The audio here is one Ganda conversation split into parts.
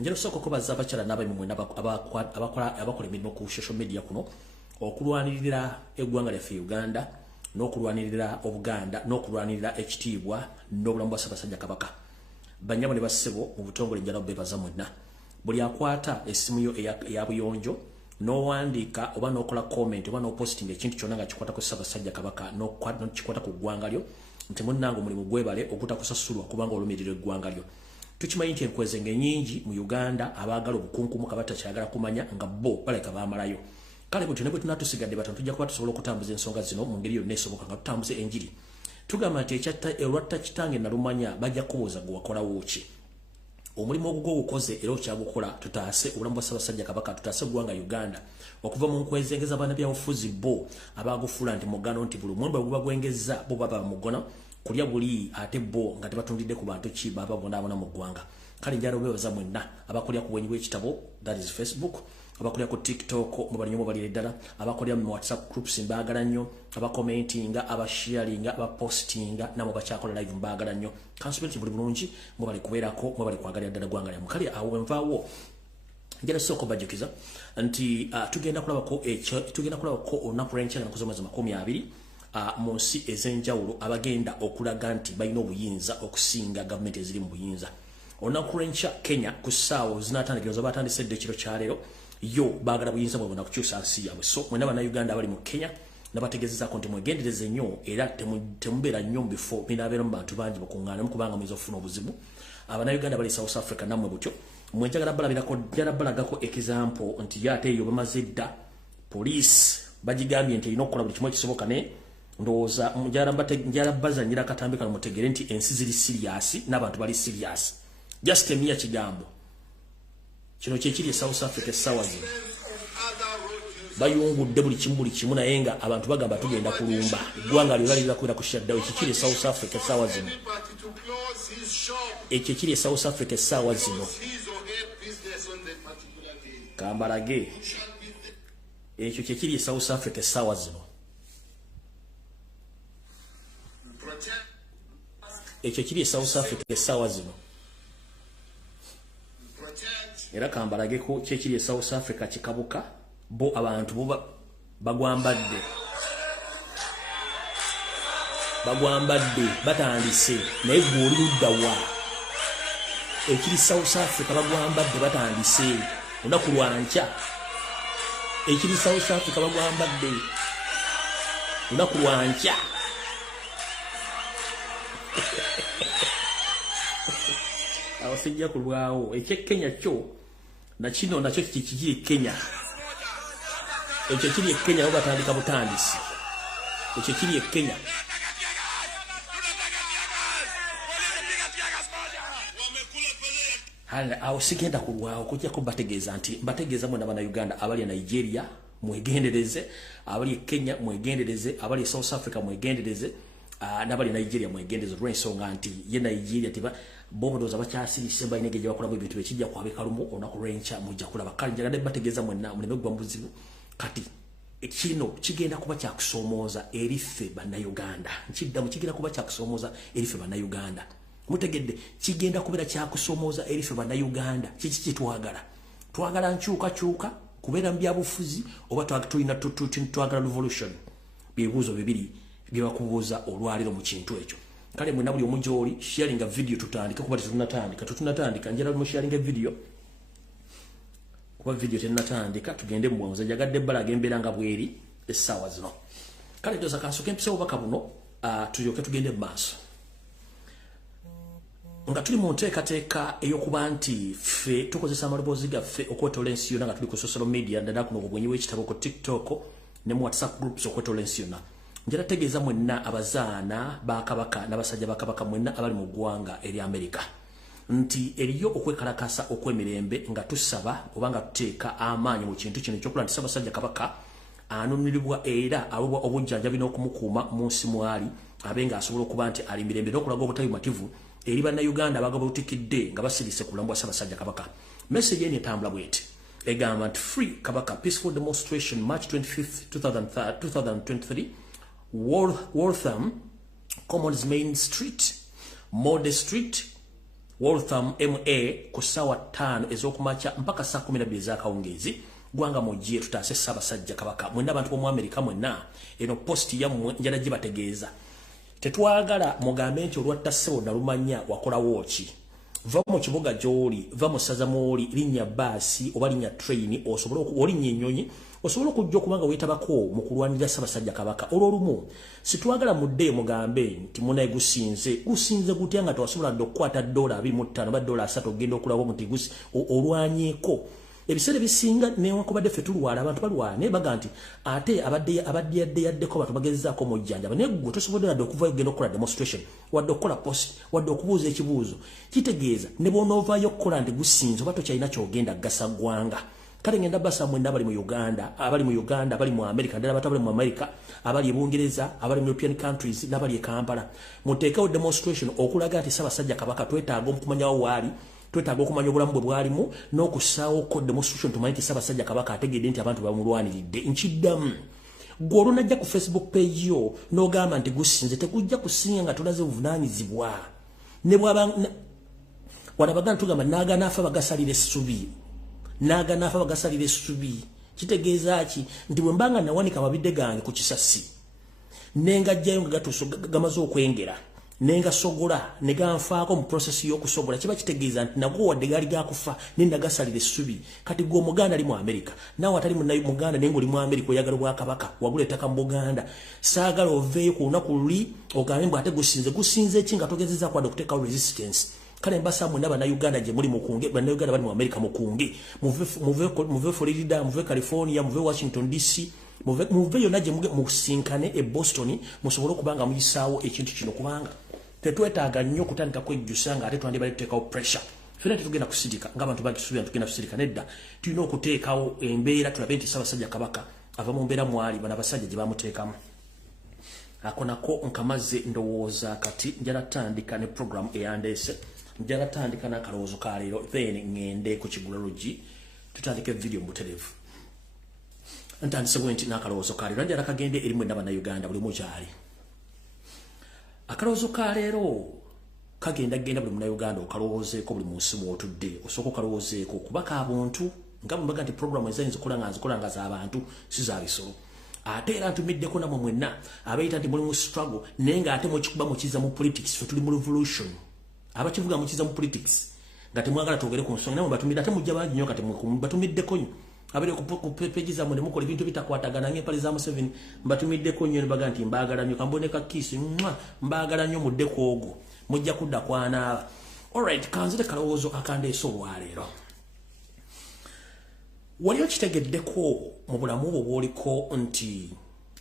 njero soko kubaza abachala nabe mu mwenda abakola emirimu ku social media kuno okulwanirira eggwanga lyaffe Uganda n'okulwanirira Obuganda n'okulwanirira ekitiibwa n'obulamu bwa Ssaabasajja Kabaka banyabo ne bassebo mu butongole njala bebaza mwenna buli akwata esimu yo eya buyonjo n'owandiika oba n'okola comment oba n'oposting ekintu kyonna nga kikwata ku Ssaabasajja Kabaka n'okikwata ku ggwanga lyo nti munnange omulimu gwebale okutakusasulwa kubanga olumirira eggwanga lyo tukimanyi nti enkwezenge nyingi mu Uganda abaagala obukunkumu kabata kyagala kumanya nga bo baleka baamalayo kale bwe tunebwe tunatusigadde batono tujja kuba tusobola okutambuza ensonga zino mu ngeri yonna esoboka nga tutambuze enjiri tugamba nti olwatta kitange nalumanya bajja kubuuza gwe wakolawo ki omulimu ogwo gukoze era okyagukola tutaase obulamu bwa Ssaabasajja Kabaka tutaase eggwanga Uganda okuva mu nkwezengeza abaana byabufuzi bo abagufuula nti mugano nti buli omwembe guba gwengeza bo baba mugona kulya buli ate bo nga tebatundidde ku bantu ki baba bonaabona mu ggwanga kale njala obebaza mwenna abakolera ku bwenyi bw'ekitabo that is Facebook abakolera ku TikTok mubali nnyo balire ddala abakolera mu WhatsApp groups mbaagala nnyo abakomentinga abasharinga abapostinga nabo bakyakola live mbaagala nnyo kansobenti buli bulungi mubali kubeerako mubali kwagalira ddala ggwanga lyamu kale awo envaawo njala soko bajukiza nti tugenda kulabako olunaku lw'enkya nga kuzomeza 20 mu nsi ez'enjawulo abagenda okulaga nti balina obuyinza okusinga gavumenti eziri mu buyinza olunaku lw'enkya Kenya ku ssaawa zinatandikira zoba batandisedde ekiro kya leero yo baagala buyinza bwe bonna kukyusa nsi yaabwe so mwena bannayuganda abali mu Kenya nabategezezaako nti mwegendereze nnyo era temubeera nnyo mu bifo binaabeera mu bantu bangi bakuŋŋaanamu kubanga muyinza okufuna obuzibu abannayuganda bali South Africa nammwe butyo mwenjagala balagako example nti ye ate eyo bamaze dda poliisi bagigambye nti erina okukola buli kimu ekisoboka ne ndowooza njala bazanyira akatambi kano mutegere nti ensi ziri serious n'abantu bali serious just emia kigambo kino kyekiri South Africa essaawa zino bayungudde buli kimu naye nga abantu bagamba tugenda kulumba eggwanga lyolaliira kubeera ku shutdown ekikiri South Africa essaawa zino ekikiri South Africa essaawa zino kambalage ekyo kyekiri South Africa essaawa zino ekyo kiri South Africa essaawa zino era kambalageko kyekiri South Africa kikabuka bo abantu bo bagwambadde batandise naye gwoli luddawa ekiri South Africa bagwambadde batandise olunaku lwankya ekiri South Africa bagwambadde olunaku lwankya awasijja kulwawo ekyekenya kyo nakino nakyo kikiri Kenya ekyo kiri Kenya bo batandika butandisi ekyo kiri Kenya hala awo sigenda kulwawo kujja kubategeeza nti mbategeeza mwana bana Uganda abali Nigeria mwegendereze abali Kenya mwegendereze abali South Africa mwegendereze nabali Nigeria mwegendereze lw'ensonga nti ye Nigeria tiba bobodoza bakyasirise bayinege gye bakola ebintu bekijja kwabeka lumu onako lw'enkya mujja kulaba kale njagala bategeeza mwenna muleme gwa muzibu kati ekino kigenda kuba kyakusomooza eriffe bannayuganda nkiddamu kigenda kuba kyakusomooza eriffe bannayuganda mutegedde kigenda kubeera kyakusomooza eriffe bannayuganda kiki kyetwagala twagala nkyukakyuka kubeera mu byabufuzi oba twagala revolution byebuuzo bibiri bye bakubuuza olwaliro mu kintu ekyo kale mwenna buli omu gy'oli sharinga video tutandika kuba tetunatandika njala mu sharinga video kuba video tenatandika tugende mu bwangu zajagadde balaga embeera nga bweri essaawa zino kale doza kansoke mpisewo baka buno tulyoke tugende mu maaso nga tuli mu nteekateeka ey'okuba nti ffe tukozesa amaloboozi gaffe okwetola ensi yonna nga tuli ku social media ddala kuno obwenyi bw'ekitabo ku TikTok ne mu WhatsApp groups okwetola ensi yonna njala tegeeza mwenna abazaana ba Kabaka n'abasajja ba Kabaka mwenna abali mu ggwanga eri America nti eriyo okwekalakasa okw'emirembe nga tusaba oba nga tuteeka amaanyi mu kintu kino ekyokola nti Ssaabasajja Kabaka anunulibwa era awebwa obujjanjabi n'okumukuuma mu nsi mwali abe nga asobola okuba nti ali mirembe n'okulaga obutabimativu eri bannayuganda abagaba butikidde nga basirise ku bulamu bwa Ssaabasajja Kabaka message eni etambula bweti egamba nti free Kabaka peaceful demonstration March 25th 2023 Waltham Commons Main Street Mode Street Waltham MA ku sawa 5 ezokumacha mpaka saa 12 za kawungezi gwanga mujie tutase Ssaabasajja Kabaka mwenda abantu mu America mwenna eno post ya njala gibategeeza tetwagala mugambe nti olwatta ssebo nalumanya wakola wochi va mu kibuga gy'oli va mu ssaza mw'oli linnya baasi oba linnya train osobola olinnya ennyonyi osobola okujja okubanga weetabako mu kulwanirira Ssaabasajja Kabaka olwolumu sitwagala mudde mugambe nti munaye gusinze gutya nga tewasobola dde okukwata $25 ba $3 ogenda okulaba muti olwanyeeko ebiseera bisinga newankubadde ffe tulwala abantu balwana naye baga nti ate abadde yaddeko abantu bagezezaako mujjanjaba naye gwe tosobodde wadde okuvayo ogenda okukola demonstration wadde okukola post wadde okubuuza ekibuuzo kitegeeza ne bw'onoovayo okukola nti gusinze oba tokyalina kyogenda gasa ggwanga kale ngenda basa mwenda abali mu Uganda abali mu America ddala abato abali mu America abali e Bungereza abali mu European countries n'abali e Kampala muteekawo demonstration okulaga nti Ssaabasajja Kabaka twetaaga okumanyawo waali twetaaga okumanya obulamu bwe bwalimu n'okusaawo ko demonstration tumanyi nti Ssaabasajja Kabaka ategedde nti abantu bamulwaniridde nkiddamu gwe olunajja ku Facebook page yo n'ogamba nti gusinze tegujja kusinga nga tulaze buvunaanyizibwa ne bwaba wanabaga ntugamba naganaafa bagasalira essubi kitegeeza ki nti bwe mbanga nawanika amabidde gange ku kisasi nengajjayo nga gatuuso gamaze okwengera nenga sogola ne ganfaako mu process y'okusogola kiba kitegeeza nti nagwo wadde gaali gakufa nenda gasalira essubi kati gwe Omuganda ali mu America nawe atali Muganda naye ng'oli mu America oyagala Obwakabaka wagula ettaka mu Buganda saagala oveeyo ku lunaku luli ogambe mbu ate gusinze ki nga togezeza kwadde okuteekawo resistance kale mbasa mwenda bannayuganda gye muli mukunge bannayuganda bali mu America mukunge muve Florida muve California muve Washington DC muve yonna gye musinkane e Boston musobole okubanga muyisaawo ekintu kino kubanga tetwetaaga nnyo kutandika kwejjusa nga ate twandibale tuteekawo pressure fena tetugenda kusirika ng'abantu bagisuubira tugenda kusirika nedda tulina okuteekawo embeera tulabe nti Ssaabasajja Kabaka ava mu mbeera mwali bano abasajja gye bamuteekamu ako nako nkamaze ndowooza kati njala tandika ne program eyandeese njala tandika n'akalowoozo ka leero then ngende ku Kigulalogi tutandike video muterevu ntandise bwenti n'akalowoozo ka leero njala kagende eri mwenda bannayuganda buli mukyali akalowoozo ka leero kagenda buli munnayuganda okalowoozeeko buli munsi mw'otudde osooka okalowoozeeko kuba ka buntu nga mbaga nti program ezayinza okukola nga z'abantu si za bisolo ate era ntumiddeko namwe mwenna abayita nti muli mu struggle naye nga ate mwekikuba mukiza mu politics fe tuli mu revolution abakivuga mukiza mu politics nga temwagala twogere ku nsonga namwe batumidde ate mujja bangi nnyo kati batumiddeko nnyo abere ku peji zammwe ne mukola ebintu bitakwatagana ng'empale za Museveni mbatumiddeko nnyo ne baga nti mbaagala nnyo kamboneka kiisi mbaagala nnyo muddeko ogwo mujja kudda kwanaaba alright kanzire kalowoozo akandeese olwaleero wali okitegeddeko mu bulamu bwo bw'oliko nti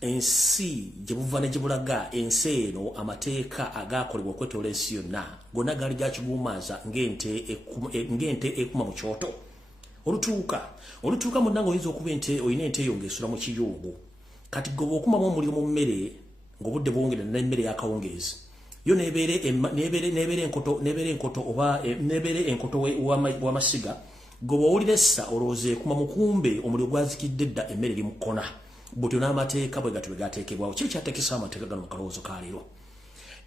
ensi gye buva ne gye bulaga ensi eno amateeka agaakolebwa okwetoola ensi yonna gonna gaali gakiguumaaza ng'ente ekuma mu kyoto olutuuka munnanga oyinza okuba olina ente eyo ng'esula mu kiyungu kati gwe bw'okumamu omuliro mu mmere ng'obudde bwongera n'emmere y'akawungeezi yo nebeera enkoto oba nebeera enkoto w'amasiga gwe bw'owulira essa olowooza ekuma mukumbe omuliro gwazikidde dda emmere eri mu kkona butyo n'amateeka bwe gatyo bwe gateekebwawo ki ekyateekesa amateeka gano mu kalowoozo ka leero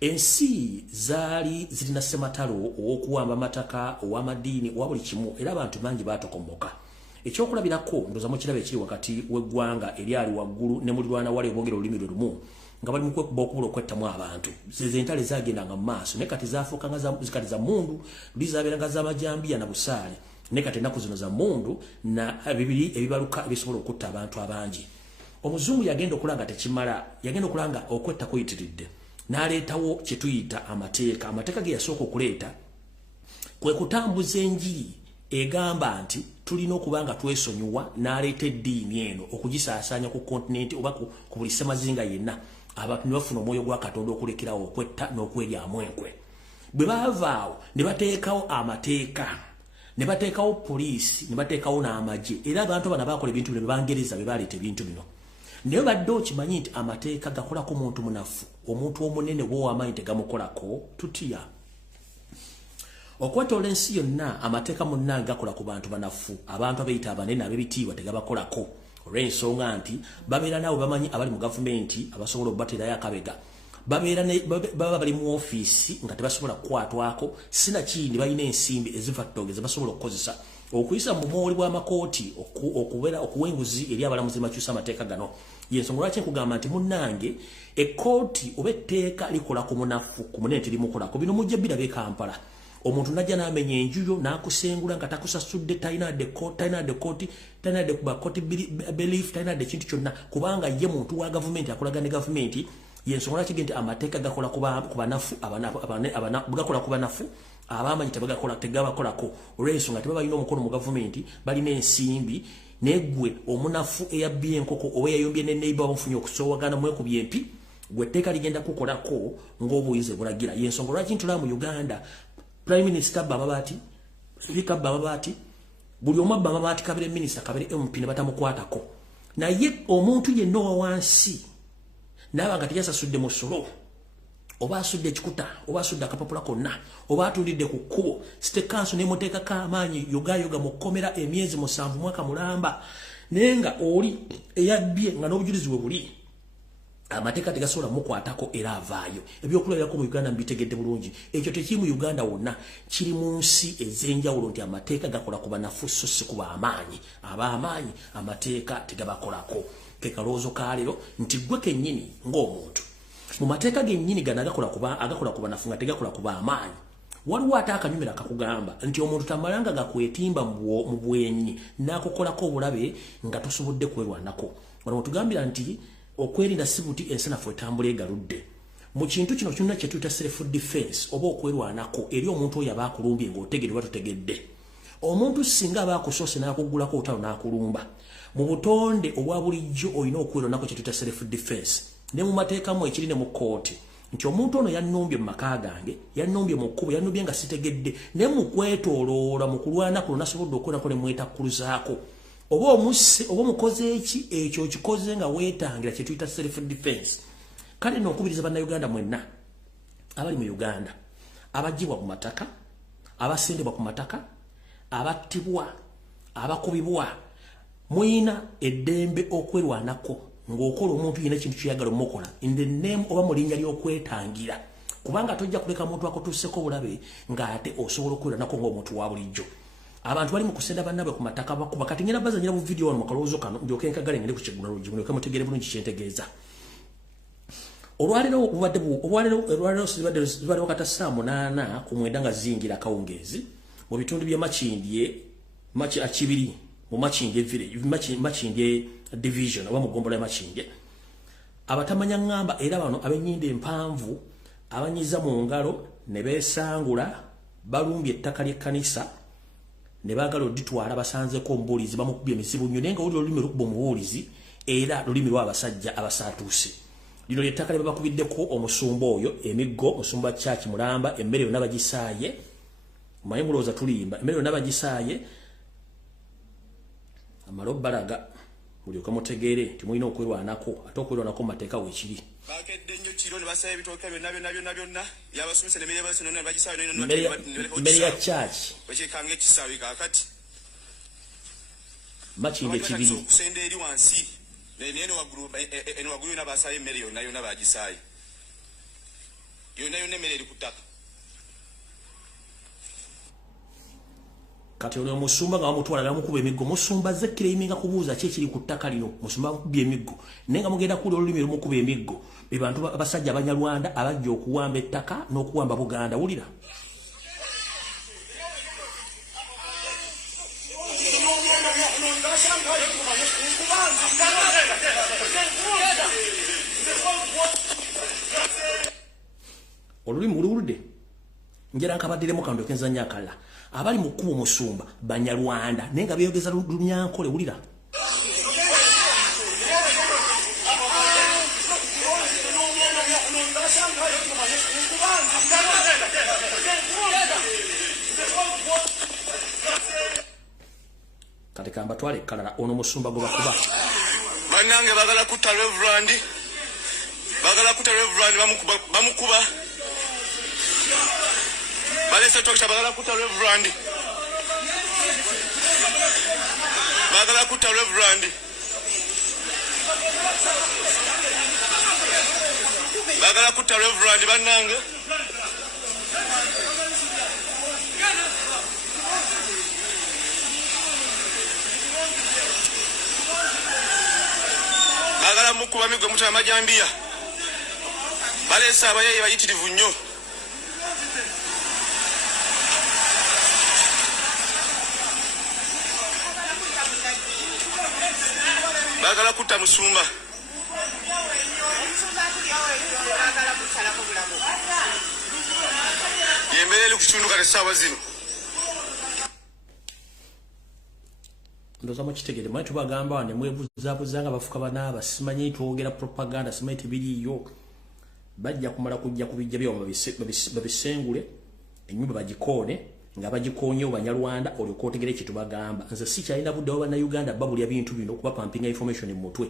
ensi zaali zirina ssematalo ow'okuwamba amataka ow'amadiini owa buli kimu era abantu bangi baatokomboka ekyokulabirako ndooza mu kirabo ekiri wakati w'eggwanga eryali waggulu ne mulirwana wali boogera olulimi lwe lumu nga bali mu kwekuba okubula okwettamu abantu ze entale zagendanga mu maaso naye kati zaafuuka kati za mundu luli zaabeeranga z'amajambiya na busaale naye kati ennaku zino za mundu na bibiri ebibaluka ebisobola okutta abantu abangi omuzungu yagenda okulanga tekimala yagenda okulanga okwetta kuyitiridde n'aleetawo kye tuyita amateeka ge yasooka okuleeta kwe kutambuza enjiri egamba nti tulina okuba nga twesonyiwa n'aleeta eddiini eno okugisaasaanya ku kontinenti oba ku buli ssemazinga yenna abantu ne bafuna omwoyo gwa Katonda okulekerawo okwetta n'okweryamu enkwe bwe baavaawo ne bateekawo amateeka ne bateekawo poliisi ne bateekawo n'amagye era abantu bano baakola ebintu bino Bangereza be baleeta ebintu bino naye badde okimanyi nti amateeka gakolako omuntu munafu omuntu omunene w'ow'amaanyi tegamukolako tutya okwetoola ensi yonna amateeka munnange gakola ku bantu banafu abantu abayita abanene ab'ebitiibwa tegabakolako olw'ensonga nti babeera naawe bamanyi abali mu gavumenti abasobola obbateerayo akabega baba bali mu office nga tebasobola kukwatwako sina kindi balina ensimbi eziva ttoge zebasobola okukozesa okuyisa mu mwoli bw'amakooti okubeera okuwenguzi eri abalamuzi makyusa amateeka gano yensonga lwaki nkugamba nti munnange ekkooti oba etteeka likola ku munafu ku munene terimukolako bino mujja birabye Kampala omuntu najja n'amenya enjuyo n'akusengula nga takusasudde talina de kooti talina de bakoti belief talina de kintu kyonna kubanga ye muntu wa gavumenti akolaga ne gavumenti yensonga lwaki nti amateeka gakola ku banafu gakola ku banafu abamanyi tegabakolako olw'ensonga tebabalina omukono mu gavumenti balina ensimbi negwe omunafu eyabbye enkoko oba yayombye ne neighbor bamufunye okusoowagana mwekubye empi gwe etteeka ligenda kukolako ng'obuyinza bulagira yensonga lwaki ntula mu Uganda Prime Minister Babati Speaker Babati buli omu abba Babati kabere minister kabere MP ne batamukwatako naye omuntu yenna wansi n'abanga teyasasudde musolo oba asudde ekikuta oba asudde akapapula konna oba atulidde ku kkubo State Council n'emuteekako amaanyi yogayoga mu kkomera emyezi 7 mwaka mulamba naye nga oli eyabbye nga n'obujulizi bwe buli amateeka tegasobola mukwatako era avaayo ebyokulabirako mu Uganda mbitegedde bulungi ekyo tekiri mu Uganda wonna kiri mu nsi ez'enjawulo nti amateeka gakola ku banafu so si kuba amaanyi ab'amaanyi amateeka tegabakolako ke kaloozo ka leero nti gwe kennyini ng'omuntu mu mateeka gennyini gano agakola ku banafu nga tegakola ku b'amaanyi waliwo ate akanyumira kakugamba nti omuntu tamalanga gakwetimba mu bwenyi n'akukolako obulabe nga tosobodde kwerwanako wano tugambira nti okwerinda sibuti ensanafu etambula egaludde mu kintu kino kyonna kye tuyita self defense oba okwerwanako eri omuntu oyo aba akulumbye ng'otegedde oba totegedde omuntu singa aba akusoose n'akuggulako otalo n'akulumba mu butonde obwa bulijjo olina okwerwanako kye tuyita self defense ne mu mateeka mu ekiri ne mu kooti nti omuntu ono yannumbye mu maka gange yannumbye mu kkubo yannumbye nga sitegedde ne mu kwetooloola mu kulwana kuno nasobodde okwerako ne mwetakkuluzaako oba omusse oba mukoze eki ekyo kikoze nga weetangira kye tuyita self defense kale n'okubiriza bannayuganda mwenna abali mu Uganda abagibwa ku mataka abasendebwa ku mataka abattibwa abakubibwa muyina eddembe okwerwanako ng'okola omuntu yina ekintu kyeyagala omukola in the name oba mu linnya ly'okwetangira kubanga tojja kuleka muntu akutuuseko obulabe ng'ate osobola okwerwanako ng'omuntu wa bulijjo abantu bali mu kusenda bannaabwe ku mataka bakuba kati ngenda bazanyira mu video wano mu kalowoozo kano ndyoke nkagale ngende ku kiggunalogi mulyoke mutegeere bulungi kyentegeeza olwaleero zibaddewo kata saa 8 ku mwenda nga zingira akawungeezi mu bitundu bya Makindye mu Makindye village Makindye division oba mu ggombolola ya Makindye abatamanya ngamba era bano ab'ennyindo empanvu abanyiza mu ngalo ne beesangula balumbye ettaka ly'ekkanisa ne baagala oditwala basanzeko omubuulizi bamukubye emisibu nnyo naye nga wulira olulimi lukuba omubuulizi era lulimi lw'abasajja abasaatuuse lino lyettaka lye babakubiddeko omusumba oyo emiggo musumba kyaki mulamba emmere yonna bagisaaye manye mulowooza tulimba emmere yonna bagisaaye amalo balaga mulyoke mutegeere nti mulina okwerwanako ate okwerwanako mu mateeka weekiri bakedde nnyo kiro ne basaba ebitooke byonna yabasomesa n'emmere basonona bagisaawe emmere ya kyaki bakyekange ekisaawe kaakati Makindye ekibiri okusenda eri wansi eno waggulu yonna basaayo emmere yonna bagisaaye yonna emmere eri ku ttaka kati ono musumba nga bamutwala namukuba emiggo musumba zekkira yiminga kubuuza ki ekiri ku ttaka lino musumba bamukubye emiggo naye nga mugenda kuwulira olulimi lumukuba emiggo be bantu abasajja abanyalwanda abajja okuwamba ettaka n'okuwamba Buganda wulira olulimi uluwulidde njera nkabaddiremu kando kenzanya akala abali mu kkubo musumba banyalwanda naye nga beeyogeza lunyankole wulira kati kamba twale kalala ono musumba gwe bakuba bannange bagala kutta Reverend bamukuba balese tokisha bagala kutta Reverend bagala kutta Reverend bannange bagala mukuba migwe mutama majambiya balesa abayayi bayitirivu nnyo bagala kutta Musumba yembelela kukitundu kale ssaawa zino ndoza mukitegere mwe tubagamba wane mwebuzaabuzanga bafuka banaaba simanyi twogera propaganda simanyi tebiriyo bajja kumala kujja kubijja byabo babisengule ennyumba bagikoone nga bagikoonyewo Banyarwanda olyoka otegere kye tubagamba nze sikyalina budde wa Uganda babulya bintu bino okuba pumping information mu mutwe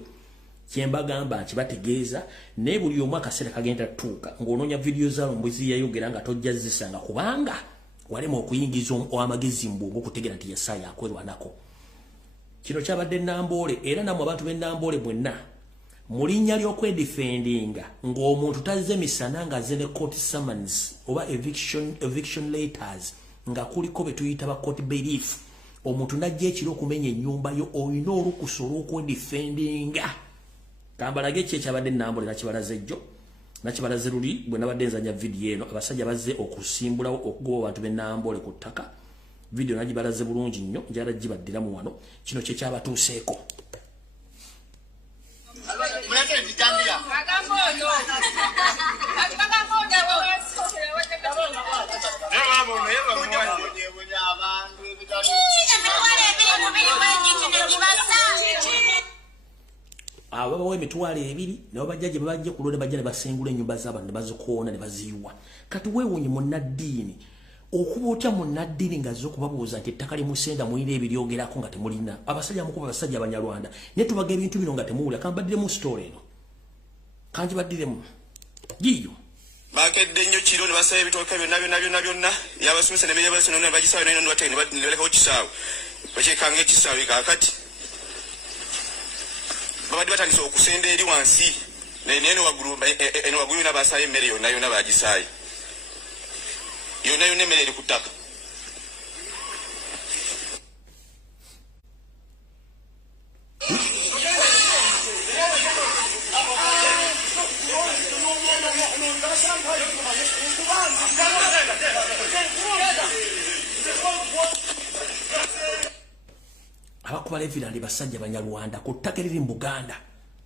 kyembagamba nti bategeeza naye buli omu akaseera kagenda tuuka ng'onoonya video za Lumbuye yayogera nga tojja zisanga kubanga walema okuyingiza amagezi mbw'oba okutegera nti Yesaya akwerwanako kino kyabadde Namboole era namwe abantu b'Enamboole mwenna mu linnya ly'okwedifendinga ng'omuntu tazze misana ng'azze ne court summons oba eviction letters nga kuliko be tuyita ba court belief omuntu najja ekiro okumenya ennyumba yo olina olukusa olw'okwedifendinga kambalage kye kyabadde Namboole nakibalaze jjo nakibalaze luli bwe nabadde nzanya video eno abasajja bazze okusimbulawo okugoba abantu b'Enamboole ku ttaka video nagibalaze bulungi nnyo njala gibaddiramu wano kino kye kyabatuuseeko ababawo emitwalo ebiri nabo bajjaje babajje ku lwone bajja ne basengula ennyumba z'abantu ne bazikoona ne baziyiwa kati weewuunye munnaddiini okuba otya munnaddiini ng'azze okubabuuza nti ettaka limusenda mulina ebiryogerako nga temulina abasajja mukuba abasajja Abanyarwanda naye tubaga ebintu bino nga temuwulira kambaddire story eno kanjibaddiremu giyo bakedde nnyo kiro ne basaba ebitooka byonna yabasomesa ne beyabasomesa ne bagisaawe ne balekawo kisaawe bakyekanga ekisaawe kaakati babadde batandise okusenda eri wansi eno waggulu nabasaayo emmere yonna bagisaayo yonna emmere eri ku ttaka abakuba Reverend basajja Banyarwanda ku ttaka eriri mu Buganda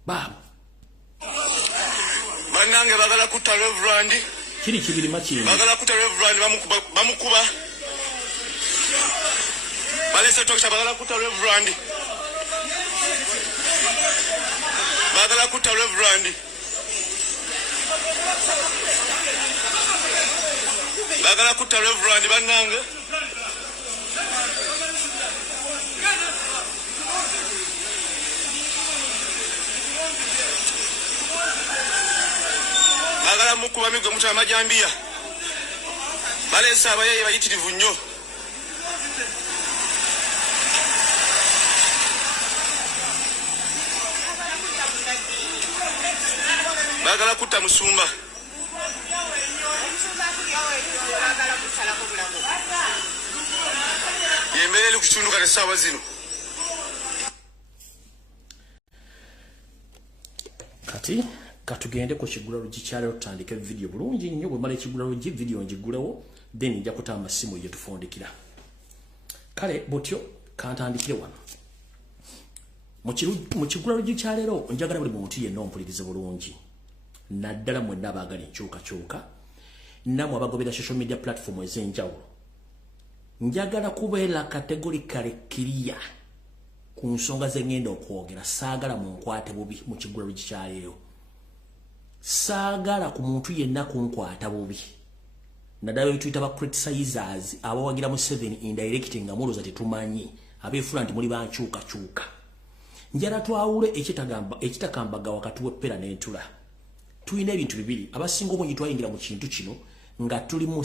baabo bannange bagala kutta Reverend kiri kibirima kiri bagala kutta Reverend bamukuba balesa tokisha bagala kutta Reverend bagala kutta Reverend bagala kutta Reverend bannange bagala mukuba migwe mutama majambiya balesa abayayi bayitirivu nnyo bagala kutta Musumba yembelela kukitundu kale ssaawa zino kati katugende ku kigulalo gikyalero tutandike video bulungi nnyo bwe mala ekigulalo video njigulewo then nja kutama amasimu ye tufundikira kale botyo kantandikire wano mu kigulalo gikyalero njagala buli muntu yenna ompulirize bulungi naddala mwenna abaagala enkyukakyuka namwe abagobera social media platform ez'enjawulo njagala kubeera categorically clear ku nsonga ze ngenda okwogera saagala munkwate bubi mu kigulalo gikyalero saagala ku muntu yenna kunkwata bubi naddala betuyita ba criticizers abawagira mu 7 indirect nga mulooza tetumanyi abeefula nti muli bankyukakyuka njala twawule ekitakambagga wakati w'eppera n'entula tulina ebintu bibiri abasinga obungi twayingira mu kintu kino nga tuli mu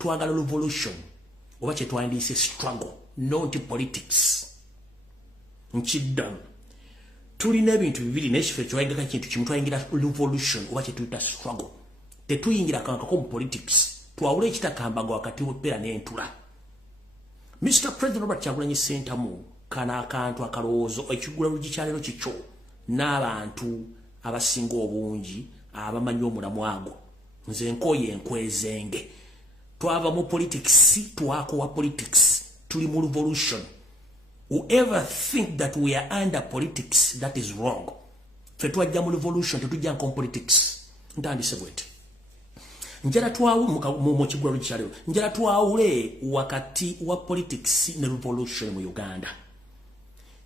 twagala revolution oba kye twandiyise struggle not politics nkiddamu tulina ebintu bibiri n'ekifo ky'oyingira kintu kimu twayingira revolution oba kye tuyita struggle tetuyingira kankako mu politics twawula ekitakambaga wakati w'epera n'entula. Mr. President Robert Kyagulanyi Ssentamu kana akantu akalowoozo ekigula lugikyalero kikyo n'abantu abasinga obungi abamanyi omulamu ago nze nkoye enkwezenge twava mu politics twakowa politics tuli mu revolution. Whoever think that we are under politics, that is wrong. Fetwajja mu revolution tetujja nko politics ntandise bwete. Njala twawu mu kigwalo kyalero njala twawule wakati wa politics ne revolution mu Uganda.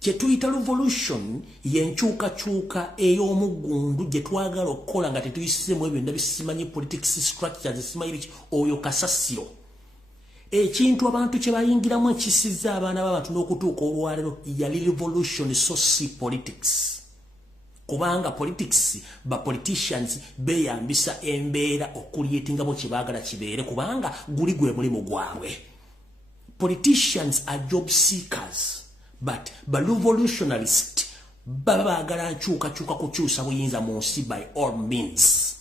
Kye tuyita revolution yenkyukakyuka ey'omugundu gye twagala okukola nga tetuyisemu ebyo ndabisimanyi politics structures simanyi oyo kasasiro. Ekintu abantu kye bayingiramu ekisiza abaana b'abantu n'okutuuka olwalero yali revolution so si politics. Kubanga politics ba politicians beyambisa embeera okuliyetingamo kye baagala kibeere kubanga guli gwe mulimu gwabwe. Politicians are job seekers. But ba revolutionalist baba baagala nkyukakyuka kukyusa buyinza mu nsi by all means.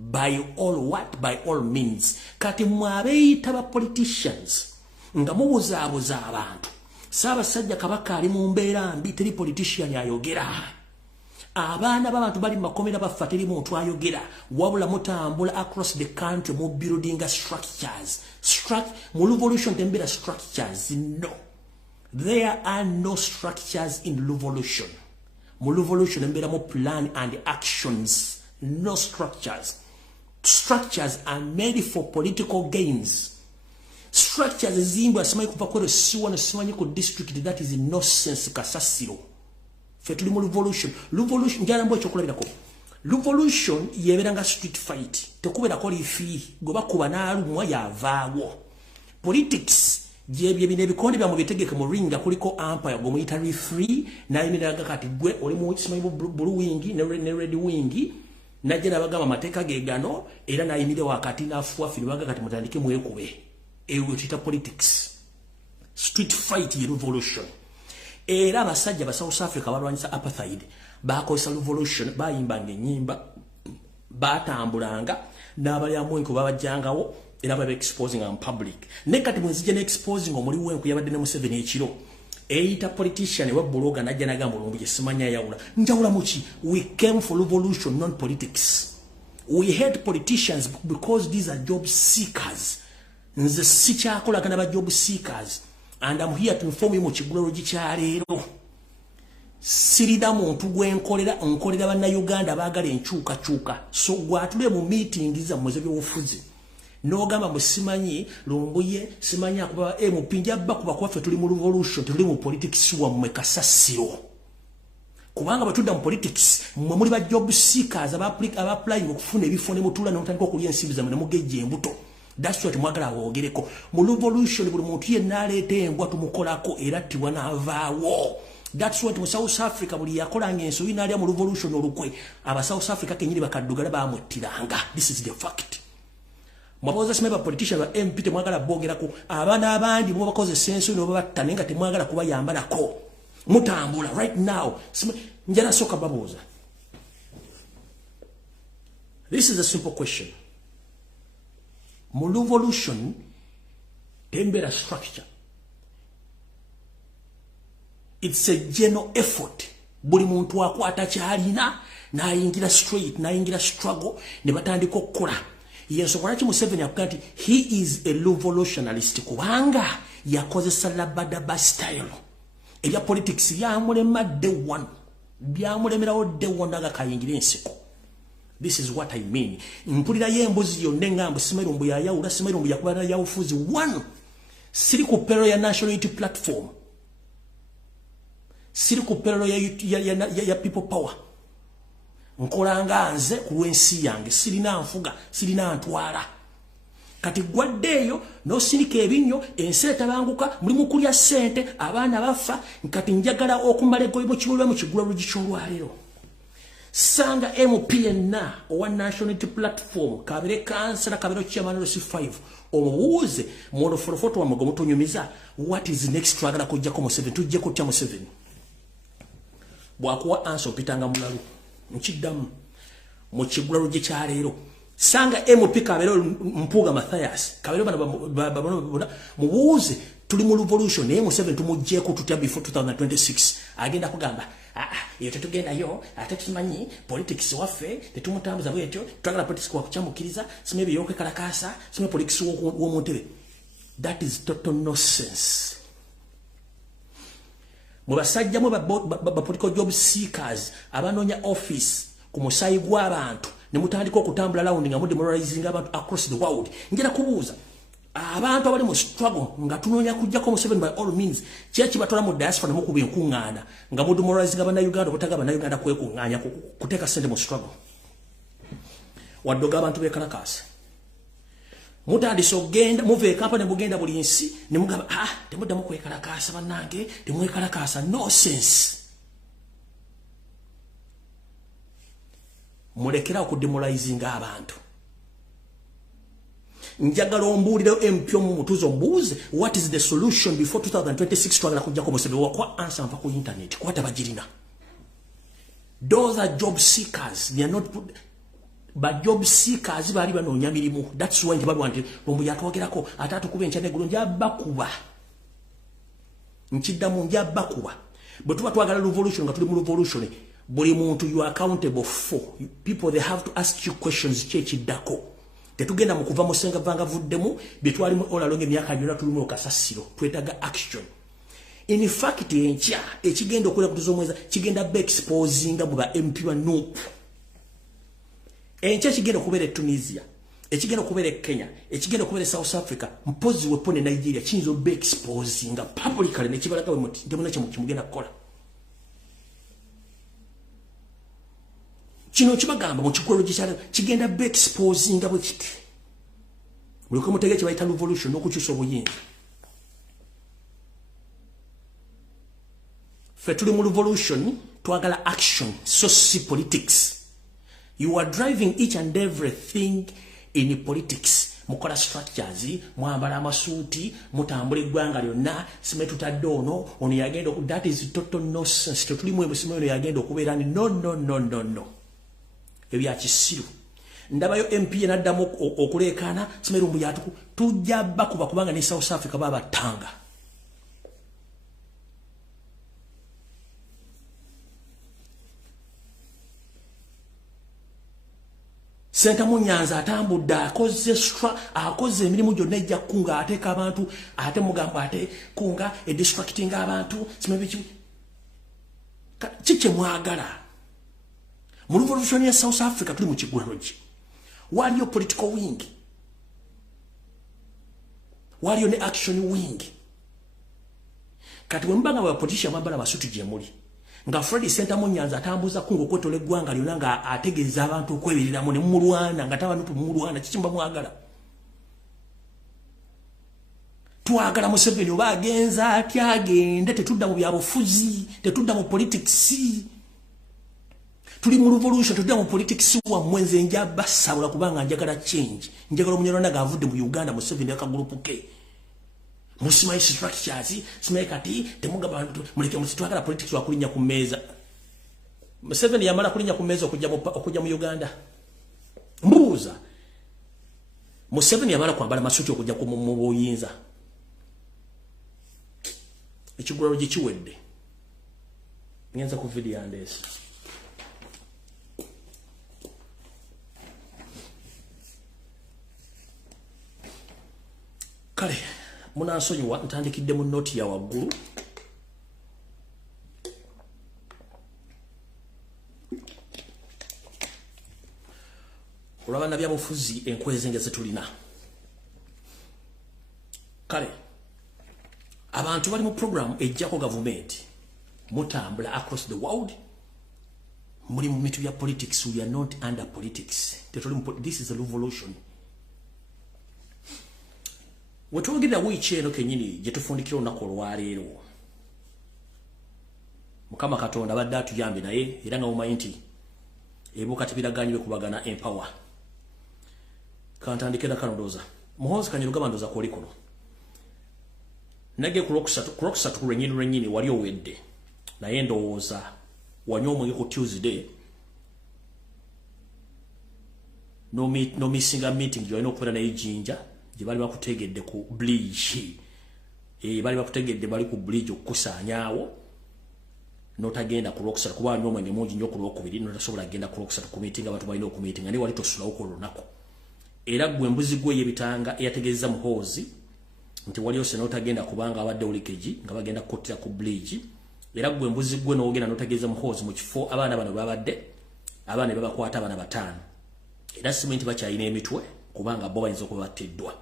By all what? By all means. Kati mwabeyita ba politicians nga mubuzaabuza abantu. Ssaabasajja Kabaka ali mu mbeera mbi teri politician ayogera. Abaana b'abantu bali makomera bafa teri muntu ayogera. Wabula mutambula across the country mu building structures. Mu revolution tembera structures. No. There are no structures in revolution. Mu revolution tembera mo plan and actions. No structures. Structures are made for political gains. Structures zimbwa simanyi kuva kwero siwa simanyi ku district that is nonsense kasasiro. Fetuli mu revolution. Revolution njala mbo ekyokulabirako. Revolution yeberanga street fight. Tekuberako lifi goba kuba naalumwa yavaawo. Politics jebye bine bikonde bya mu bitegeke mu ringa kuliko empire go military free na emiranga kati gwe oli mu simanyi blue wing ne red wing. Najera bagama mateka gegano era nayimire wakati nafuwa filibaga kati mutandike mwekube ewe tita politics street fight ye revolution era basajja ba South Africa balwanyisa apartheid bakozesa revolution bayimbanga enyimba batambulanga n'abali amwenku babajjangawo era baba exposing on public ne kati mwezije ne exposing omuli wenku yabadde ne Museveni ekiro eita politician wa bloga najja nagamba Lumbuye simanya yawula njawula muki we came for revolution non politics. We hate politicians because these are job seekers. Nze sikyakola kana ba job seekers and I'm here to inform you mu kigulalo gikyaleero sirida muntu nkolera banna Uganda baagala enkyukakyuka so gwatule mu meeting za mweze by'obufuzi n'ogamba musimanyi Lumbuye simanyi akuba mupinja bakuba kwaffe tuli mu revolution tuli mu politics wammwe kasasiro kubanga batudda mu politics mwe muli ba job seekers aba-applying okufuna ebifo ne mutula n'otandika okulya ensimbi zammwe ne mugejja embuto. That's what mwagala woogereko mu revolution buli muntu yenna aleeta embwa tumukolako era attibwa n'avaawo. That's what mu South Africa buli yakolanga ensobi n'alya mu revolution olukwe aba South Africa kenyini bakaddugala bamwettiranga. This is the fact. Mwaboza simeba politician ba MP temwagala bogerako abaana abandi bo bakoze senso no babatta nenga temwagala kuba yambalako mutambula right now njala soka baboza. This is a simple question. Mu revolution tembera structure. It's a general effort. Buli muntu akwata kyalina nayingira straight nayingira struggle ne batandika okukola. Yensokola ki Museveni akati he is a revolutionalist kubanga yakozesa labada style. Ebya politics byamulema day one. Byamulemerawo day one nga kayingira ensiko. This is what I mean. Mpulira yembuzi yonne ngambo simerumbu ya yawula simerumbu yakubana ya ufuzi one. Siri ku pero ya national unity platform. Siri ku pero ya people power. Nkolanga nze kuwensi yange sirina nfuga sirina ntwala kati gwaddeyo no sinika ebinyo enseta banguka muri mukulya sente abaana bafa kati njagala okumala egoyebo kiwulwa mu kigulalo gikyolwalero sanga MPN owa national unity platform kabere kansala kabero chairman C5 omubuuze mu forofoto wa mugomutunyumiza what is next twagala kujja ko mu 7 tujje ko tya mu 7 bwakuwa answer opitanga mulalu nchiddamu mu kigulalo gye kyaleero sanga MP Kabero Mpuga Matthias Kabero bana mubuuze tuli mu revolution naye mu 7 tumujjeko tutya before 2026 agenda kugamba iyo tetugenda yo ate tumanyi politics waffe tetumutambuza bwetyo twagala politics kwa kuchamukiriza simebi yoke kalakasa simebi politics wo Montebe. That is total nonsense. Mubasajja mu ba political job seekers abanonya office ku musayi gw'abantu ne mutandika okutambula round nga demoralizing abantu across the world. Ngera kubuuza abantu abali mu struggle nga tunonya kujja ko mu 7 by all means chechi batola mu diaspora mu kubi nkungana nga mu demoralizing abana Uganda botaga abana Uganda kwekunganya kuteka sente mu struggle wadoga abantu bekalakasa mutandise ogenda muve kampani mugenda buli nsi ne mugamba temudda mu kwekalakasa bannange temwekalakasa no sense. Mulekera okudemoralizing abantu. Njagala ombuulire MP mu mutuzo mbuuze what is the solution before 2026 twagala kujja ko Museveni wakwa answer mpa ku internet kwata bagirina. Those are job seekers, they are not but job seekers bali banoonya mirimu. That's why ntibalu wanti Lumbuye atwogerako atatu kuba enchane gulu njaba kuba nchiddamu njaba kuba bwe twagala revolution nga tuli mu revolution buli muntu you are accountable for. People they have to ask you questions chechi dako. Tetugenda mu kuva musenga vanga vuddemu bitwali mu olalonge myaka jona tulimu okasasiro twetaga action. In fact encha ekigenda okola kutuzo mweza kigenda be exposing mu ba MP wa NUP. Encha kigenda kubere Tunisia, ekigenda kubere Kenya, ekigenda kubere South Africa, mpozi wepone Nigeria chinzo be exposing publicly ne kibalaka we muti ndemuna kye mugenda kola. Kino kibagamba mu kikolo kyala kigenda be exposing abo kiti. Muliko mutege kibayita revolution okukyusa obuyinza. Fe tuli mu revolution twagala action so si politics. You are driving each and everything in politics. Mukola structures, mwambala amasuuti, mutambula eggwanga lyonna, simetu taddono, ono yagenda that is total nonsense. Tetuli mu emusimu ono yagenda okubeera ni no. Ebya kisiru. Ndabayo MP n'addamu okuleekaana simeru Lumbuye atuku tujja bakuba kubanga ne South Africa baba tanga. Senta Munyanza atambudde akoze emirimu gyonna ejja kunga ateeka abantu ate mugamba ate kunga distracting abantu simebichi chiche mwagala mu revolution ya South Africa tuli mu kigwaloji waliyo political wing waliyo ne action wing kati wembanga wa politician mabala basutu je muli nga Freddy Senta Munyanza atambuza kungo kwetole eggwanga lyonna nga ategeeza abantu okwebiriramu ne mulwana nga tabantu mulwana kikimba mwagala twagala Museveni oba agenza atyagende tetudda mu byabufuzi tetudda mu politics tuli mu revolution tudda mu politics wa mwenze njaba sabula kubanga njagala change njagala omunyarwanda gavudde mu Uganda Museveni akagrupu ke Musimai structures simai kati temuga bantu muleke musitwagala politics wa kulinya ku meza. Museveni yamala kulinya ku meza okujja mu Uganda. Mbuuza Museveni yamala kwambala masuti okujja ku mu buyinza. Ekigulalo gye kiwedde. Ngenza ku video yandeesi. Kale munansonyiwa ntandikidde mu noti ya waggulu olaba nabya bufuzi enkwezi ngeze tulina. Kale abantu bali mu program ejjako government mutambula across the world muri mu mitu ya politics. We are not under politics. This is a revolution. Wetwogerela wiikyeno kenyini gye tufundikira olunaku olwaleero. Mukama Katonda badde atuyambe naye era nga mumanyi nti ebuuka tebiraganyirwe kubagana empower. Kantandike na kanodooza. Muhonzi Kanyero gamba ndooza kwoli kuno. Nage ku lwokusatu lwennyini wali owedde. Naye ndowooza wanywa omwenge ku Tuesday no missing a meeting joino okubera naye Jinja gye bali bakutegedde ku bridge bali bakutegedde bali ku bridge okukusanyaawo notagenda ku Rockstar kuba anywa omwenge mungi nnyo ku Lwokubiri notasobola genda ku Rockstar ku meeting abantu balina okumeetinga ne wali tosulawo ku lunaku era gwe mbuzi gwe yebitanga eyategeeza muhoozi nti wali ose notagenda kubanga abadde olikeji nga bagenda kukottera ku bridge era gwe mbuzi gwe n'ogenda notageeza muhoozi mu kifo abaana bano babadde abaana babakwata abaana bataano era simenti bakyayina emitwe kubanga bo bayinza okuba batteddwa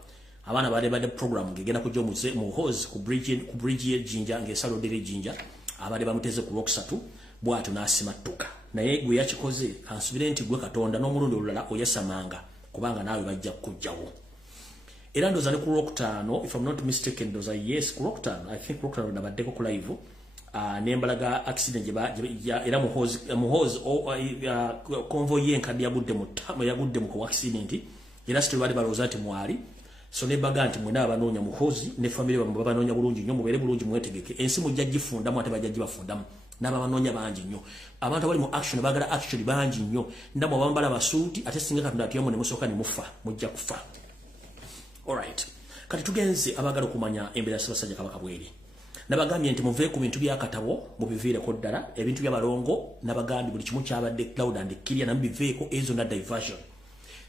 abaana badde program ngegenda kujja muhoozi ku bridge ye Jinja ng'esalo dere Jinja abadde bamuteze ku Lwokusatu bw'atyo n'asimattuka naye gwe yakikoze ansubire nti gwe Katonda n'omulundi olulala oyasamanga kubanga naawe bajja kujjawo era ndoza ne ku Lwokutaano if I'm not mistaken ndoza yes ku Lwokutaano I think Lwokutaano nabaddeko ku live nembalaga accident era muhoozi convoy yenkadde yagudde mu accident era sitori bali balowooza nti mwali so nebaga nti mwena abanoonya muhoozi ne family bamwe babanoonya bulungi nnyo mubeere bulungi mwetegeke ensi mujja gifundamu ate bajja gibafundamu n'ababanoonya bangi nnyo abantu abali mu action baagala actually bangi nnyo ndamwe bambala basuuti ate singa Katonda atiyomu ne musooka ne mufa mujja kufa alright kati tugenze abaagala okumanya embeera Ssaabasajja Kabaka bweri nabagambye nti muve ku bintu by'akatabo mubiviireko ddala ebintu by'abalongo nabagambye buli kimu kyabadde cloud and clear namubiveeko ezo na diversion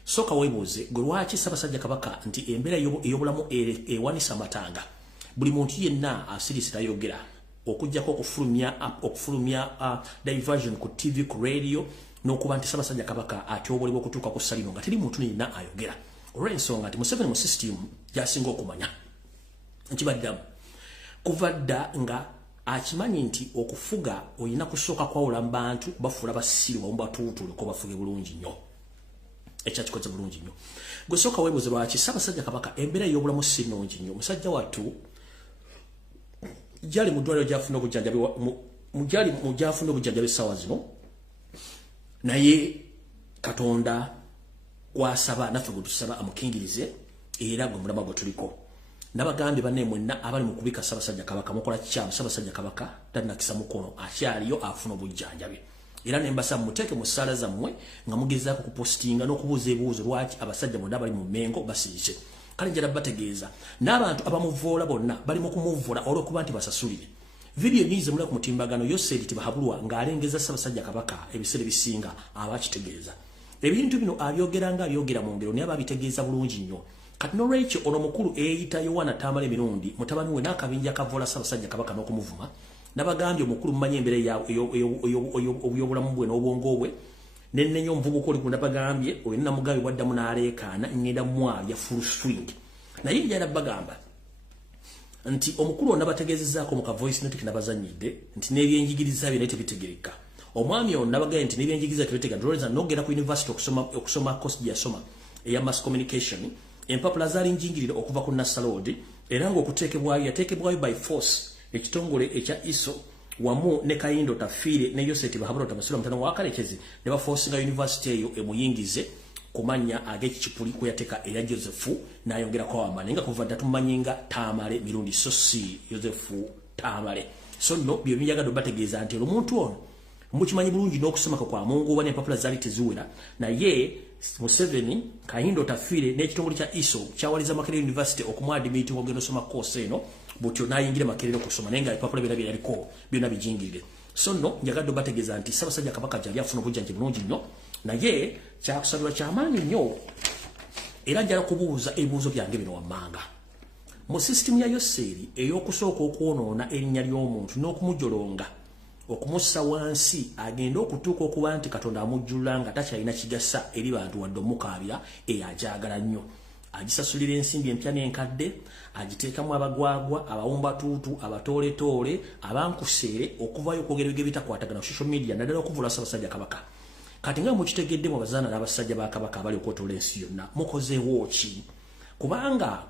soka weebuuze gwe lwaki Ssaabasajja Kabaka nti embeera ey'obulamu ewanisa amatanga buli muntu yenna asirisi tayogera okujjako okufulumya diversion ku TV ku radio n'okuba nti Ssaabasajja Kabaka atyobolebwa okutuuka ku salino nga teri muntu yenna ayogera olw'ensonga nti Museveni mu system gy'asinga okumanya nkibaddamu kuva dda nga akimanyi nti okufuga olina kusooka kwawula mu bantu bafuula basiru bamu batuutuule ko bafuge bulungi nnyo ekyakikoze bulungi nnyo gwe sooka weebuuze lwaki Ssaabasajja Kabaka embeera ey'obulamu si nnungi nnyo musajja wattu gyali mu ddwaliro gyafuna obujjanjabi essaawa zino naye Katonda gwasaba naffe gwe tusaba amukingirize era gwe mulama gwe tuliko nabagambye banne mwenna abali mu kubika Ssaabasajja Kabaka mukola kikyamu Ssaabasajja Kabaka tannakisa mukono akyaliyo afuna obujjanjabi era nembasa muteeke mu ssaala zammwe nga mugezaako kupostinga n'okubuuza ebibuuzo lwaki abasajja bonna bali mu Mengo basirise kale njala bategeeza n'abantu abamuvoola bonna bali mu kumuvoola olw'okuba nti basasulire video nize mula ku mutimbagano Yoseri Tibahabulwa ng'alengeza Ssaabasajja Kabaka ebiseera bisinga abakitegeeza ebintu bino abyogera mu ngero naye ababitegeeza bulungi nnyo kati n'olwekyo ono mukulu eyita Yohana Tamale emirundi mutabani we n'akabinja kavoola Ssaabasajja Kabaka n'okumuvuma nabagambye omukulu mumanye embeera ey'obulamu bwe n'obwongo bwe nennenya omuvubuka oli nabagambye oyo namugambye bwaddamu n'aleekaana ngenda mwalya full swing naye njala bagamba nti omukulu ono nabategeezezzaako mu ka voice note kinabazanyidde nti n'ebyenjigiriza bye naye tebitegereka omwami ono nabagambye nti n'ebyenjigiriza tebitegereka ndowooza n'ogenda ku university okusoma course gye yasoma eya mass communication empapula zaali njingirire okuva ku Nassalood era ng'okuteekebwayo yateekebwayo by force ekitongole ekya ISO wamu ne Kayindo Tafiire ne Yoseti Bahabula Tabasula mutano wa Kalekezi ne baforcinga university eyo emuyingize kumanya ag'ekipuli kuyateeka eya Joseph n'ayongera kwa Wamala nga kuva tumanyinga Tamale mirundi so si Joseph Tamale so no byo byagadde bategeeza nti omuntu ono mukimanyi bulungi n'okusoma kwa Mungu wane empapula zaali teziwera naye Museveni Kayindo Tafiire n'ekitongole kya ISO kyawaliza Makerere University okumwadimiti wogenda osoma course eno butyo nayingira Makerere okusoma naye nga empapula byonna byaliko byonna bijingirire so no njagadde bategeeza nti Ssaabasajja Kabaka gyali afuna obujjanjabi bulungi nnyo naye kyakusabirwa kyamaanyi nnyo era njala kubuuza ebibuuzo byange bino wammanga mu system ya Yoseri ey'okusooka okwonoona erinnya ly'omuntu n'okumujolonga okumussa wansi agenda okutuuka okuba nti Katonda amujjulula nga takyalina kigasa eri bantu wadde omukaabira eyajagala nnyo agisasulira ensimbi empya n'enkadde agiteekamu abagwagwa abawumbatuutu abatooletoole abankuseere okuvayo okwogera ebigere bitakwatagana ku social media naddala okuvula Ssaabasajja Kabaka kati nga mukitegeddemu abazaana n'abasajja ba Kabaka abali okwotoola ensi yonna mukozeewo ki kubanga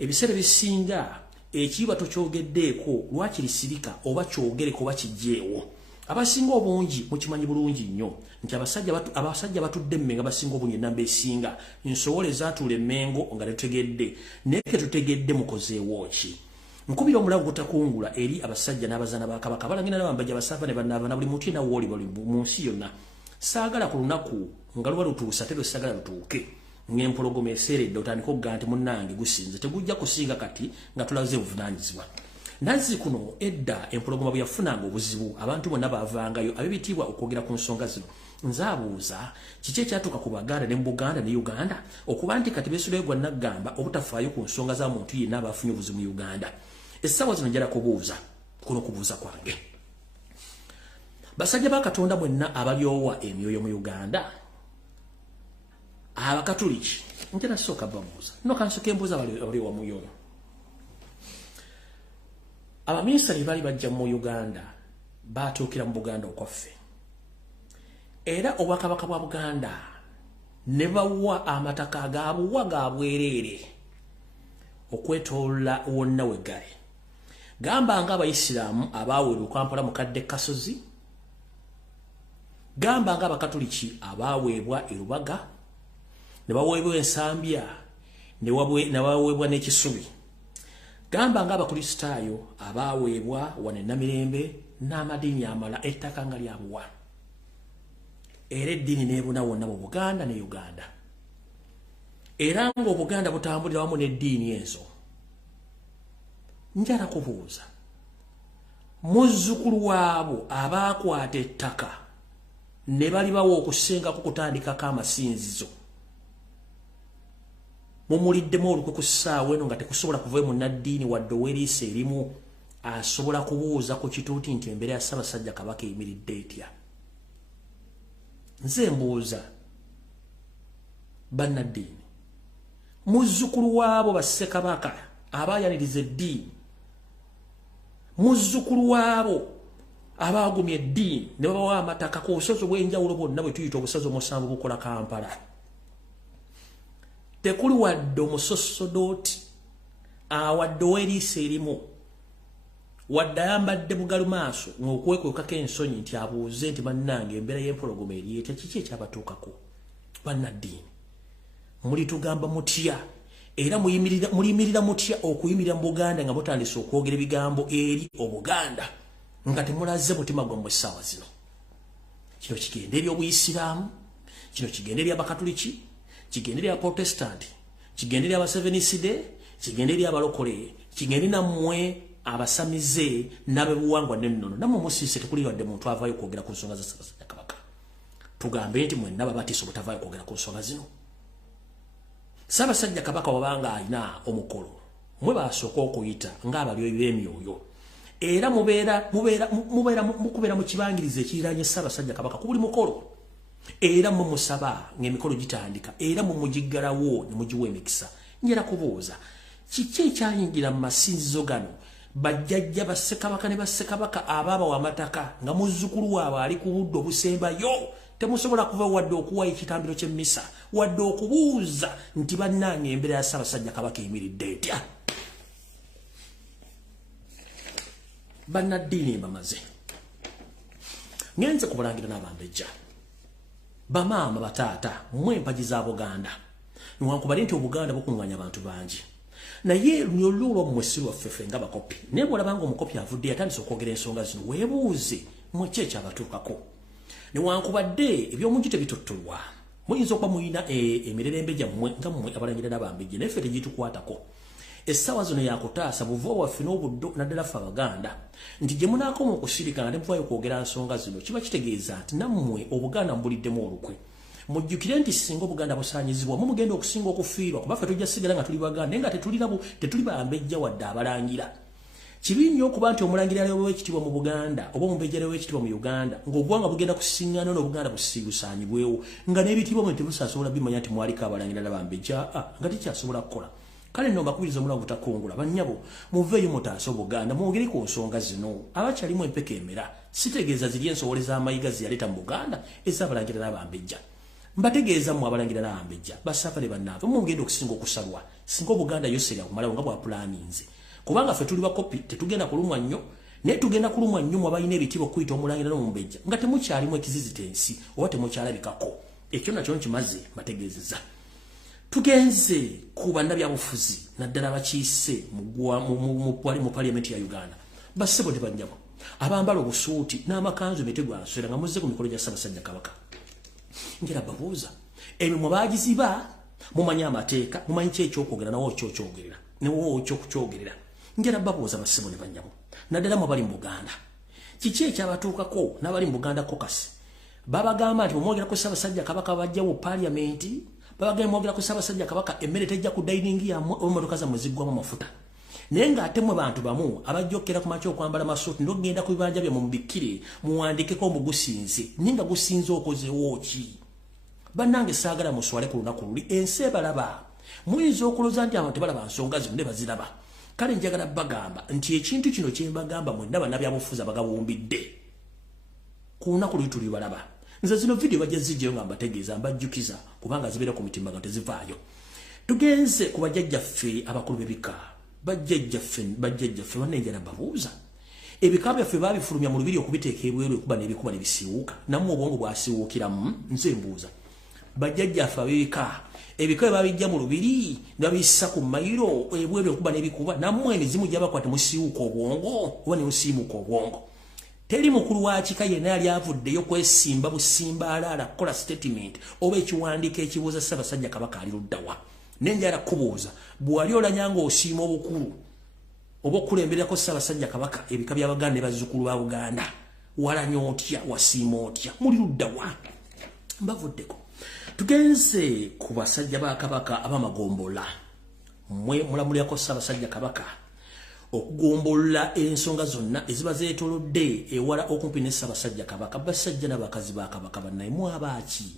ebiseera bisinga ekiba tokyogeddeeko lwaki lisirika oba kyogereko oba kijjeewo abasinga obungi mukimanyi bulungi nnyo nti abasajja batudde Mmengo abasinga obungi ennamba esinga nsowole zaatuula Mmengo nga tetutegedde naye ke tutegedde mukozeewo ki nkubira omulago gutakungula eri abasajja n'abazaana ba Kabaka balangina n'abambajja basava ne bannaava na buli muntu na woli bali mu nsi yonna saagala ku lunaku nga luba lutuusa tero saagala lutuuke ng'empologoma eseeredde otandika okugamba nti munnange gusinze tegujja kusinga kati nga tulaze obuvunaanyizibwa nazi kuno edda empologoma bwe yafunanga obuzibu abantu bonna baavangayo ab'ebitiibwa okwogera ku nsonga zino nzaabuuza kiki ekyatuuka ku Baganda ne mu Buganda ne Uganda okuba nti kati beesuleyo gwa naggamba obutafaayo ku nsonga za muntu yenna abaafunye obuzibu mu Uganda. Essaawa zino njala kubuuza kuno kubuuza kwange. Basajja ba Katonda mwenna abalyowa emyoyo mu Uganda abakatuliki njala sooka babuuza no kansoke mbuuza abalyowa mu yoyo. Abaminisitale baali bajja mu Uganda baatuukira mu Buganda okwaffe era obwakabaka bwa Buganda ne bawa amataka agaabuwa ga bwereere okwetoola wonna weggale. Gamba nga Abayisiraamu abaaweebwa Kampala mu kadde Kasozi, gamba nga Abakatuliki abaaweebwa e Lubaga, ne baweebwa Ensambya ne baweebwa n'Ekisubi, gamba nga Abakristaayo abaaweebwa wane Namirembe n'amadiini amala ettaka nga lyabuwa. Era eddiini n'ebuna wonna mu Buganda ne Uganda. Era ng'Obuganda butambulira wamu n'eddiini ezo. Njala kubuuza muzzukulu waabo abaakwata ettaka ne bali bawo okusengako kutandikako amasinzizo mumuliddemu olukwe ku ssaawa eno nga tekusobola kuvayo munnaddiini wadde ow'eriisa erimu asobola kubuuza ku kituuti nti embeera ya Ssaabasajja Kabaka eyimiridde etya. Nze mbuuza bannaddiini muzzukulu waabo Bassekabaka abaayaniriza eddiini, muzzukulu waabo abaagumya eddiini ne babawa amataka ku busozi obw'enjawulo bwonna bwe tuyita obusozi omusanvu bukola Kampala. Tekuli wadde omusosodooti awadde ow'eriisa erimu wadde ayambadde bugalumaaso ng'okwekwekako ensonyi nti abuuze nti bannange embeera y'empologoma eri etya kiki ekyabatuukako. Bannaddiini mulitugamba mutya era muliyimirira mutya okuyimirira mu Buganda nga mutandise okwogera ebigambo eri Obuganda nga temulaze mutima gwammwe essaawa zino. Kino kigenda eri Obuyisiraamu, kino kigenda eri Abakatuliki, kigenda eri Abaprotestanti, kigenda eri Abaseveniside, kigenda eri abalokole, kigenda nammwe abasamize n'abebuwangwa n'ennono. Nammwe musiise tekuli wadde muntu avaayo okwogera ku nsonga za Ssaabasajja Kabaka. Tugambe nti mwenna babatiisa obutavaayo okwogera ku nsonga zino. Ssaabasajja Kabaka wabanga alina omukolo mwe basooka okuyita ng'abalyoyi b'emyoyo era mukubeera mu kibangirizi ekiriraanye Ssaabasajja Kabaka ku buli mukolo era mwe musaba ng'emikolo gitandika era mwe mugiggalawo ne mugiwa emikisa. Njala kubuuza kiki ekyayingira mu masinzizo gano bajjajja Bassekabaka ne Bassekabaka abaabawa amataka nga muzzukulu waabwe ali ku budde obusembayo temusobola kuva wadde okuwayo ekitambiro ky'emmisa wadde okubuuza nti bannange embeera ya Ssaabasajja Kabaka eyimiridde etya. Bannaddiini mbamaze ngenze kubalangira n'abambejja bamaama bataata mmwe empagi za Buganda niwankubali nti Obuganda bukuŋŋaanya abantu bangi naye lunyolulwa mmwe si lwaffeffe nga bakopi naye bw'olabanga omukopi avudde yatandise okwogera ensonga zino weebuuze mmwe ki ekyabatuukako. Newankubadde eby'omungi tebitottolwa muyinza okuba muyina emirerembe gyammwe nga mmwe abalangira n'abambejja naye ffe tegitukwatako. Essaawa zino yakutaasa buva waffe n'obuddo naddala ffe Abaganda nti gye munaakoma okusirika nga temuvaayo kwogera nsonga zino kiba kitegeeza nti nammwe Obuganda mubuliddemu olukwe. Mujjukire nti singa Obuganda busaanyizibwa mugenda okusinga okufiirwa kuba ffe tujja sigala nga tuli Baganda naye nga tetuli bambejja wadde abalangira. Kibi nnyo okuba nti omulangira w'ekitiibwa mu Buganda oba omubejja w'ekitiibwa mu Uganda ng'oggwanga bugenda kusiŋŋaana n'Obuganda busaanyibwewo nga n'ebitiibwa mwe tebusasobola bimanya nti mwaliko abalangira n'abambejja nga tekyasobola kukola. Kale nno mbakubiriza omulago butakungula bannyabo muveeyo mutaase Obuganda mwogere ku nsonga zino abakyalimu empeka emera sitegeeza ziri ensowole z'amayiga zeyaleeta mu Buganda ez'abalangira n'abambejja. Mbategeeza mmwe abalangira n'abambejja basafale bannaabwe mugenda okusinga okusalwa singa Obuganda yoserya kumalawo nga bwapulaninze kubanga ffe tuli bakopi tetugenda kulumwa nnyo naye tugenda kulumwa nnyo mu abalina ebitiibwa okuyita omulangira n'omubejja nga temukyalimu ekizizitensi oba temukyalabikako. Ekyo nakyo nkimaze mbategeezeza. tugenze kuba nabyabufuzi naddala bakiise mu parliament ya Uganda basebo tebanjabo abambala obusuuti n'amakanzu emitego aswera nga muzze ku mikolo gya Ssaabasajja Kabaka ngera babuuza emimwe bagiziba mumanyi amateeka mumanyi ekyokwogera nawo kyokyogerera newo kyokukyogerera ngera babuuza basebo ne banjabo naddala mu bali mu Buganda kiki ekyabatuukako n'abali mu Buganda caucus babagamba nti mumwogera ku Ssaabasajja Kabaka bajja mu parliament babagamba mwogera ku Ssaabasajja Kabaka emmere tejja ku dining ya emotoka za muzigwamu amafuta naye ng'ate bantu bamu abajjokera ku makya okwambala masuuti n'okugenda ku bibanja bye mumubikire muwandikeko omugusinze naye nga gusinze okozewo ki bannange saagala muswale ku lunaku luli ensi ebalaba muyinza okulooza nti abantu tebalaba nsonga zino ne baziraba kale njagala bagamba nti ekintu kino kye mbagamba mwenna bannabyabufuzi abagawumbidde ku lunaku luli tuli balaba nze zino video bajja zijjayo nga mbategeeza mbajjukiza kubanga zibeera ku mitimbaga tezivaayo tugenze ku bajjajjaffe abakulu b'ebika bajjajjaffe bannenjala babuuza ebika byaffe babifulumya mu lubiri okubiteeka ebweru ekuba n'ebikuba ne bisiiwuuka nammwe obwongo bwasiiwuukiramu nze mbuuza bajjajjaffe ab'ebika ebika bye babijja mu lubiri ne babissa ku mayiro ebweru ekuba n'ebikuba nammwe emizimu gy'abakwate musiiwuuka obwongo oba ne musiimuuka obwongo teri mukulu wa kika yenna yali avuddeyo kwesimba busimba alaala kukola statement oba ekiwandiiko ekibuuza Ssaabasajja Kabaka ali luddawa nenjala kubuuza bw'ali olanyanga osiima obukulu oba okulembererako Ssaabasajja Kabaka ebika by'Abaganda ne bazzukulu ba Buganda walanya otya wasiima otya muli luddawa mbavuddeko tugenze ku basajja ba Kabaka abamagombola mmwe mulamulirako Ssaabasajja Kabaka okugombola ensonga zonna eziba zeetolodde ewala okumpi ne Ssaabasajja Kabaka basajja n'abakazi ba Kabaka bannaye mwabaaki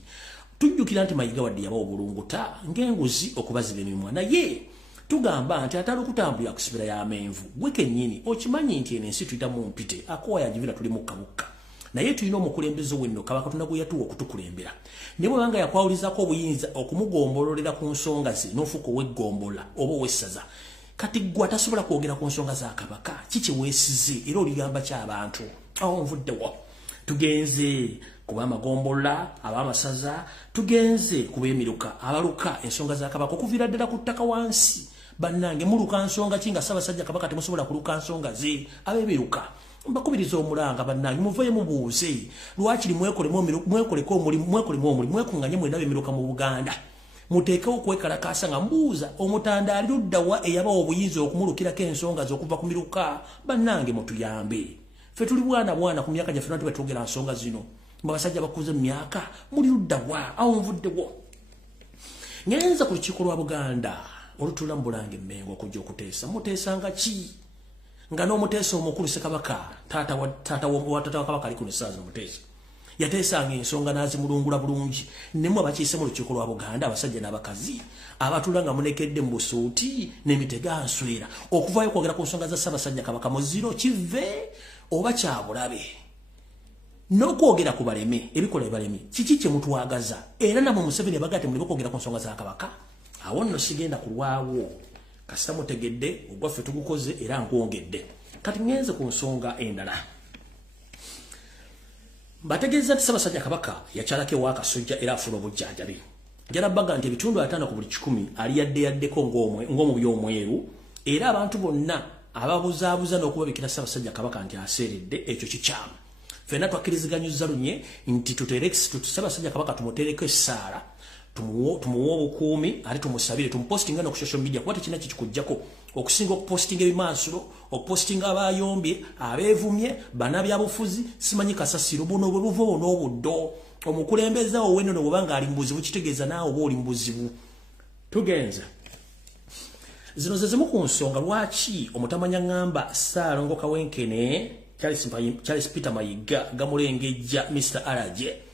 tujjukira nti Mayiga wadde yabawo obulunguta ng'enguzi okubaziba emimwa naye tugamba nti atali okutambulira kusibira y'amenvu gwe kennyini okimanyi nti eno ensi tuyitamu mpite akoowa yagivira tuli mukka bukka naye tulina omukulembeze wenno Kabaka Katonda gwe yatuwa okutukulembera ne bwebanga yakwawulizako obuyinza okumugombololera ku nsonga ze n'ofuuka ow'eggombola oba ow'essaza kati gwe atasobola kwogera ku nsonga za Kabaka kiki weesize era oligamba ky'abantu awo nvuddewo tugenze kuba amagombola ab'amasaza tugenze kuba emiruka abaluka ensonga za Kabaka okuviira ddala ku ttaka wansi bannange muluka nsonga ki nga Ssaabasajja Kabaka temusobola kuluka nsonga ze ab'emiruka mbakubiriza omulanga bannange muveeyo mubuuze lwakiri mwekolemu omulimu mwekuŋŋanye mwenna b'emiruka mu Buganda muteekewo okwekalakasa nga mbuuza omutanda ali luddawa eyabawo obuyinza okumulukirako ensonga ze okuva ku miruka bannange mutuyambe ffe tuli bwana ku myaka gyaffe nati betwogera nsonga zino mbabasajja bakuze mu myaka muli luddawa awo nvuddewo ngenza ku lukiiko lwa Buganda olutula mu Bulange Mmengo okujja okuteesa muteesanga ki nga n'omuteesa omukulu Ssekabaka taata wa Kabaka ali kuno essaazi omuteesa yateesanga ensonga n'azimulungula bulungi nemmwe abakiise mu lukiiko lwa Buganda abasajja n'abakazi abatula nga munekedde mu busuuti n'emitega nswera okuvaayo kwogera ku nsonga za Ssaabasajja Kabaka muziro kive oba kyabulabe n'okwogera ku baleme ebikola ebaleme kiki kye mutwagaza era namwe Museveni bagate mulibe kwogera ku nsonga za Kabaka awo nno sigenda kulwawo kasita mutegedde ogwaffe tugukoze era nkwongedde kati ngenze ku nsonga endala bategeeza nti Ssaabasajja Kabaka yakyalako ew'akasujja era afuna obujjanjabi njala baga nti ebitundu 5 ku buli 10 ali yaddeyaddeko ng'omubi omweru era abantu bonna ababuzaabuza n'okubabikira Ssaabasajja Kabaka nti aseeredde ekyo kikyamu ffenna twakkiriziganyizza lunye nti Ssaabasajja Kabaka tumuteereko essaala tumuwe obukuumi ate tumusabire tumupostinga no ku social media kuba tekina kikujjako okusinga okupostinga ebimansulo okupostinga abayombye abeevumye bannabyabufuzi simanyi kasasiro buno bwe buva n'obuddo omukulembeze awo wenno bwebanga ali mubuzibu kitegeeza naawe oba oli mubuzibu tugenza zino ze zimu ku nsonga lwaki omutamanya ngamba Ssaalongo Kawenkene Charles Peter Mayiga gamulengejja Mr. Araje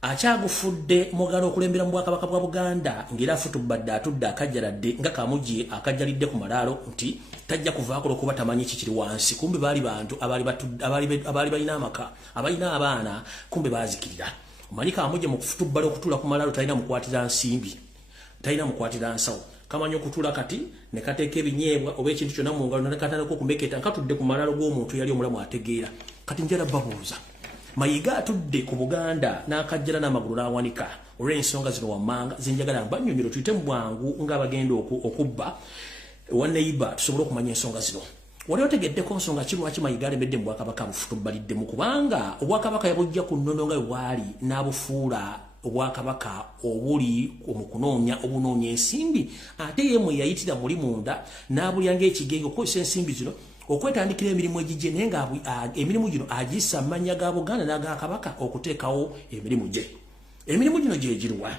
akyagufudde mugalo okulembera mu Bwakabaka bwa Buganda ng'era afutubadde atudde akajjaladde nga kamugi akajjalidde ku malaalo nti tajja kuvaako lwokuba tamanyi kikiri wansi kumbe baali bantu abaali balina amaka abalina abaana kumbe baazikirira omanyi kamugi mu kufutubbala okutula ku malaalo talina mukwatira nsimbi talina mukwatira nsawo kamanyi okutula kati ne kateeka ebinyeebwa oba ekintu kyonna mu ngalo ne katandika okumeketa nkatudde ku malaalo g'omuntu yali omulamu ategeera kati njala babuuza Mayiga atudde ku Buganda n'akajjala n'amagulu n'awanika olw'ensonga zino wammanga zinjagala bannyonnyola tuyite mu bwangu ng'abagenda okubba waneiba tusobole okumanya ensonga zino. Wali otegeddeko nsonga ki lwaki Mayiga alemedde mu Bwakabaka bufutubaliddemu kubanga Obwakabaka yabujja ku nnono nga bwali n'abufuula Obwakabaka obuli mu kunoonya obunoonya ensimbi ate yemwe yayitira muli munda n'abulyanga ekigenge okukozesa ensimbi zino okwetandikira emirimu egijje naye nga emirimu gino agissa amannya ga Buganda n'aga Kabaka okuteekawo emirimu gye. Emirimu gino gye giruwa?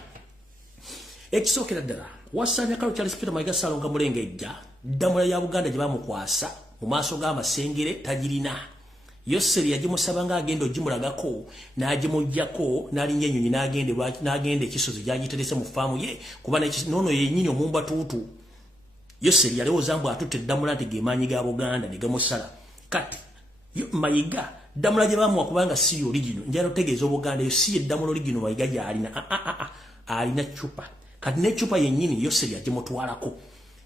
Ekisookera ddala Wasanya Kalo Charles Peter Mayiga Salonga Mulengejja ddamula ya Buganda gye bamukwasa mu maaso g'amasengere tagirina. Yoseri yagimusaba ng'agenda ogimulagako n'agimuggyako n'alinnya ennyonyi n'agenda ekisozi gy'agiterese mu faamu ye kuba noono yennyini omumba tuutu. Yoseri yalowooza mbu atutte eddamula nti ge maanyi ga Buganda ne gamusala. Kati Mayiga ddamula gye bamuwa kubanga si y'oligino njala otegeeza Obuganda yo si eddamula oligino Mayiga gy'alina alina cupa. Kati ne cupa yennyini Yoseri yagimutwalako.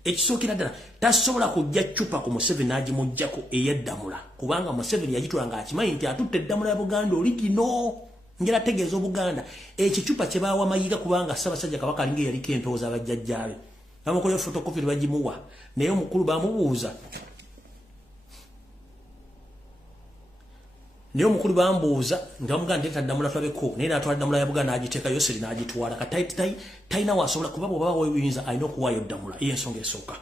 Ekisookera ddala tasobola kujja cupa ku Museveni n'agimuggyako ey'eddamula kubanga Museveni yagitwala ng'akimanyi nti atutte eddamula ya Buganda oligino njala tegeeza Obuganda ekicupa kye baawa Mayiga kubanga Ssaabasajja Kabaka alinga yaliko empooza abajjajjaabe. Bamukola fotokopi bagimuwa naye omukulu bamubuuza. Naye omukulu bambuuza ndamuganda ndeeta ddamula twabeko naye n'atwala ddamula ya Buganda n'agiteeka Yoseri n'agitwala kati talina waasobola kuba bw'oba weebiyinza alina okuwaayo ddamula. Eyo ensonga esooka.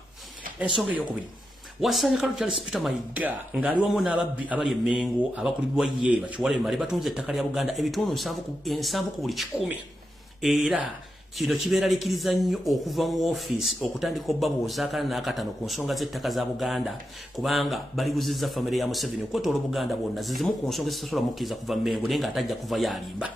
Ensonga ey'okubiri Wasanya Kalo Charles Peter Mayiga ng'ali wamu n'ababbi abali emmengo abakulibwa ye bakiwale male batunze ettaka lya Buganda ebitundu 7 ku buli 100 era kino kibeera likiriza nnyo okuva mu ofiisi okutandika obbabooza akana n'akatano ku nsonga z'ettaka za Buganda kubanga balibuzizza famire ya Museveni okwetoola Buganda bwonna zizimu ku nsonga ezitasobola mukkiriza kuva Mmengo naye ng'atajja kuva yalimba.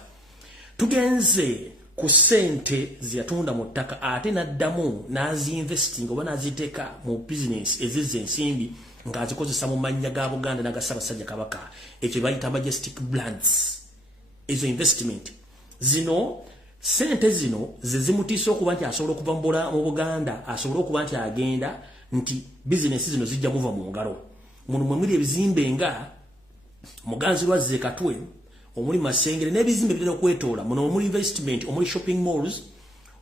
Tugenze ku ssente zeyatunda mu ttaka ate n'addamu n'azinvestinga oba n'aziteeka mu bizinesi ezizza ensimbi ng'azikozesa mu mannya ga Buganda n'aga Ssaabasajja Kabaka ekyo bayita majestic brands. Ezo investment zino sente zino zezimutiisa okuba nti asobola okuva mu Buganda asobola okuba nti agenda nti bizinesi zino zijja muva mu ngalo. Muno mwe muli ebizimbe nga Muganzirwazze Katwe omuli Masengere n'ebizimbe bitera okwetoola muno omuli investment omuli shopping malls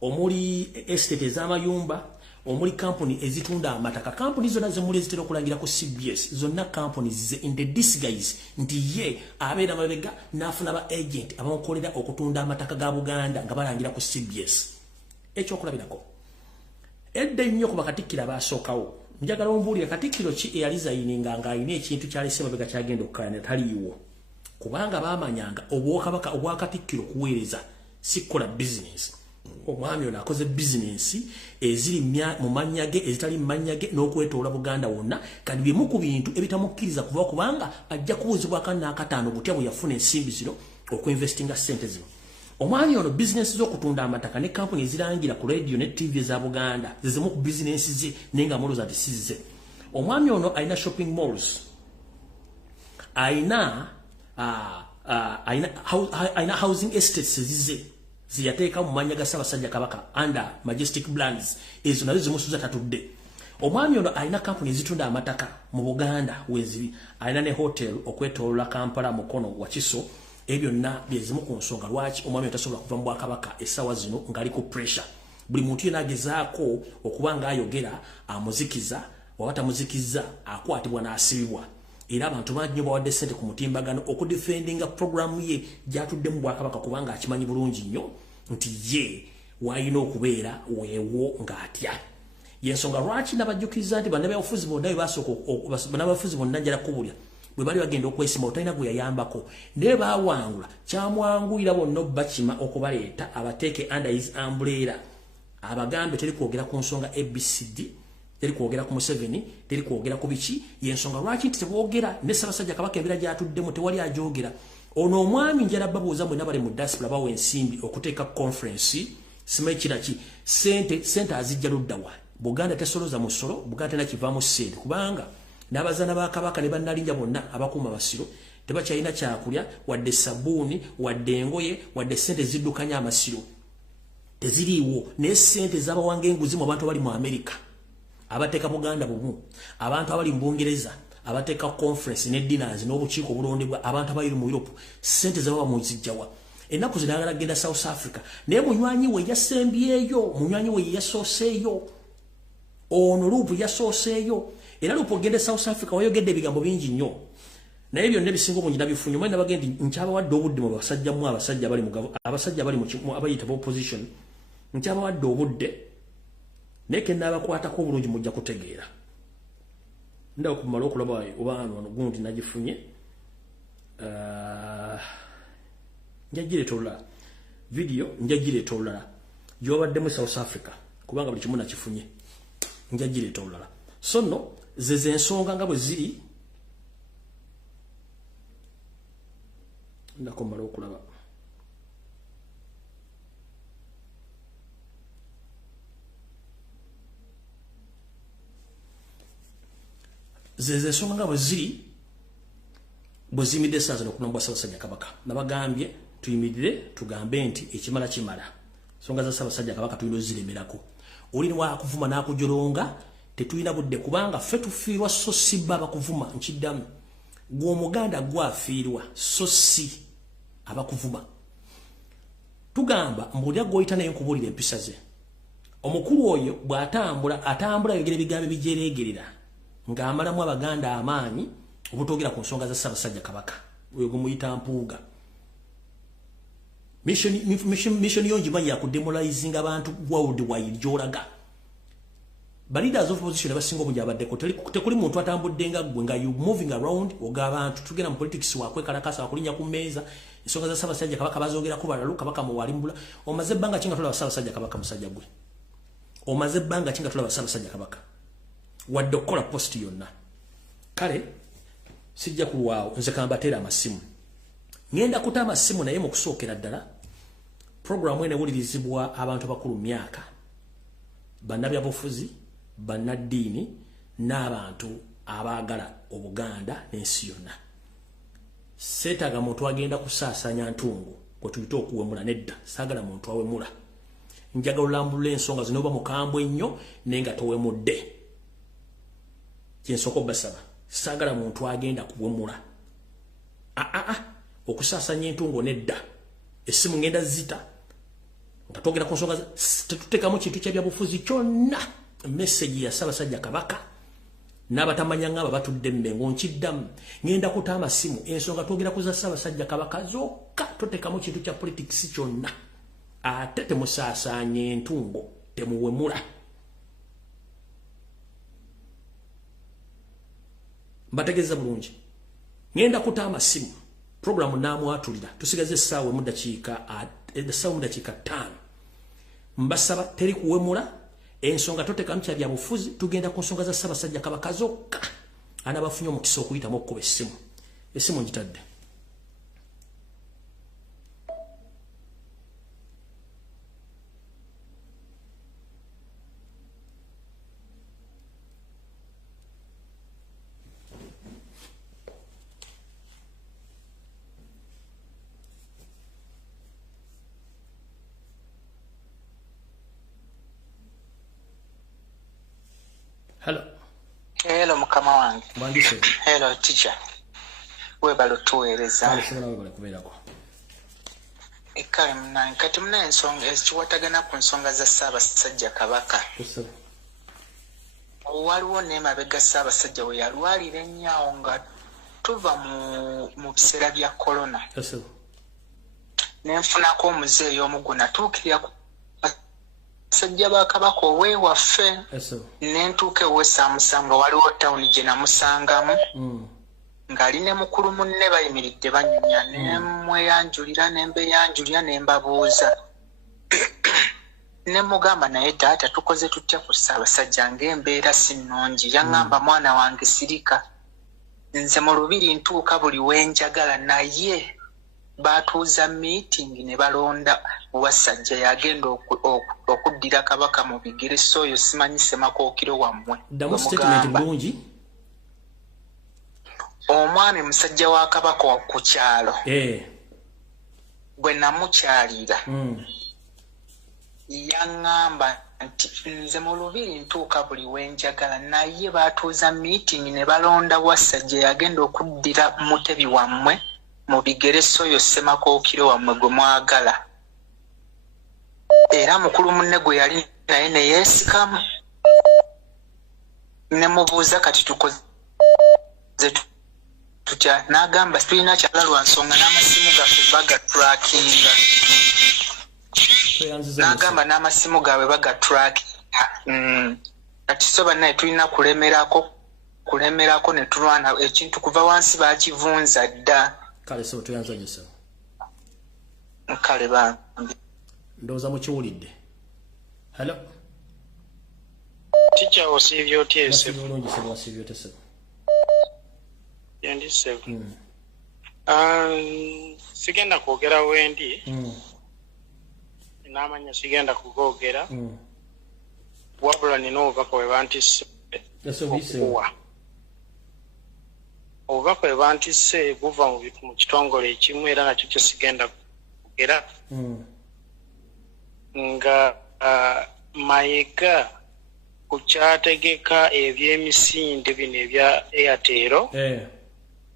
omuli estate ez'amayumba omuli company ezitunda amataka. Company zonna zemuli ezitera okulangira ku CBS zonna companies ze in the disguise nti ye abeera mabega n'afuna ba agent abamukolera okutunda amataka ga Buganda nga balangira ku CBS. Ekyokulabirako edda ennyo ku bakatikkiro abaasookawo njagala ombuulire katikkiro ki eyalizayininga ng'alina ekintu kyalese mabega kyagenda okukalana taliiwo kubanga baamanyanga obwakatikkiro kuweereza si kukola bizinesi. Omwami ono akoze bizinesi eziri mu mannya ge ezitali mu mannya ge n'okwetoola Buganda wonna kati bimu ku bintu ebitamukkiriza kuva kubanga ajja kubuuzibwa akana n'akataano butya bwe yafuna ensimbi zino okuinvestinga ssente zino. Omwami ono bizinesi z'okutunda amataka ne kampuni ezirangira ku radio ne TV za Buganda zizimu ku bizinesi ze naye nga mulooza nti sizize. Omwami ono alina shopping malls alina housing estates ezize ziyateeka mu mannya ga Ssaabasajja Kabaka under majestic brands ezo nazo zimusuza tatudde. Omwami ono alina kampuni ezitunda amataka mu Buganda weziri alina ne hotel okwetoolola Kampala Mukono Wakiso ebyo byonna byezimu ku nsonga lwaki omwami tasobola kuva mu Bwakabaka essaawa zino ng'ali ku pressure. Buli muntu yena agezaako okuba ng'ayogera amuzikiza oba tamuzikizza akwatibwa n'asibibwa. Era abantu bangi nnyo bawadde ssente ku mutimbagano okudefendinga programu ye gy'atudde mu Bwakabaka kubanga akimanyi bulungi nnyo nti ye wayina okubeera weewo ng'atya. Yensonga lwaki nabajjukiza nti bannabyabufuzi bonna bannabyabufuzi bonna njala kubulya bwe bali bagenda okwesimba otalina gwe yayambako naye baawangula kyamwanguyira bonna bakima okubaleeta abateeke under his umbrella abagambe teri kwogera ku nsonga ABCD teri kwogera ku Museveni teri kwogera ku biki. Yensonga lwaki nti tebwogera ne Ssaabasajja Kabaka embeera gy'atuddemu tewali ajogera. Ono omwami njala babuuza mwe nabali mu diaspora bawa ensimbi okuteeka conference simanyi kiraki sente azijja ludda wa Buganda tesoloza musolo Buganda tena kivaamu ssente kubanga n'abazaana ba Kabaka ne bannalinnya bonna abakuuma basiro tebakyalina kyakulya wadde sabbuuni wadde engoye wadde ssente ziddukanya amasiro teziriiwo naye ssente z'abawanga enguzi mu bantu abali mu Amerika abateeka Buganda bumu abantu abali mu Bungereza abateeka conference ne dinners n'obukiiko obulondebwa abantu abayiri mu Europe sente zaba mu zijjawa ennaku zinagala genda South Africa naye munywanyi we yasembyeyo munywanyi we yasoseeyo ono lupu yasoseeyo era lupu gende South Africa wayogedde ebigambo bingi nnyo naye byonna ebisinga obungi nabifunye mwenda bagendi nkyaba wadde obudde mu basajja mu abasajja bali mu abayita opposition nkyaba wadde obudde neke nabakwatako obulungi mujja kutegeera ndawo kumala okulaba obaano wano gundi nagifunye njagireta olulala video njagireta olulala gyobaddemu South Africa kubanga buli kimu nakifunye njagireta olulala so no zeze ensonga nga bwe ziri ndakomala okulaba zeze ensonga nga bwe ziri bwe ziyimiridde essaawa zino okulambwa Ssaabasajja Kabaka nabagambye tuyimirire tugambe nti ekimala kimala ensonga za Ssaabasajja Kabaka tulina oziremerako oli wakuvuma n'akujolonga tetulina budde kubanga ffe tufiirwa so si bba abakuvuma nkiddamu gwe Omuganda gwafiirwa so si abakuvuma tugamba mbulira gwoyita naye nkubuulira empisa ze omukulu oyo bw'atambula yogera ebigambo ebijereegerera ng'amalamu Abaganda amaanyi obutogera ku nsonga za Ssaabasajja Kabaka oyo gwe muyita mpuuga mission yongimanyi yakudemoralizinga abantu worldwide gy'olaga leaders of opposition abasinga obungi abaddeko tekuli muntu atambudde nga gwe nga you moving around og'abantu tugenda mu politics wakwekalakasa wakulinya ku mmeeza ensonga za Ssaabasajja Kabaka bazongerako balalu Kabaka muwalimbula omaze ebbanga kinga tulaba Ssaabasajja Kabaka musajja gwe omaze ebbanga kinga tulaba Ssaabasajja Kabaka wadde okukola post yonna kale sijja kulwawo nze kambateera amasimu ngenda kuta amasimu naye mu kusookera ddala programu ene ewulirizibwa abantu bakulu myaka bannabyabufuzi bannaddiini n'abantu abaagala Obuganda n'ensi yonna seetaaga muntu agenda kusaasanya ntungu kwe tuyita okuwemula nedda saagala muntu awemula njagala olambulula ensonga zino oba mukambwe ennyo naye nga towemudde kyensooka obbasaba saagala muntu agenda kuwemula okusaasanya entungo nedda essimu ngenda zita nga twogera ku nsonga tetuteekamu kintu kyabyabufuzi kyonna message ya Ssaabasajja Kabaka n'abatamanya ng'abo batudde mmengo nkiddamu ngenda kuta amasimu ensonga twogera ku za Ssaabasajja Kabaka zokka toteekamu kintu kya politics kyonna ate temusaasaanya entungo temuwemula mbategeeza bulungi ngenda kuta amasimu programu namwatulira tusigaze essaawa mu dakiika 5 mbasaba teri kuwemula ensonga toteekamu kya byabufuzi tugenda ku nsonga za Ssaabasajja Kabaka zokka anabafunye omukisa okuyitamu okukuba essimu ngitadde Hello mukama wange. Mwandise. Hello teacher. Webalo tuweereza. Ekale mna kati mna ensonga ezikiwatagana ku nsonga za Ssaabasajja Kabaka. Waliwo n'emabega Ssaabasajja we yalwalira ennyawo nga tuva mu biseera bya corona. Nenfunako omuzeeyi omu gwe natuukirira Sajja ba Kabaka ow'ewaffe nentuuka ew'esaamusanga waliwo tawuni gye namusangamu ng'ali ne mukulu munne bayimiridde banyumya nemweyanjulira nembeyanjulira nembabuuza nemugamba naye taata tukoze tutya ku Ssaabasajja ng'embeera si nnungi yaŋŋamba mwana wange sirika nze mu lubiri ntuuka buli wenjagala naye batuuza meeting ne balonda Wasajja yagenda okuddira Kabaka mu bigere soyo simanyi Semakookiro wammwe damu statement bulungi omwami musajja wa Kabaka ku kyalo bwe namukyalira yaŋŋamba nti nze mu lubiri ntuuka buli wenjagala naye baatuuza meeting ne balonda Wasajja yagenda okuddira Mutebi wammwe mu bigere Soyo Semakookiro wammwe gwe mwagala. Era mukulu munne gwe yali naye ne yeesikamu. Ne mubuuza kati tukoze tutya, n'agamba tulina kyala lwa nsonga n'amasimu gaffe bagatrackinga. N'agamba n'amasimu gaabwe bagatrackinga. Kati so bannaye tulina kulemerako ne tulwana ekintu kuva wansi baakivunza dda. Kale so tuyanzanyisa. Kale bambi. Ndowooza mukiwulidde. Hello. Teacher osiibye otya esebo? Bulungi sebo wasiibye otya sebo? Yendi sebo. Sigenda kwogera wendi. N'amanya sigenda kugoogera. Wabula nina obubaka bwe bantisse. Okuwa. Obubaka bwe bantisse buva mu kitongole ekimu era nakyo kye sigenda kwogera. Nga Mayiga kukyategeka ebyemisinde bino ebya Airtel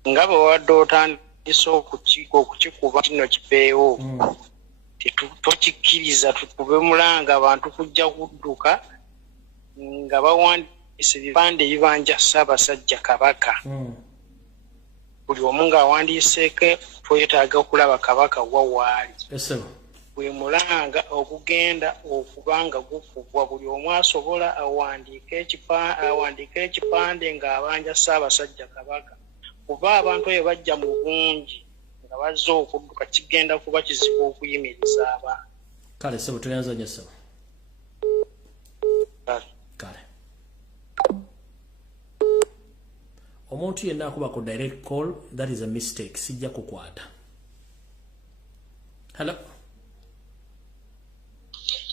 nga bwe wadde otandise okukikuba kino kipeewo tokikkiriza tukube mulanga abantu kujja kudduka nga bawandiise ebipande ebibanja Ssaabasajja Kabaka. Buli omu ng'awandiiseeko twetaaga okulaba Kabaka wawaali. Bwe mulanga okugenda okubanga gukubwa buli omu asobola awandiika ekipande ng'abanja Ssaabasajja Kabaka. Kuba abantu eyo bajja mu bungi nga bazze okudduka kigenda kuba kizibu okuyimiriza abantu. Kale sebo tuyanzanya sebo. Kale. Omuntu yenna akuba ku direct call, that is a mistake. Sijja kukwata. Hello.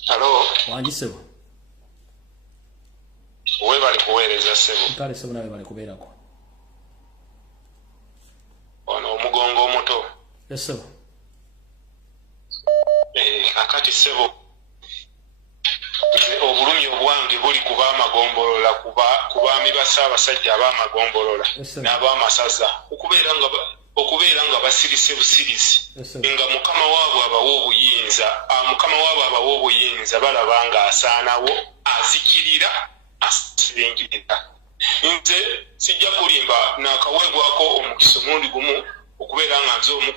Hello. Wangi sebo. Wewe bali kuweereza sebo. Kale sebo nawe bali kubeerako. Ono omugongo omuto. Yes sebo. Akati sebo. Obulumi obwange buli kuba amagombolola kubaami ba Ssaabasajja ab'amagombolola n'ab'amasaza okubeera nga basirise busirisi nga mukama waabwe abawa obuyinza balaba nga asaanawo azikirira asirengirira. Nze sijja kulimba n'akaweebwako omukisa omulundi gumu okubeera nga nze omu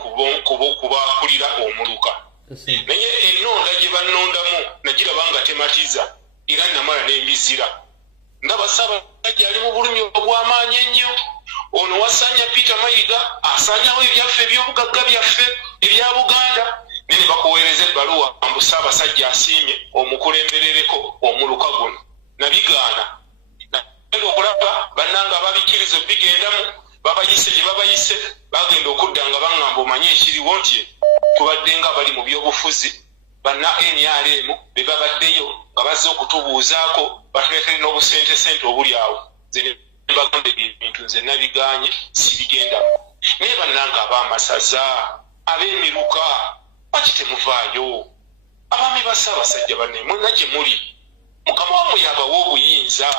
ku baakulira omuluka. Naye ennonda gye bannondamu nagiraba nga tematiza era namala n'embizira. Ndaba Ssaabasajja ali mu bulumi obw'amaanyi ennyo. Ono wasanya Peter Mayiga asanyawo ebyaffe eby'obugagga byaffe ebya Buganda. Ne bakuweereza ebbaluwa mbu Ssaabasajja asiimye omukulemberereko omuluka guno. Nabigaana. Nagenda okulaba bannanga ababikkiriza bigendamu babayise gye babayise bagenda okudda nga baŋŋamba omanye ekiriwo nti tubadde nga bali mu byobufuzi banna NRM be babaddeyo nga bazze okutubuuzaako batuleetere n'obusente obuli awo. Nze ne bagamba ebintu nze nabiganye sibigendamu. Naye bannanga ab'amasaza ab'emiruka baki temuvaayo. Abaami ba Ssaabasajja banne mwenna gye muli mukama wammwe yabawa obuyinza.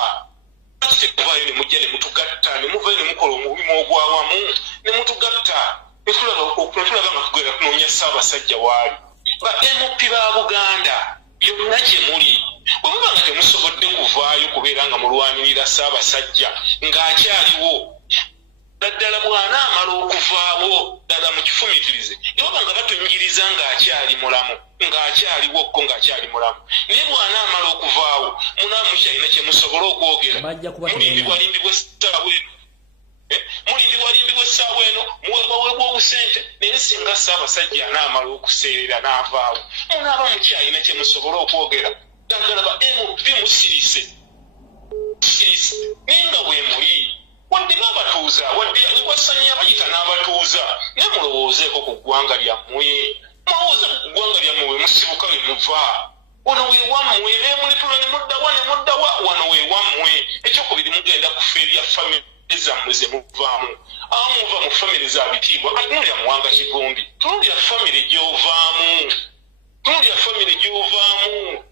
Baki temuvaayo ne mujja ne mutugatta ne muvaayo ne mukola omulimu ogw'awamu ne mutugatta. Netulaga nga tugenda tunoonya Ssaabasajja waali. Ba MP ba Buganda byonna gye muli bwe muba nga temusobodde kuvaayo kubeera nga mulwanirira Ssaabasajja ng'akyaliwo ddala bw'anaamala okuvaawo ddala mu kifumitirize ebaba nga batunyiriza ng'akyali mulamu ng'akyaliwo ko ng'akyali mulamu. Naye bw'anaamala okuvaawo munaamukyalina kye musobola okwogera mulindibwalimbibwa essaawa eno muweebwaweebwa obusente naye singa Ssaabasajja anaamala okuseerera n'avaawo munaaba mukyalina kye musobola okwogera. Ddagala ba MP musirise naye nga bwe muli wadde n'abatuuza wadde wasanya bayita n'abatuuza naye mulowoozeeko ku ggwanga lyammwe. Mulowooze ku ggwanga lyammwe we musibuka we muva. Wano weewammwe neemulitula ne muddawa wano weewammwe. Ekyokubiri mugenda kufa ebya famire zammwe ze muvaamu. Muva mu famire za bitiibwa kati tulya muwanga kivumbi tulya famire gy'ovaamu.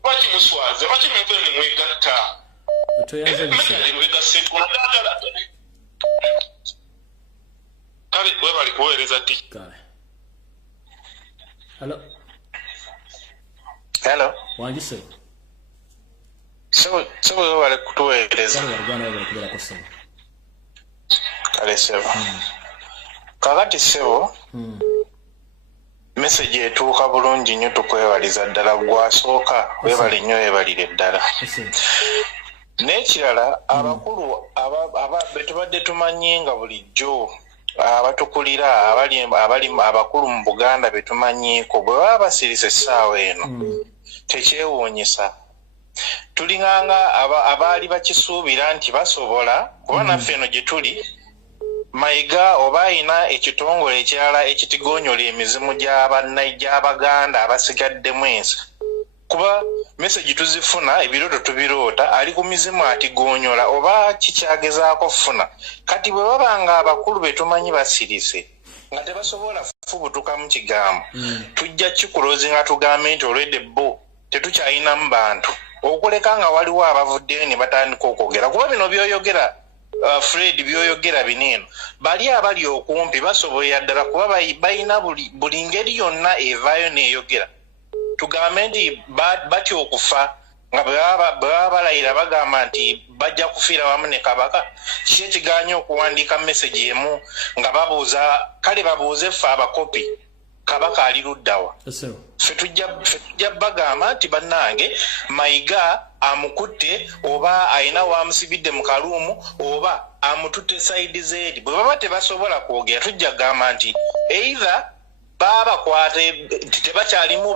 Lwaki lwaki muswaza lwaki muvee ne mwegatta kale webali kuweereza ti hello wanjise so webali kutuweereza kale sebo kakati sebo message etuuka bulungi nnyo tukwewaliza ddala gwasooka webali nnyo webalire ddala n'ekirala abakulu betubadde tumanyi nga bulijjo abatukulira abali abakulu mu Buganda betumanyiiko bwe baba basirise essaawa eno tekyewuunyisa tulinganga abaali bakisuubira nti basobola kuba naffe eno gye tuli mayiga oba ayina ekitongole ekirala ekitigonyola emizimu gy'Abaganda abasigaddemu ensi kuba message tuzifuna ebiroto tubiroota ali ku mizimu atigonyola oba kikyagezaako funa kati bwe babanga abakulu betumanyi basirise nga tebasobola fubutuka mu kigambo tujja kikulozi nga tugambe nti olwedde bo tetukyayinamu bantu okuleka nga waliwo abavuddeyo ne batandika okwogera kuba bino byoyogera Fred byoyogera bineno bali abali okumpi basobola ddala kuba bayina buli ngeri yonna evaayo neeyogera tugambe nti batya okufa nga bwe baba balayira bagamba nti bajja kufiira wamu ne kabaka kiki ekiganya okuwandiika message emu nga babuuza kale babuuze ffe abakopi kabaka ali luddawa ffe tujja bagamba nti bannange mayiga amukutte oba ayina wamusibidde mu kaluumu oba amututte saidi zeeri bwe baba tebasobola kwogera tujja gamba nti either babakwate tebakyalimu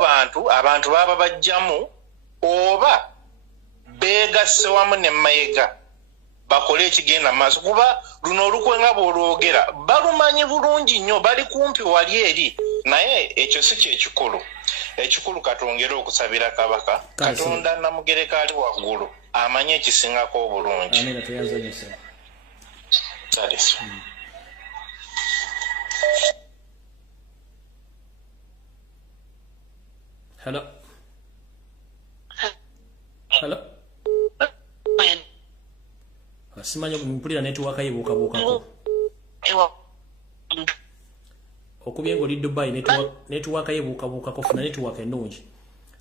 abantu baba bajjamu oba beegasse wamu ne mayiga bakole ekigenda maaso kuba luno olukwe nga bw'olwogera balumanyi bulungi nnyo bali kumpi wali eri naye ekyo si ekikulu katongera okusabira kabaka katonda namugereka ali waggulu amanye ekisingako obulungi Hello. Simanya mpulira netiwaka yebuukabuukako okubye ng'oli Dubai netiwaka yebuukabuukako funa netiwaka ennungi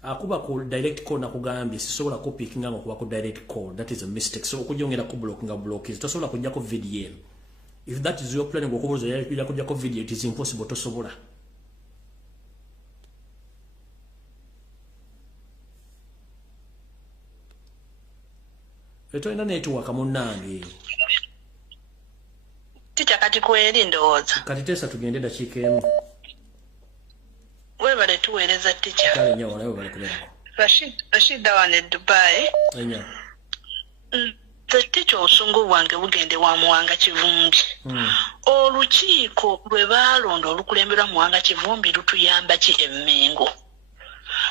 akuba ku direct call nakugambye sisobola kupikinga nga kuba ku direct call that is a mistake so okujongera ku block nga block is tosobola kujjako video if that is your plan ng'okubuuza yajja kujjako video it is impossible tosobola Etoina network munnange. Ticha kati kweli ndowooza. Kati tesa tugende dakiika emu. Webale tuweereza ticha. Kale nnyo wala webale kulera. Rashid wane Dubai. Nnyo. Ticha obusungu bwange bugende wa Muwanga Kivumbi. Olukiiko lwe baalonda olukulembera Muwanga Kivumbi lutuyamba ki Emmengo.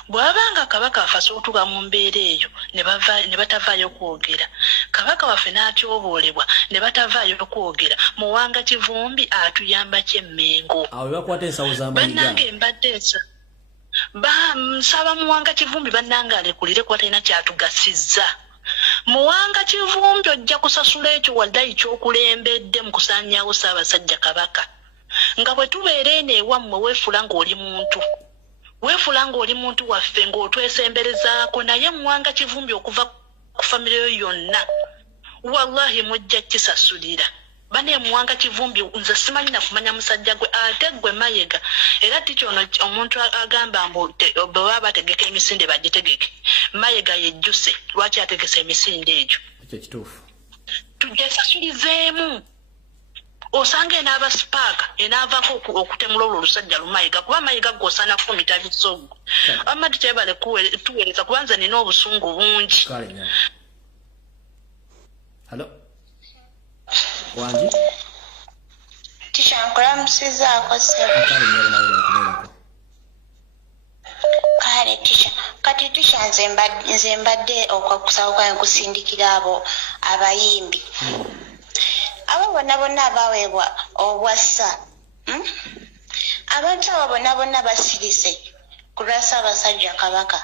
Bwabanga kabaka afaso otuga mu mbeera eyo ne batavaayo kwogera kabaka waffe n'atyoboolebwa ne batavaayo kwogera Muwanga Kivumbi atuyamba ky'Emmengo awo bakwata ensawo z'amayiga bannange mbadde ensa nsaba Muwanga Kivumbi bannange alekulire kuba talina kyatugasizza Muwanga Kivumbi ojja kusasula ekyo waddayi ky'okulembedde mu kusaanyaawo Ssaabasajja Kabaka nga bwe tubeera eno ewammwe weefula ng'oli muntu Wefula ng'oli muntu waffe ng'otwesemberezaako naye Muwanga Kivumbi okuva ku famire yo yonna wallahi mujja kisasulira bane Muwanga Kivumbi nze simanyi na kumanya musajja gwe ate gwe Mayiga era tikyono omuntu agamba mbu bwe bategeka emisinde bagitegeke Mayiga yejjuse lwaki ategesa emisinde egyo ekyo kituufu tugesasulizeemu osange n'aba spark enaavako okutemula olwo olusajja Lumayiga kuba Mayiga gw'osaana kufumita bisogo amati kyebale tuweereza kubanza nina obusungu bungi Hello Wanji Tisha nkulamusizaako sebo kale tisha kati tisha nze mbadde okusawo kwange kusindikira abo abayimbi abo bonna abaweebwa obwassa abantu abo bonna basirise ku lwa Ssaabasajja Kabaka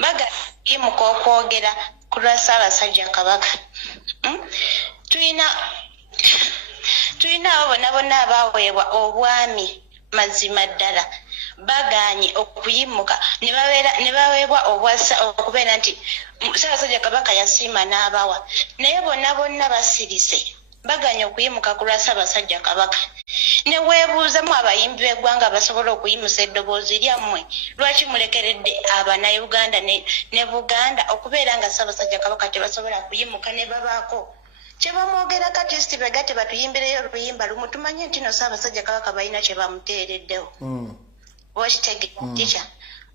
baga imuka okwogera ku lwa Ssaabasajja Kabaka. Tulina abo bonna abaweebwa obwami mazima ddala baganye okuyimuka ne baweebwa obwassa okubeera nti Ssaabasajja Kabaka yasiima n'abawa naye bonna basirise baganye okuyimuka ku lwa Ssaabasajja Kabaka. Ne weebuuzamu abayimbi b'eggwanga basobola okuyimusa eddoboozi lyammwe lwaki mulekeredde Abannayuganda ne Buganda okubeera nga Ssaabasajja Kabaka tebasobola kuyimuka ne babaako kye bamwogera katisiti begate batuyimbireyo oluyimba lumu tumanye nti no Ssaabasajja Kabaka balina kye bamuteereddewo. Teacher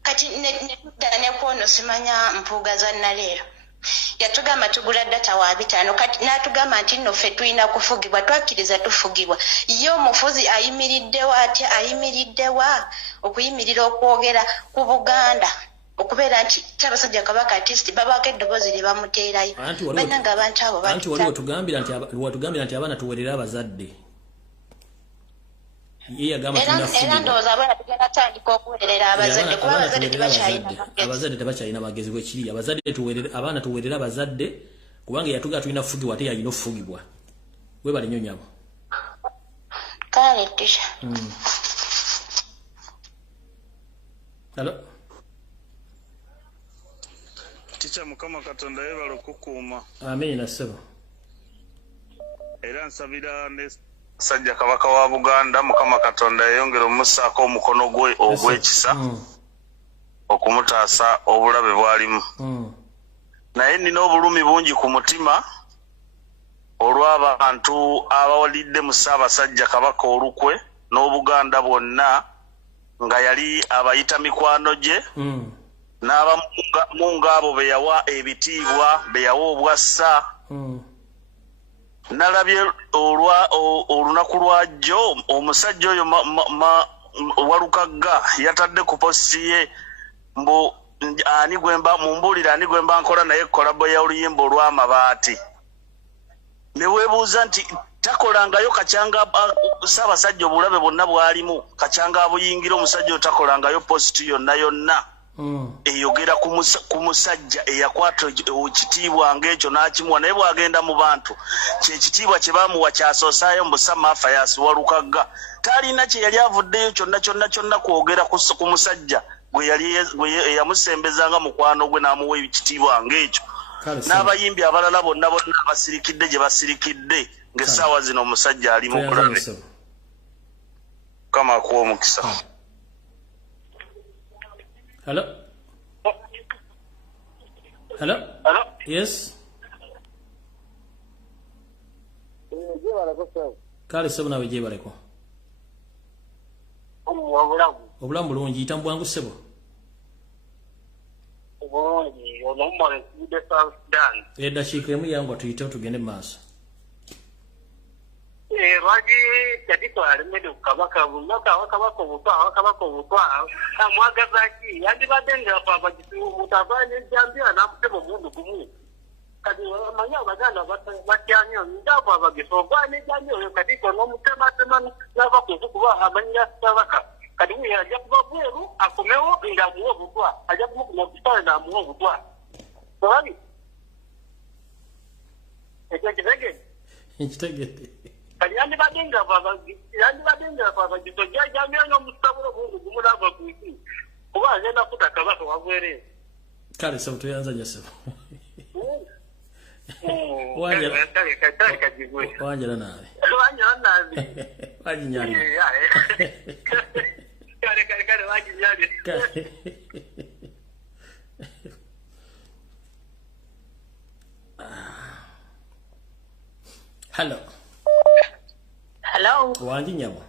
kati ne kwono simanya mpuuga za Naleero yatugamba tugula data wa 5 kati n'atugamba nti nno ffe tulina kufugibwa twakkiriza tufugibwa ye omufuzi ayimiriddewa okuyimirira okwogera ku Buganda okubeera nti Ssaabasajja Kabaka artist babaako eddoboozi lye bamuteerayo bannanga abantu abo anti waliwo tugambira nti abaana tuwerera abazadde ye yagamba era ndowooza abaana tugenda tandika okuwerera abazadde kuba abazadde tebakyalina magezi bwekiri abaana tuwerera abazadde kubanga yatugaa tulina kufugibwa ate yalina okufugibwa webale nnyo nyabo kale tisha Ticha Mukama Katonda yebala okukuuma. Amina ssebo. Era nsabira ne Ssaabasajja Kabaka wa Buganda Mukama Katonda yeyongera omussaako omukono gwe ogw'ekisa okumutaasa obulabe bwalimu. Naye nina obulumi bungi ku mutima olw'abantu abawalidde mu Ssaabasajja Kabaka olukwe n'Obuganda bwonna nga yali abayita mikwano gye n'abamu ng'abo be yawa ebitiibwa be yawa obwassa. Nalabye olunaku lwajjo omusajja oyo Walukagga yatadde ku posti ye mbu mumbuulire ani gwe mba nkola naye kolabo ya oluyimba olw'amabaati. Ne weebuuza nti takolangayo kacyanga Ssaabasajja obulabe bwonna bwalimu kacyanga abuyingira omusajja oyo takolangayo posti yonna eyogera ku musajja eyakwata ekitiibwa ng'ekyo n'akimuwa naye bw'agenda mu bantu kyekitiibwa kye baamuwa kyasoosaayo mu Summer Affairs Walukagga talina kye yali avuddeyo kyonna kwogera ku musajja gwe yamusembezanga mukwano gwe n'amuwa ekitiibwa ng'ekyo. N'abayimbi abalala bonna basirikidde gye basirikidde ng'essaawa zino omusajja ali mu bulabe. Mukama akuwa omukisa. Hello? Yes? Kale ssebo nawe gyebaleko. Obulamu bulungi yita mbwangu ssebo. Eddakiika emu yangu tuyiteho tugende mu maaso. Lwaki yatitwala emmere ku Kabaka Kabaka obutwa amwagaza ki yandibadde ng'afaava mutava n'ejjambira n'amutema omundi gumu kati amanyi Abaganda batyamyo ndafaava gesogwa n'ejjambi oyo kati n'omutematema n'ava kuba amanya Kabaka kati uyo ajja kuba bweru akomewo ng'amuwa obutwa ajja kumukuma kusitale n'amuwa obutwa obabi ekyo kitegedde Yandi badenga baba jitoja jamia no mustaburo mungu gumuna bakuiti kuba agenda kuta Kabaka wagwere kale so tuyanza jasebo wanja nawe wajinyali kale wajinyali Hello. Wanji nyabo.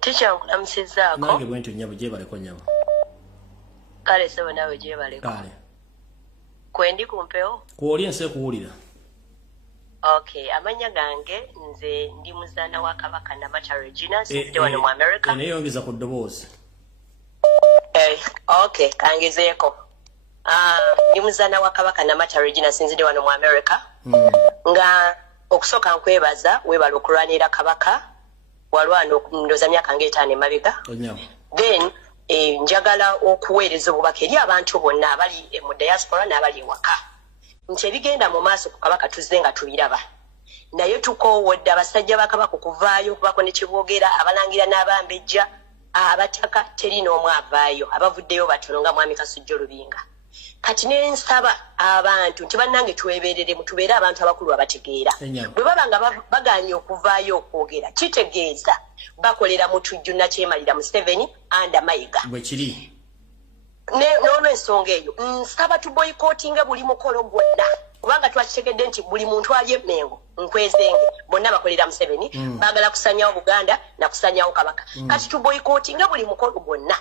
Teacher okunamusizaako. Nange bwenti nyabo gyebaleko nyabo. Kale sebo nawe gyebaleko. Kale. Kwendi kumpewo? Kuoli ense kuwulira. Okay, amanya gange nze ndi muzaana wa Kabaka Namata Regina sinzidde wano mu America. Neyongeza ku ddoboozi. Okay, kangezeeko. Ndi muzaana wa Kabaka Namata Regina sinzidde wano mu America. Nga okusoka nkwebaza webala okulwanira Kabaka walwana ndoza myaka ng'etaano emabega. Then njagala okuweereza obubaka eri abantu bonna abali mu diaspora n'abali ewaka nti ebigenda mu maaso ku kabaka tuzze nga tubiraba naye tukoowodde abasajja ba kabaka okuvaayo okubako ne Kibogera abalangira n'abambejja abataka teri n'omu avaayo abavuddeyo batono nga mwami Kasujja Lubinga kati nensaba abantu nti bannange tweberere mutubeere abantu abakulu abategeera bwe baba nga baganye okuvaayo okwogera kitegeeza bakolera mutujju nakyemalira Museveni anda Mayiga bwe kiri n'olw'ensonga eyo nsaba tuboyikootinga buli mukolo gwonna kubanga twakitegedde nti buli muntu ali emmengo nkwezenge bonna bakolera Museveni baagala kusanyawo Buganda na kusanyawo Kabaka kati tuboyikootinga buli mukolo gwonna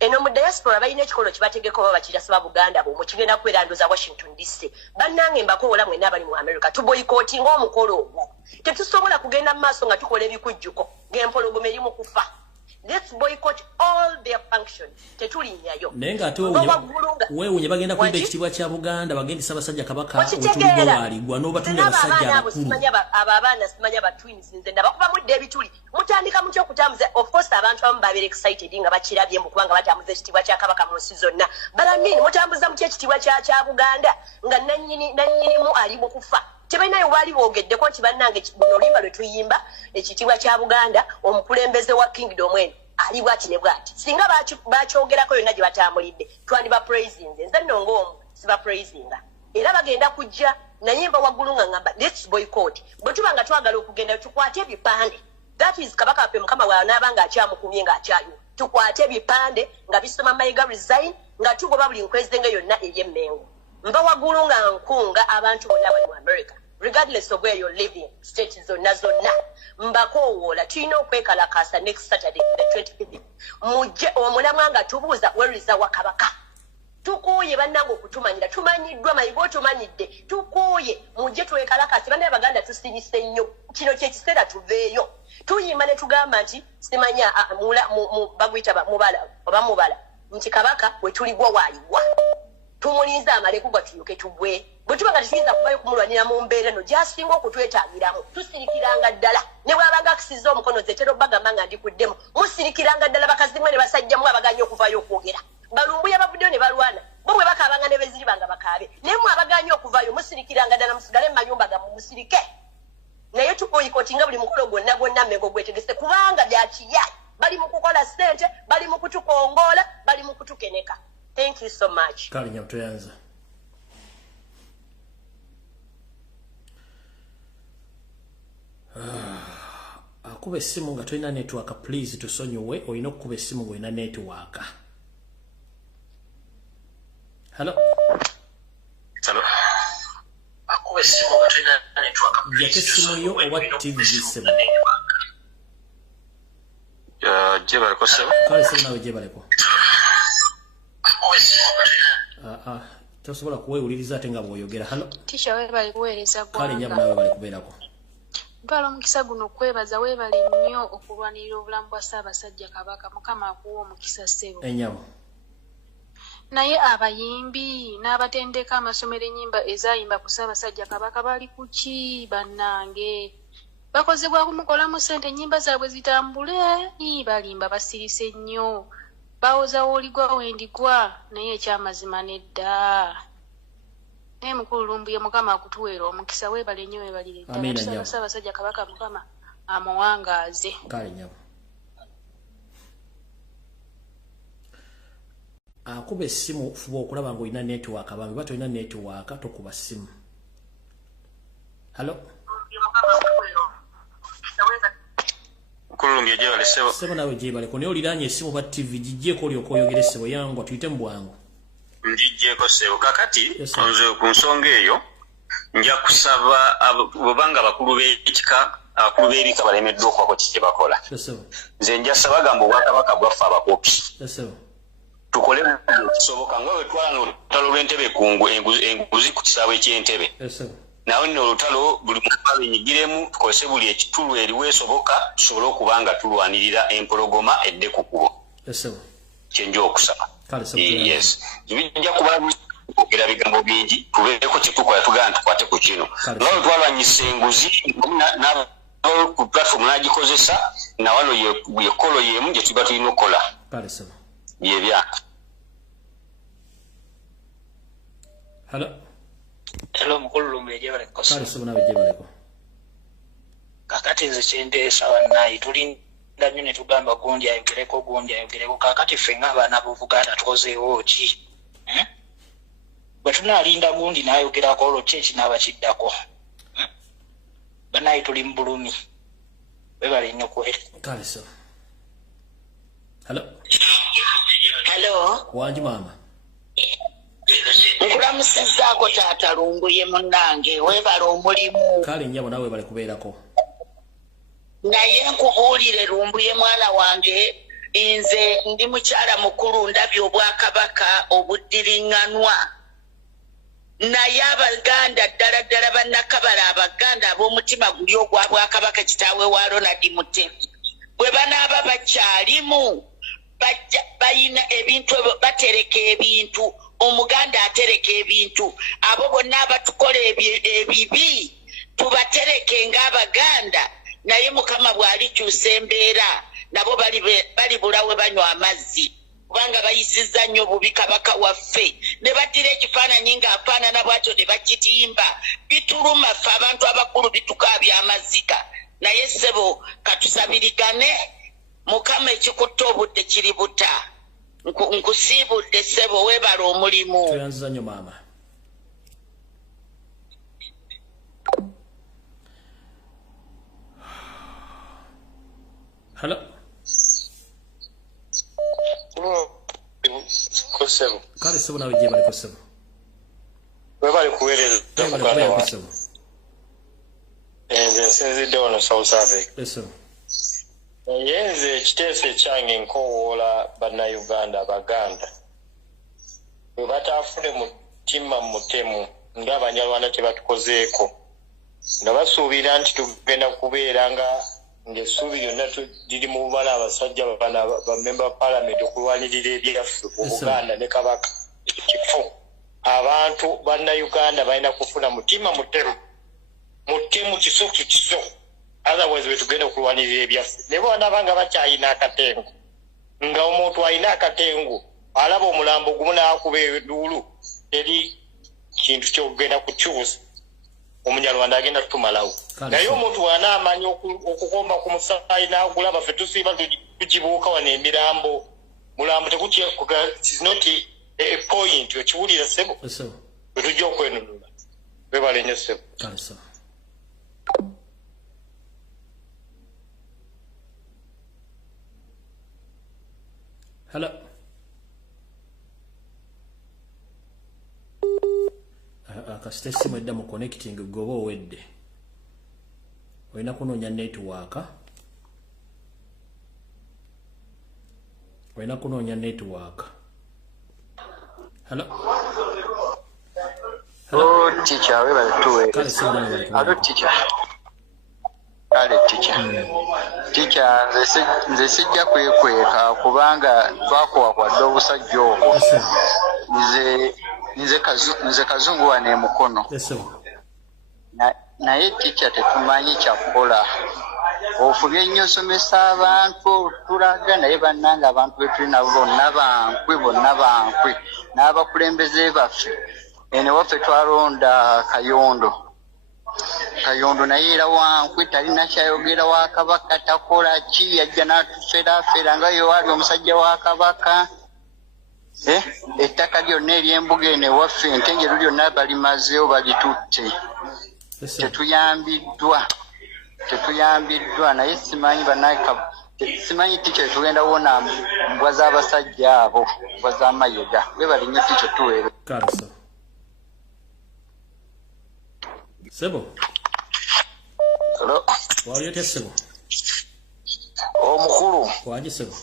eno mu diaspora balina ekikolo kibategeko baba bakirasaba Buganda bomu kigenda kweranduza Washington DC bannange mbakoola mwenna abali mu America tuboyikootinga omukolo ogwo tetusobola kugenda mu maaso nga tukola ebikujjuko ng'empologoma eri mu kufa. Let's boycott all their functions. Tetulinyayo. Nenga ate wewe unye bagenda kwenda ekitibwa kya Buganda bagenda Ssaabasajja Kabaka otulibwa wali gwa no batunga basajja ababana simanya ba twins nze ndabakuba mu debituli mutandika mutyo okutambuza of course abantu abamu babere excited nga bakirabye mu kubanga batambuza ekitibwa kya Kabaka mu nsi zonna balamini mutambuza mutyo ekitibwa kya Buganda nga nanyini mu ali mu kufa tebainayo wali boogedde ko nti bannange buno limba lwe tuyimba ekitibwa kya Buganda omukulembeze wa kingdom eno ali bwati ne bwati singa bakyogerako yonna gye batambulidde twandiba praising nze nno ng'omu siba praisinga era bagenda kujja nayimba waggulu nga ngamba let's boycott bwe tuba nga twagala okugenda tukwate ebipande that is Kabaka waffe Mukama bw'anaaba nga akyamukumye nga akyayo tukwate ebipande nga bisoma Mayiga resign nga tugoba buli nkwezenge yonna ery'emmengo mba waggulu nga nkunga abantu bonna bali mu America regardless of where you're living state zonna mbakowoola tulina okwekalakasa next Saturday the 25th mujje omulamwa nga tubuuza where is our Kabaka tukooye bannange okutumanyira tumanyiddwa Mayiga tumanyidde tukooye mujje twekalakase banne Abaganda tusirise nnyo kino kyekiseera tuveeyo tuyimba ne tugamba nti simanya baguyita mubala nti Kabaka we tuligwa waligwa tumulinza amaleku gatuyuke tugwe bwe tuba nga tusinza kubayo kumulwanira mu mbeera no gyasinga okutwetaagiramu tusirikiranga ddala ne bwabanga akisiza omukono zetero bagamba nga ndikuddemu musirikiranga ddala bakazi mwe ne basajjamu abaganye okuvaayo okwogera Lumbuye abavuddeyo ne balwana bo bwe bakaabanga ne beziri banga bakaabe naye mu abaganye okuvaayo musirikiranga ddala musigale mu mayumba gammwe musirike naye tuboyikotinga buli mukolo gwonna mmengo gwetegese kubanga byakiyayi bali mu kukola ssente bali mu kutukongoola bali mu kutukeneka. Thank you so much. Kali nyamutoyanza. Akube simu nga toina network please tusonyiwe oyina okuba essimu ng'olina network. Hello. Hello. Akube simu nga toina network please. Yate simu yo oba TV simu. Jebale ko sebo. Kale simu nawe jebale ko. Tosobola kuwewuliriza ate nga bw'oyogera. Halo tisha webali kuweereza gwanga kale nyamu nawe bali kubeerako ntwala omukisa guno okwebaza weebale nnyo okulwanirira obulamu bwa Ssaabasajja Kabaka Mukama akuwa omukisa ssebo enyamu naye abayimbi n'abatendeka amasomero ennyimba ezayimba ku Ssaabasajja Kabaka bali ku ki bannange bakozebwa kumukolamu ssente ennyimba zaabwe zitambule balimba basirise nnyo bawoza woligwa wendigwa naye ekyamazima nedda naye mukulu Lumbuye Mukama akutuweera omukisa weebale nnyo weebalire ddala Ssaabasajja Kabaka Mukama amuwangaaze kale nyamu akuba essimu fuba okulaba ng'olina network bambi ba tolina network tokuba ssimu. Halo Kulungi jebale sebo. Sebo nawe jebale ko ne oliranye essimu ba TV gijjeko olyoka oyogere sebo yangu tuyite mu bwangu. Njijjeko sebo kakati nze ku nsonga eyo nja kusaba bobanga bakulu b'ekika akulu b'ebika balemeddwa okwako kye bakola. Nze nja saba gamba Obwakabaka bwaffe abakopi. Tukole kisoboka nga bwe twala n'olutalo lw'Entebe enguzi ku kisaawe ky'Entebe. Nawe nno olutalo buli muntu abenyigiremu tukozese buli ekitulu eriweesoboka tusobole okuba nga tulwanirira empologoma edde ku kkubo. Kyenja okusaba. Yes. Bijja kuba okera bigambo bingi tubeeko kye tukola tugamba tukwate ku kino. Nga bwe twalwanyisa enguzi ku platform n'agikozesa na wano ye kolo yemu gye tuba tulina okukola. Yebya. Hello mukulu Lumbuye jebale kosa. Kale sobona bejebaleko. Kakati nze kyendesa bannayi tulinda nnyo ne tugamba gundi ayogereko kakati ffe ng'abaana b'Obuganda tukozeewo ki? Bwe tunaalinda gundi n'ayogerako olwo ki ekinabakiddako? Bannayi tuli mu bulumi. Bebale nnyo kweri. Kale so. Hello. Wanji mama. Nkulamusizaako taata Lumbuye munnange webale omulimu. Kale nnyabo nawe bale kubeerako. Naye nkubuulire Lumbuye mwana wange nze ndi mukyala mukulu ndabye Obwakabaka obuddiriŋŋanwa. Naye Abaganda ddala bannakabala Abaganda ab'omutima guli ogwa Bwakabaka kitaawe wa Ronald Mutebi bwe banaaba bakyalimu bayina ebintu batereka ebintu Omuganda atereka ebintu abo bonna abatukola ebibi tubatereke ng'Abaganda naye Mukama bw'alikyusa embeera nabo bali bulawe banywa amazzi kubanga bayisizza nnyo bubi Kabaka waffe ne baddira ekifaananyi ng'afaanana bw'atyo ne bakitimba bituluma ffe abantu abakulu bitukaabya amaziga naye ssebo katusabirigane Mukama ekikutta obudde kiri buta nkusiibudde ssebo weebala omulimu. Toyanziza nnyo maama. Kosebo. Kale ssebo nawe gye baliko ssebo. Webale kuweereza Uganda wa. Nze nsinzidde wano South Africa. Ssebo. Yenze ekiteeso ekyange nkowoola bannayuganda Abaganda bwe bataafune mutima mutemu ng'Abanyarwanda tebatukozeeko nga basuubira nti tugenda kubeera ng'essuubi lyonna liri mu bala abasajja bamemba palamenti okulwanirira ebyaffe ku Buganda ne Kabaka ekifo abantu bannayuganda balina kufuna mutima mutemu kiso otherwise betugenda okulwanirira ebyaffe ne bw'anaabanga bakyayina akatengu nga omuntu alina akatengu alaba omulambo gumu n'akuba eduulu eri kintu kyogenda kukyusa Omunyarwanda agenda kutumalawo naye omuntu wanaamanya okukomba ku musaayi n'agulaba ffe tusiiba tugibuuka wano emirambo mulambo tekutyekoga is not a point okiwulira ssebo bwe tujja okwenunula bebale nnyo ssebo. Hello. Kasita essimu edda mu connecting goba owedde. Olina kunoonya network. Hello. Oh, teacher, we were two. Hello, teacher. Teacher, nze sijja kwekweka kubanga twakuwa kwadde obusajja obwo. Nze kazungu wane emukono. Naye teacher tetumanyi kyakukola. Ofubye ennyo somesa abantu tulaga naye bannanga abantu betuli nabo bonna bankwe n'abakulembeze baffe. Ene waffe twalonda Kayondo naye era wankwe talina kyayogera wa Kabaka takola ki yajja n'atufera nga yo ali omusajja wa Kabaka. Ettaka lyonna ery'embuga eno ewaffe entenjeru lyonna balimazeewo balitutte. Tetuyambiddwa naye simanyi bannaka simanyi ticho tugenda wona mbwa z'abasajja abo mbwa z'amayega webali nnyo ticho tuweere. Sebo. Hello. Wali otya Sebo? Omukulu. Waje Sebo.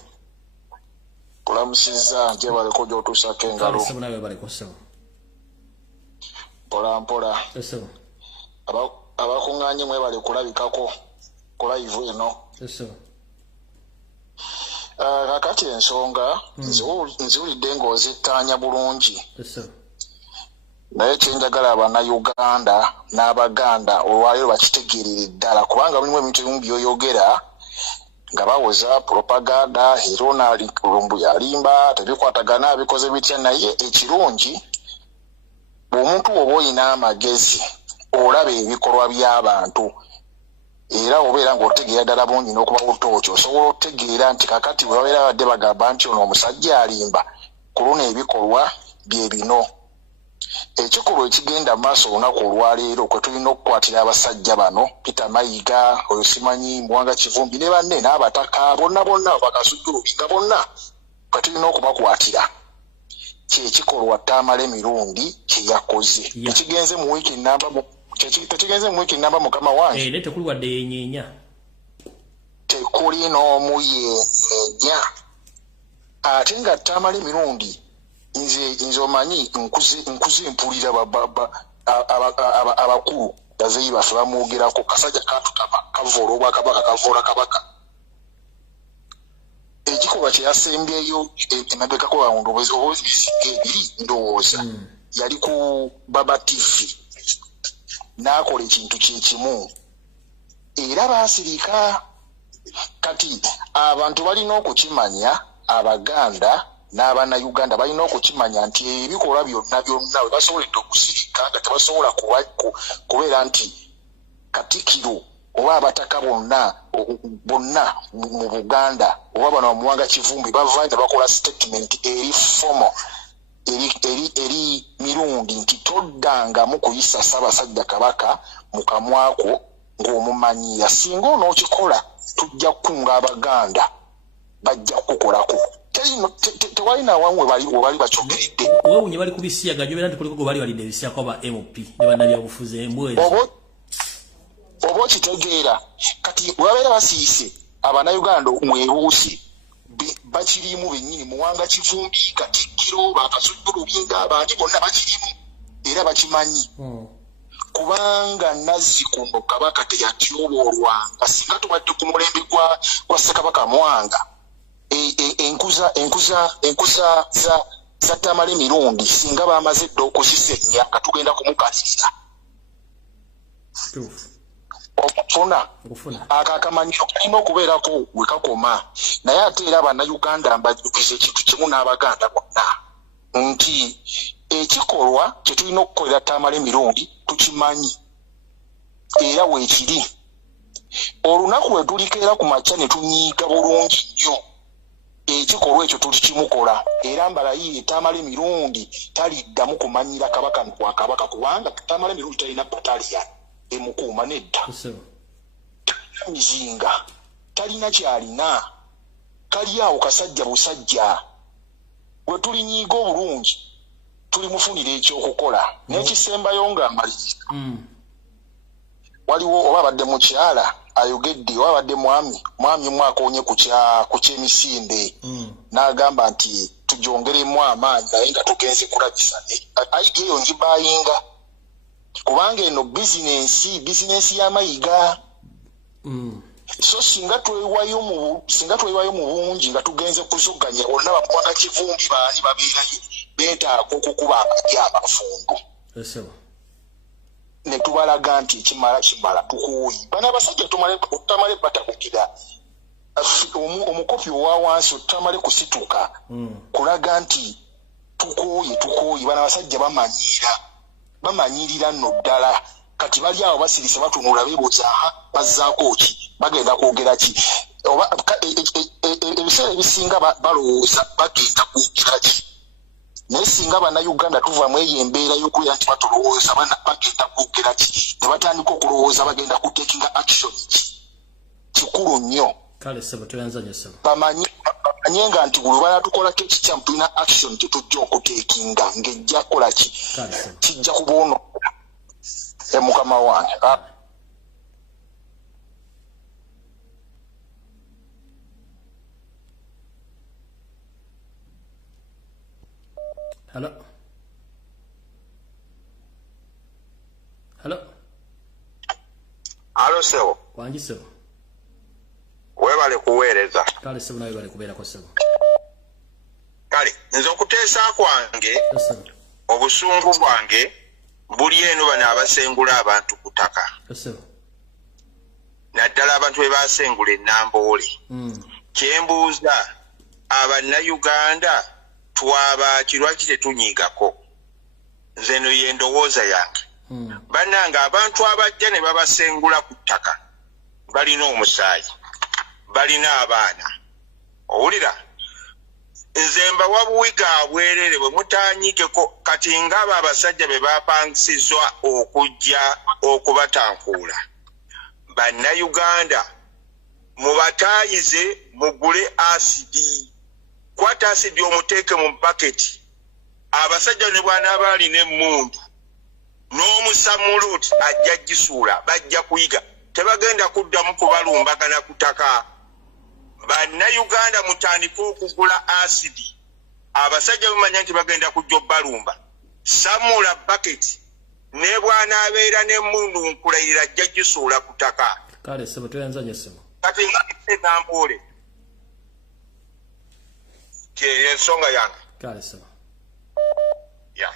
Kulamusizza nti baleko gy'otuusako engalo. Sebo nawe baleko Sebo. Mpola. Sebo. Abakuŋŋaanye mwebale kulabikako ku live eno. Sebo. Kakati ensonga nziwulidde ng'ozitaanya bulungi. Sebo. Naye kyenjagala Abannayuganda n'Abaganda olwaleero bakitegeerere ddala kubanga mulimu ebintu ebimu by'oyogera nga bawoza propaganda herona Lumbuye alimba tebikwatagana bikoze bitya naye ekirungi omuntu oba oyina amagezi olaba ebikolwa by'abantu era obeera ng'otegeera ddala bungi n'okuba otooki osobola otegeera nti kakati bwe babeera badde bagamba nti ono omusajja alimba ku luno ebikolwa bye bino. Ekikolwa ekigenda mu maaso olunaku olwaleero kwe tulina okukwatira abasajja bano Peter Mayiga oyo simanyi Muwanga Kivumbi ne banne n'abataka bonna bakasujjulubinga bonna kwe tulina okubakwatira kyekikolwa Tamale Mirundi kye yakoze. Tekigenze mu wiiki nnamba mukama wange tekuli wadde yenyeenya tekuli n'omu yenyeenya ate nga Tamale Mirundi nze omanyi nkuze mpulira abakulu bazeyi baffe bamwogerako kasajja katutama kavoola obwakabaka kavoola kabaka ekikolwa kye yasembyeyo emabegako bawundi obuzibisinga ebiri ndowooza yali ku Baba TV n'akola ekintu kyekimu era baasirika. Kati abantu balina okukimanya Abaganda n'abana Uganda balina okukimanya nti ebikolwa byonna bwe basoboledde okusirika nga tebasobola kubeera nti Katikkiro oba abataka bonna mu Buganda oba bano Muwanga Kivumbi bava ne bakola statement eri fomo eri Mirundi nti toddangamu kuyisa Ssaabasajja Kabaka mu kamwako ng'omumanyira. Singa onookikola tujja kukunga Abaganda bajja kukukolako. Tewali na wamwe bali bakyogeredde. Weewunye bali kubisiyaga jobera nti kuliko bali walidde ebisiyako aba MP ne bannabyabufuzi embwezi. Oba okitegeera kati wabeera basiise Abannayuganda mwebuusi bakirimu bennyini Muwanga Kivumbi Katikkiro bakasujjulubinga abandi bonna bakirimu era bakimanyi kubanga Nazzikuno Kabaka teyatyoboolwanga singa tubadde ku mulembe gwa Ssekabaka Mwanga enkuza za Tamale Mirundi singa bamaze dda okuzisenya nga tugenda kumukalirira okufuna akakamanyiro kalina okubeerako we kakoma. Naye ate era Bannayuganda mbajjukiza ekintu kimu n'Abaganda bonna nti ekikolwa kye tulina okukolera Tamale Mirundi tukimanyi era weekiri. Olunaku we tulikeera ku makya ne tunyiiga bulungi nnyo ekikolwa ekyo tulikimukola era mbalayiye Tamale Mirundi taliddamu kumanyira Kabaka wa Kabaka kubanga Tamale Mirundi talina battalion emukuuma nedda mizinga talina kyalina kali awo kasajja busajja we tulinyiiga obulungi tulimufunira ekyokukola n'ekisembayo nga amaliriza waliwo oba abadde mukyala ayogedde oba abadde mwami omwakonye ku kyemisinde n'agamba nti tujongeremu amaanyi naye nga tugenze kulabisane ayiga eyo ngibayinga kubanga eno bizinensi y'amayiga so singa twewayo mu bungi nga tugenze kuzoganya olina Muwanga Kivumbi baani babeerayo beetaaga okukuba amagi amafundu ne tubalaga nti ekimala tukuuyi bana abasajja otamale batabugira omukopi owa wansi otamale kusituka kulaga nti tukuuyi bana abasajja bamanyirira nno ddala kati bali awo basirise batunula beebuuza bazzaako ki bagenda kwogera ki oba ebiseera ebisinga balowooza bagenda kwogera ki naye singa Bannayuganda tuvamu eyo embeera y'okubeera nti batulowooza bagenda kwogera ki ne batandika okulowooza bagenda kutekinga action ki kikulu nnyo bamanye nga nti buli banatukolako ekikyamu tulina action tetujja okutekinga ng'ejja kukola ki kijja kuboono mukama wange. Halo sebo. Wangi sebo. Webale kuweereza. Kale sebo nawe bale kubeerako sebo. Kale nze okuteesa kwange obusungu bwange buli eno bano abasengula abantu ku ttaka. naddala abantu bebasengula ennamboole kyembuuza abannayuganda twabaki lwaki tetunyiigako nze eno yendowooza yange bannange abantu abajja ne babasengula ku ttaka balina omusaayi balina abaana owulira nze mbawa buwiga bwerere bwe mutaanyiigeko kati ng'abo abasajja be bapangisizwa okujja okubatankuula bannayuganda mubataayize mugule asidi kwata asidi omuteeke mu baketi abasajja ne bw'anaaba alina emmundu n'omusamuluti ajja gisuula bajja kuyiga tebagenda kuddamu kubalumbagana ku ttaka bannayuganda mutandike okugula asidi abasajja bamanya nti bagenda kujja obbalumba samula baketi ne bw'anaabeera n'emmundu nkulayira ajja gisuula ku ttaka kale sebo toyanzanya sebo kati ng'enamboole ensonga yange kale sebo ya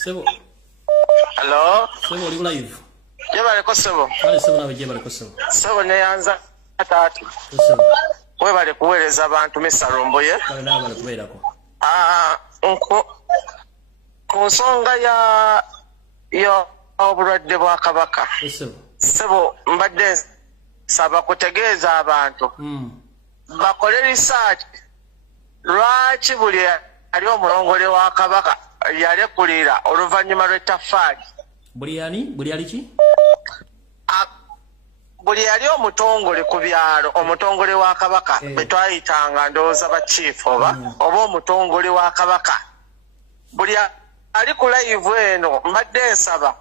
Sebo. Hello. Sebo oli live. Jebaleko sebo. Kale sebo nawe jebaleko sebo. Sebo ne yanza atatu. Sebo. Webale kuweereza abantu Mr. Lumbuye. Kale nawe bale kubeerako. Ku nsonga ya obulwadde bwa kabaka. Sebo. Sebo mbadde nsaba kutegeeza abantu. Bakole research. Lwaki buli ali omulongole wa kabaka yalekulira oluvannyuma lw'ettaffaali buli ali ki buli yali omutongole ku byalo omutongole wa kabaka bwe twayitanga ndowooza bachief oba omutongole wa kabaka buli ali ku live eno mbadde nsaba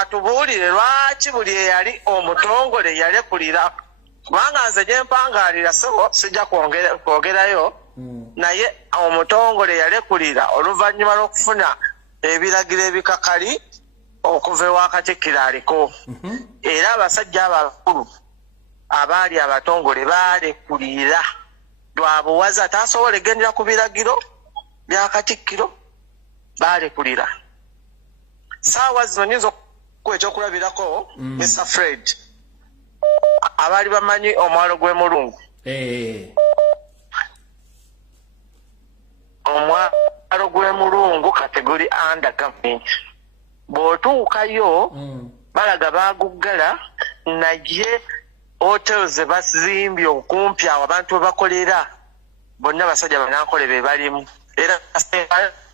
atubuulire lwaki buli eyali omutongole yalekulira kubanga nze gye mpangaalira so sijja kwogerayo naye omutongole yalekulira oluvannyuma lw'okufuna ebiragiro ebikakali okuva ewa Katikkiro aliko era abasajja abakulu abaali abatongole baalekulira lwabuwaza tasobola egendera ku biragiro bya Katikkiro baalekulira saawa zino nyinza okuwa ekyokulabirako Mr. Fred abaali bamanyi omwalo gw'emulungu omwalo gw'emulungu kategori under government bw'otuukayo balaga baguggala naye hotels bazimbye okumpi awo abantu bakolera bonna basajja banankole be balimu era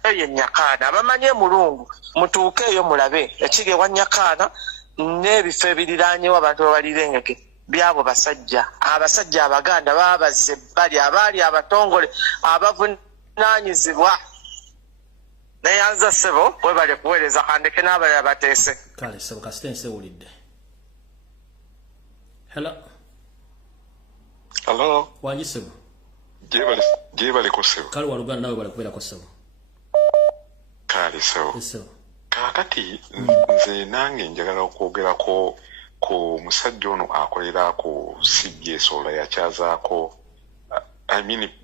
ye Nyakaana abamanyi emulungu mutuukeeyo mulabe ekiri ewa Nyakaana n'ebifo ebiriraanyewo abantu babalirengeke byabo basajja abasajja abaganda baabazze ebbali abaali abatongole abavunaanyizibwa neyanza sebo webale kuweereza kandeke n'abalala bateese kale sebo kasite nsewulidde hello wangi sebo jebale ko sebo kale waluganda nawe bale kubeerako sebo kale sebo kakati nze nange njagala okwogerako ku musajja ono akolera ku CBS ola yakyazaako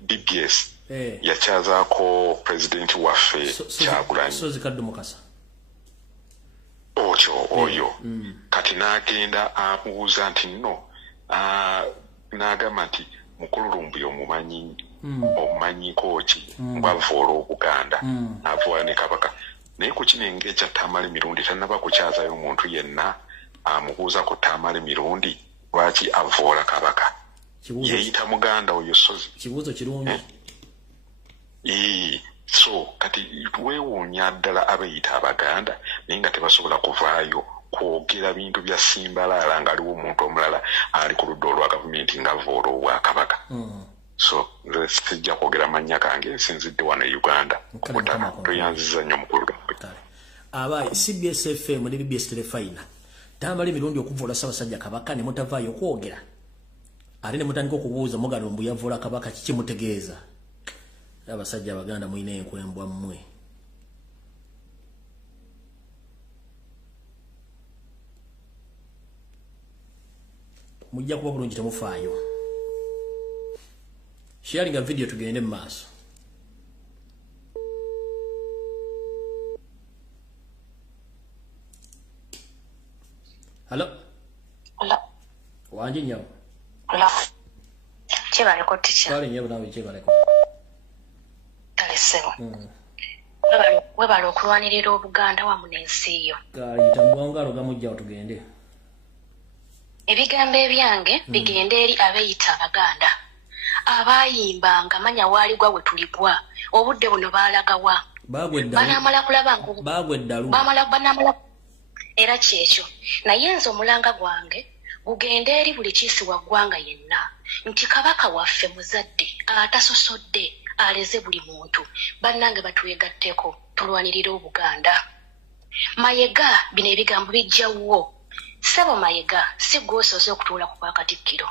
BBS yakyazaako president waffe Kyagulanyi Sozikadde Mukasa oyo kati n'agenda amubuuza nti nno n'agamba nti mukulu Lumbuye omumanyiiko ki ng'avoola Obuganda avoola ne Kabaka naye ku kino eng'ekya Tamale mirundi tannaba kukyazayo omuntu yenna amubuuza ku Tamale mirundi lwaki avoola Kabaka yeeyita muganda oyo Sozi kibuuzo kirungi so kati weewuunya ddala abayita Abaganda naye nga tebasobola kuvaayo kwogera bintu bya Simbalaala ng'aliwo omuntu omulala ali ku ludda olwa gavumenti ng'avoola Obwakabaka so nze sijja kwogera mannya gange nsinzidde wano e Uganda okutaka toyanziza nnyo mukulu abayi CBS FM ne BBS Telefina Tamale mirundi okuvoola Ssaabasajja Kabaka ne mutavaayo kwogera ate ne mutandika okubuuza mugano Lumbuye avoola Kabaka kiki mutegeeza abasajja abaganda mulina enkwembwa mmwe mujja kuba bulungi temufaayo sharinga video tugende mu maaso Hello. Wanji nyawo. Hello. Chebale ko teacher. Kale nyawo nawe chebale ko. Talesebo. Webale okulwanirira Obuganda wamu n'ensi yo. Kale tambwanga logamujja otugende. Ebigambo ebyange bigende eri abeyita Abaganda. Abayimbanga manya wali gwa wetuligwa. Obudde buno balagawa. Banamala kulaba ngo. Bagweddalu. Banamala era kyekyo naye nze omulanga gwange gugende eri buli kiisi wa ggwanga yenna nti kabaka waffe muzadde atasosodde aleze buli muntu bannange batwegatteko tulwanirire Obuganda. Mayega bino ebigambo bijjawo sebo Mayega si gwosoose okutuula ku Katikkiro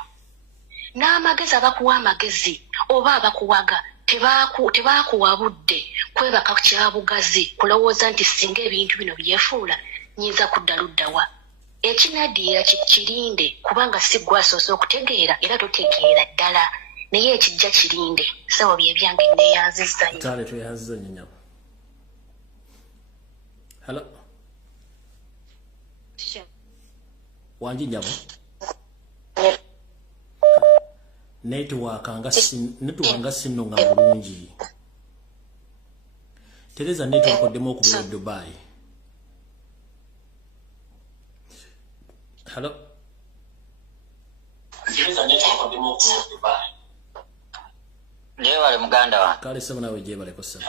n'amagezi abakuwa amagezi oba abakuwaga tebaakuwa budde kwebaka kyabugazi kulowooza nti singa ebintu bino byefuula nyiza kuddaluddawa ekinaddiira kirinde kubanga si gwasoose okutegeera era totegeera ddala naye ekijja kirinde sawa bye byange neeyanzizza nnyo. Kale tweyanziza nnyo nyabo. Hello. Wanji nyabo. Network anga sinno nga bulungi. Tereza network oddemu okubula Dubai. Hello. Jebale muganda wa. Kale sema nawe jebale kosa.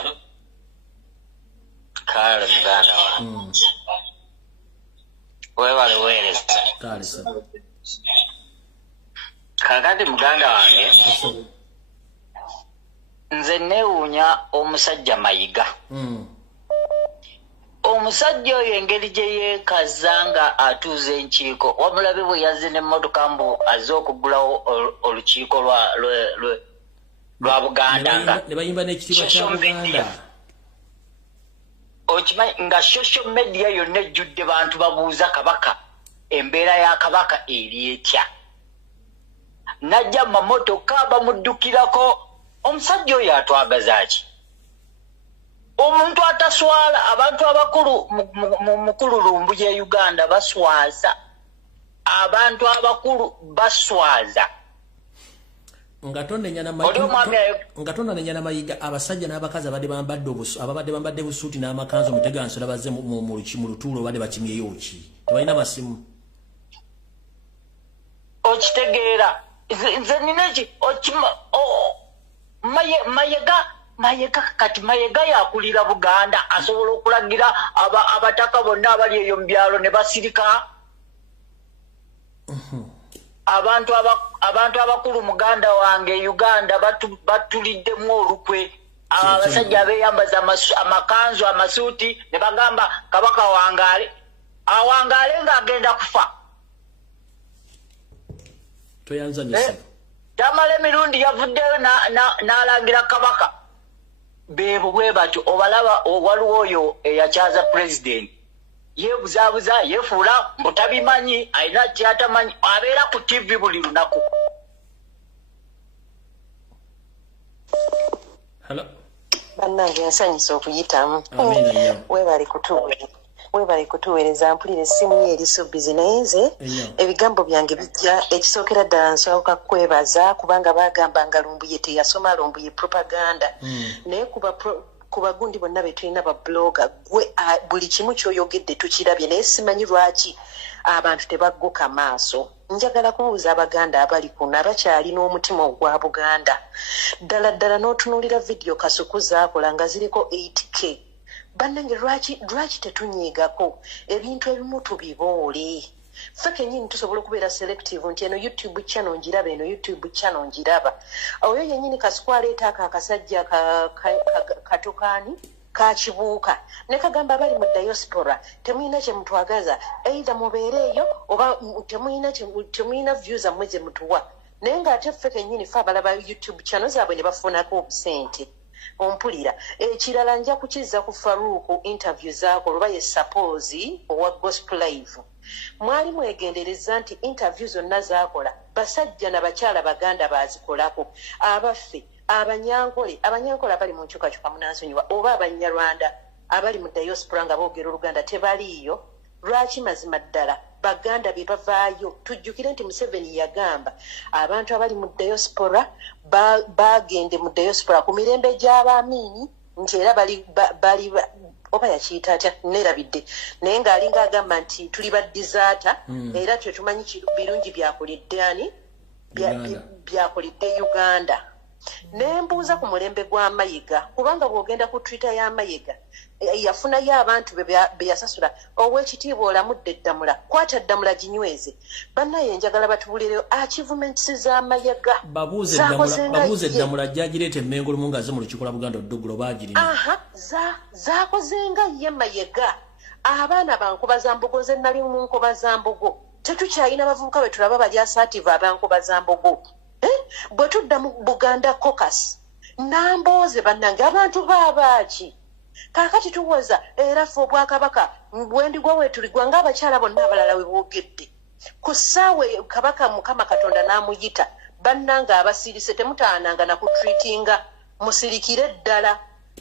Kale muganda wa. Webale wereza. Kale sema. Kakati muganda wange. Nze newuunya omusajja Mayiga. Omusajja oyo engeri gye yeekazanga atuuza enkiiko wamulabe bwe yazze n'emmotoka mbu azze okugulawo olukiiko lwa Buganda ne bayimba n'ekitiibwa kya Buganda okimanyi nga social media yonna ejjudde bantu babuuza kabaka embeera ya kabaka eri etya najja mu mamotoka bamuddukirako omusajja oyo atwagaza ki omuntu ataswala abantu abakulu mukulu Lumbuye Uganda baswaza abantu abakulu baswaza ngatonda nenyana Mayiga abasajja n'abakazi abadde bambadde busuuti n'amakanzu mutegansula bazze mu lutuulo badde bakimyeyo ki tebalina masimu okitegeera nze nina ki Mayega kati Mayega yakulira Buganda asobola okulagira abataka bonna abali eyo mu byalo ne basirika abantu abakulu muganda wange Uganda batuliddemu olukwe abasajja abeyambaza amakanzu amasuuti ne bagamba kabaka awangaale ng'agenda kufa toyanzanyisa tamala emirundi yavuddeyo n'alangira kabaka bebo bwe batyo obalaba waliwo oyo eyakyaza president yeebuzaabuza yeefuula mbu tabimanyi alina kyatamanyi abeera ku TV buli lunaku. Bannange nsanyusa okuyitamu webale kutuweereza mpulira essimu ye erisuubizi naye nze ebigambo byange bijja ekisookera ddala nsooka kwebaza kubanga baagamba nga Lumbuye teyasoma Lumbuye propaganda naye ku bagundi bonna be tulina babloga gwe buli kimu ky'oyogedde tukirabye naye simanyi lwaki abantu tebagguka maaso. Njagala kubuuza Abaganda abali kuno abakyalina omutima ogwa Buganda ddala n'otunuulira vidiyo kasuku zaakola nga ziriko 8K. Bannange lwaki tetunyiigako ebintu ebimu tubiboole ffe kennyini tusobola okubeera selective nti eno YouTube channel njiraba eno YouTube channel njiraba oyo yennyini kasuku aleeta ako akasajja katokaani kakibuuka ne kagamba abali mu diaspora temuyina kye mutwagaza either mubeere eyo oba temuyina views ammwe ze mutuwa naye ng'ate ffe kennyini ffe abalaba YouTube channel zaabwe ne bafunako obusente ompulira ekirala nja kukizza ku Faruku interview zaako luba ye suppose owa gospel live mwali mwegendereza nti interview zonna zaakola basajja na bakyala baganda bazikolako abaffe abanyankole abali mu nkyukakyuka munansonyiwa oba abanyarwanda abali mu diaspora nga boogera Oluganda tebaliiyo lwaki mazima ddala baganda be bavaayo tujjukire nti Museveni yagamba abantu abali mu diaspora bagende mu diaspora ku mirembe gy'abaamiini nti era bali oba yakiyita atya nerabidde naye ng'alinga agamba nti tuli baddizaata era twe tumanyi birungi byakoledde ani byakoledde Uganda nembuuza ku mulembe gwa Mayiga kubanga bw'ogenda ku Twitter ya Mayiga yafunayo abantu be yasasula ow'ekitiibwa olamudde Ddamula kwata Ddamula ginyweze bannaye njagala batubulireyo achievements za Mayiga babuuze Ddamula jjagireeta emmengo lumu ng'azze mu lukiiko lwa Buganda Oddugulo baagirina zaakozenga ye Mayiga abaana bankuba za mbogo ze nali mu nkuba za mbogo tetukyalina bavubuka be tulaba bali asaative abankuba za mbogo bwe tudda mu Buganda caucus nambooze bannange abantu baabaki kaakati tuwoza era ffe obwakabaka bwendigwa weetuligwa ng'abakyala bonna abalala we boogedde ku ssaawe kabaka Mukama Katonda n'amuyita bannange abasirise temutaananga na kutreatinga musirikire ddala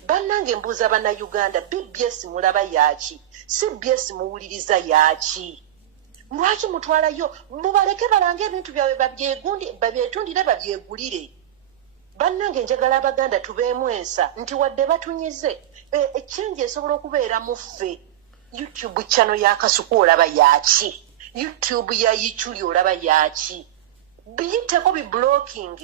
bannange mbuuza bannayuganda BBS mulaba yaaki CBS muwuliriza yaaki lwaki mutwalayo mubaleke balange ebintu byabwe babyetundire babyegulire bannange njagala abaganda tubeemu ensa nti wadde batunyize ekyenje esobola okubeera mu ffe YouTube channel ya Kasuku olaba yaaki YouTube ya Yichuli olaba yaaki biyiteko biblocking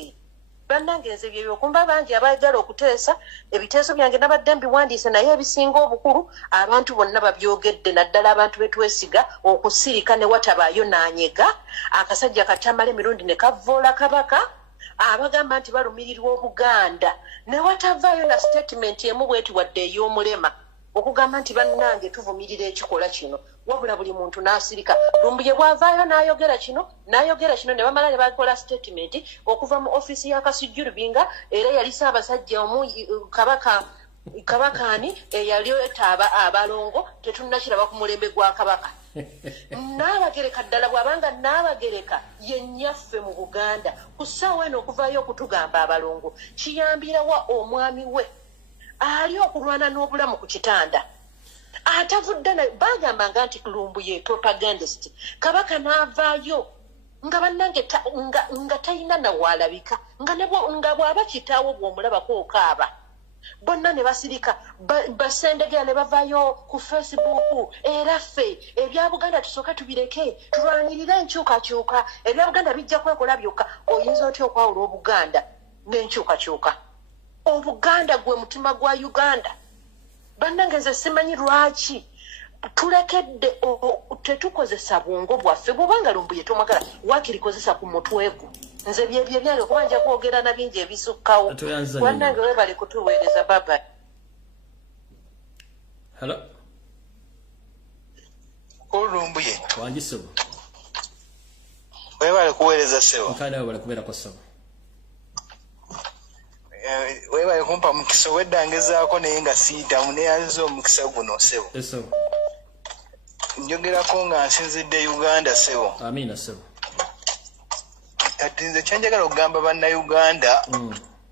bannange nze byokumba bangi abaagala okuteesa ebiteeso byange nabadde mbiwandiise naye ebisinga obukulu abantu bonna babyogedde naddala abantu betwesiga okusirika ne watabaayo n'anyega akasajja katamala emirundi ne kavoola kabaka abagamba nti balumirirwa Obuganda ne watavaayo na statement emu bweti wadde ey'omulema okugamba nti bannange tuvumirira ekikola kino wabula buli muntu n'asirika Lumbuye bw'avaayo n'ayogera kino ne bamala ne bakola statement okuva mu ofisi ya Kasujjurubinga era yali Ssaabasajja kabakaani eyaleeta abalongo tetunnakiraba ku mulembe gwa kabaka n'abagereka ddala bw'abanga n'abagereka yennyaffe mu Buganda ku ssaawa eno okuvaayo okutugamba abalongo kiyambirawa omwami we ali okulwana n'obulamu ku kitanda atavudde bagambanga nti Lumbuye propagandist kabaka n'avaayo nga bannange nga talina nawaalabika nga bw'aba kitaawo bw'omulabako okaaba bonna ne basirika basendegera ne bavaayo ku Facebook era ffe ebya Buganda tusooka tubireke tulwanirire enkyukakyuka ebya Buganda bijja kwekola byokka oyinza otya okwawula Obuganda n'enkyukakyuka Obuganda gwe mutima gwa Uganda bannange nze simanyi lwaki tulekedde tetukozesa bwongo bwaffe bw'obanga Lumbuye tomwagala wakirikozesa ku mutwe gwo nze byebyo byange kuba nja kwogera na bingi ebisukkawo bannange webale kutuweereza baba Hello Lumbuye wanjisebo webale kuweereza sebo nkana webale kubeerako sebo webale kumpa mukisa weddangezaako naye nga siitamu neyanziza omukisa guno sebo njogerako nga nsinzidde Uganda sebo amina sebo kati nze kyenjagala okugamba bannayuganda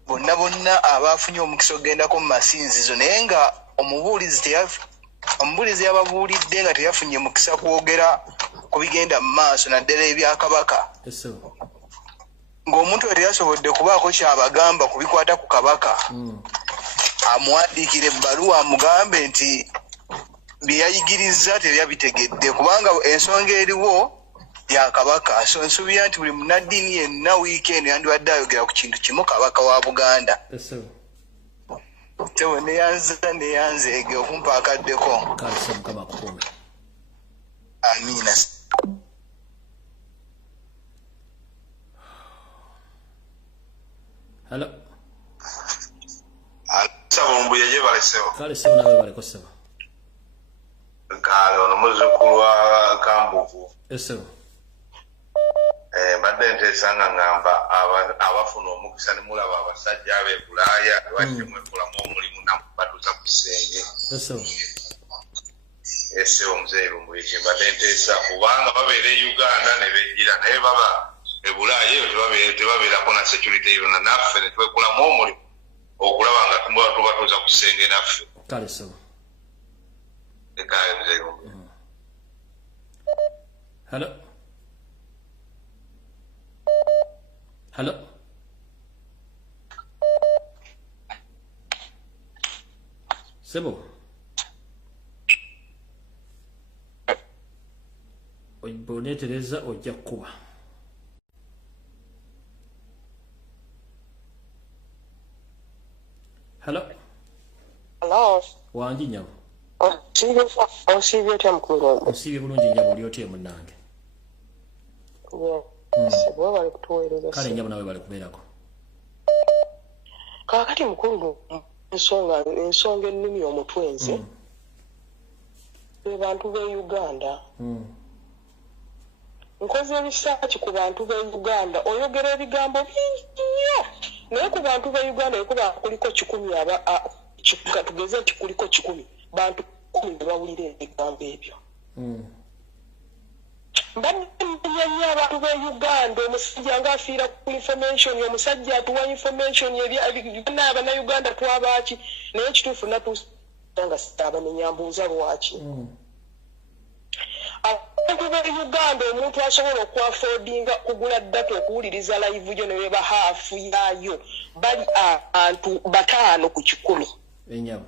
bonna abaafunye omukisa ogendako mu masinzizo naye nga omubuulizi yababuulidde nga teyafunye mukisa kwogera ku bigenda mu maaso naddala ebya kabaka ng'omuntu we teyasobodde kubaako kyabagamba ku bikwata ku kabaka amuwandiikira ebbaluwa amugambe nti byeyayigiriza tebyabitegedde kubanga ensonga eriwo ya kabaka so nsuubira nti buli munnaddiini yenna wiikendi yandibadde ayogera ku kintu kimu kabaka wa Buganda tewe neyanzeege okumpa akaddeko amiina Hello sabo Lumbuye yebale sebo kale sebo nawe baleko sebo kale ono muzzukulu wa Kambugu esebo mbadde nteesanga ngamba abafuna omukisa ne mulaba abasajja ab'e Bulaaya lwaki mwekolamu omulimu namubatuuza ku kisenge ese omuzeeyi Lumbuye kye mbadde nteesa kubanga babeera e Uganda ne bejjira naye baba e Bulaaya eyo tebabeerako na security yonna naffe ne twekolamu omulimu okulaba nga tubatuuza ku kisenge naffe kale so ekaayo muzeeyi Lumbuye. Hello. Sebo. Obonetereza ojja kuba. Hello. Hello. Wangi nyawo. Osibye otya mukulu? Osibye bulungi nyawo oli otya munnange? Sebo bali kutuweereza. Kale nyawo nawe bali kubeerako. Kaakati mukulu ensonga ennumi omutwenzi be bantu b'e Uganda. Nkoze research ku bantu b'e Uganda oyogera ebigambo bingi nnyo naye ku bantu b'e Uganda ekuba kuliko 10 tugeze nti kuliko 10 bantu 10 be bawulira ebigambo ebyo. Mbadde nnyo abantu b'e Uganda omusajja ng'afiira ku information omusajja atuwa information abannayuganda twabaki naye ekituufu natuusanga abamenyambuuza lwaki. Abantu b'e Uganda omuntu asobola okwafoodinga kugula data okuwuliriza live gyo ne beba haafu yaayo bali abantu 5 ku 100. Enyabo.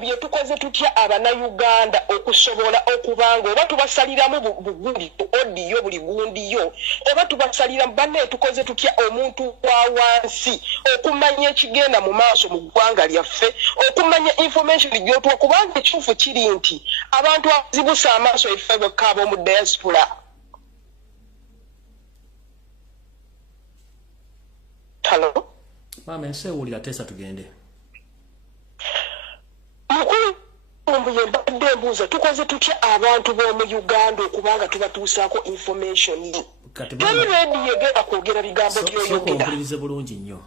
Bye tukoze tutya abannayuganda okusobola okubanga oba tubasaliramu buguli odiyo buli gundiyo oba tubasalira banne tukoze tutya omuntu wa wansi okumanya ekigenda mu maaso mu ggwanga lyaffe okumanya information gy'otuwa kubanga ekifu kiri nti abantu abazibusa amaaso effe bwekkaaba mu diaspora. Hello? Mama nsewulira teesa tugende. Lumbuye mbadde mbuuza tukoze tutya abantu b'omu Uganda okubanga tubatuusaako information. Teri ready yegera kwogera bigambo by'oyogera. Ompulirize bulungi nnyo.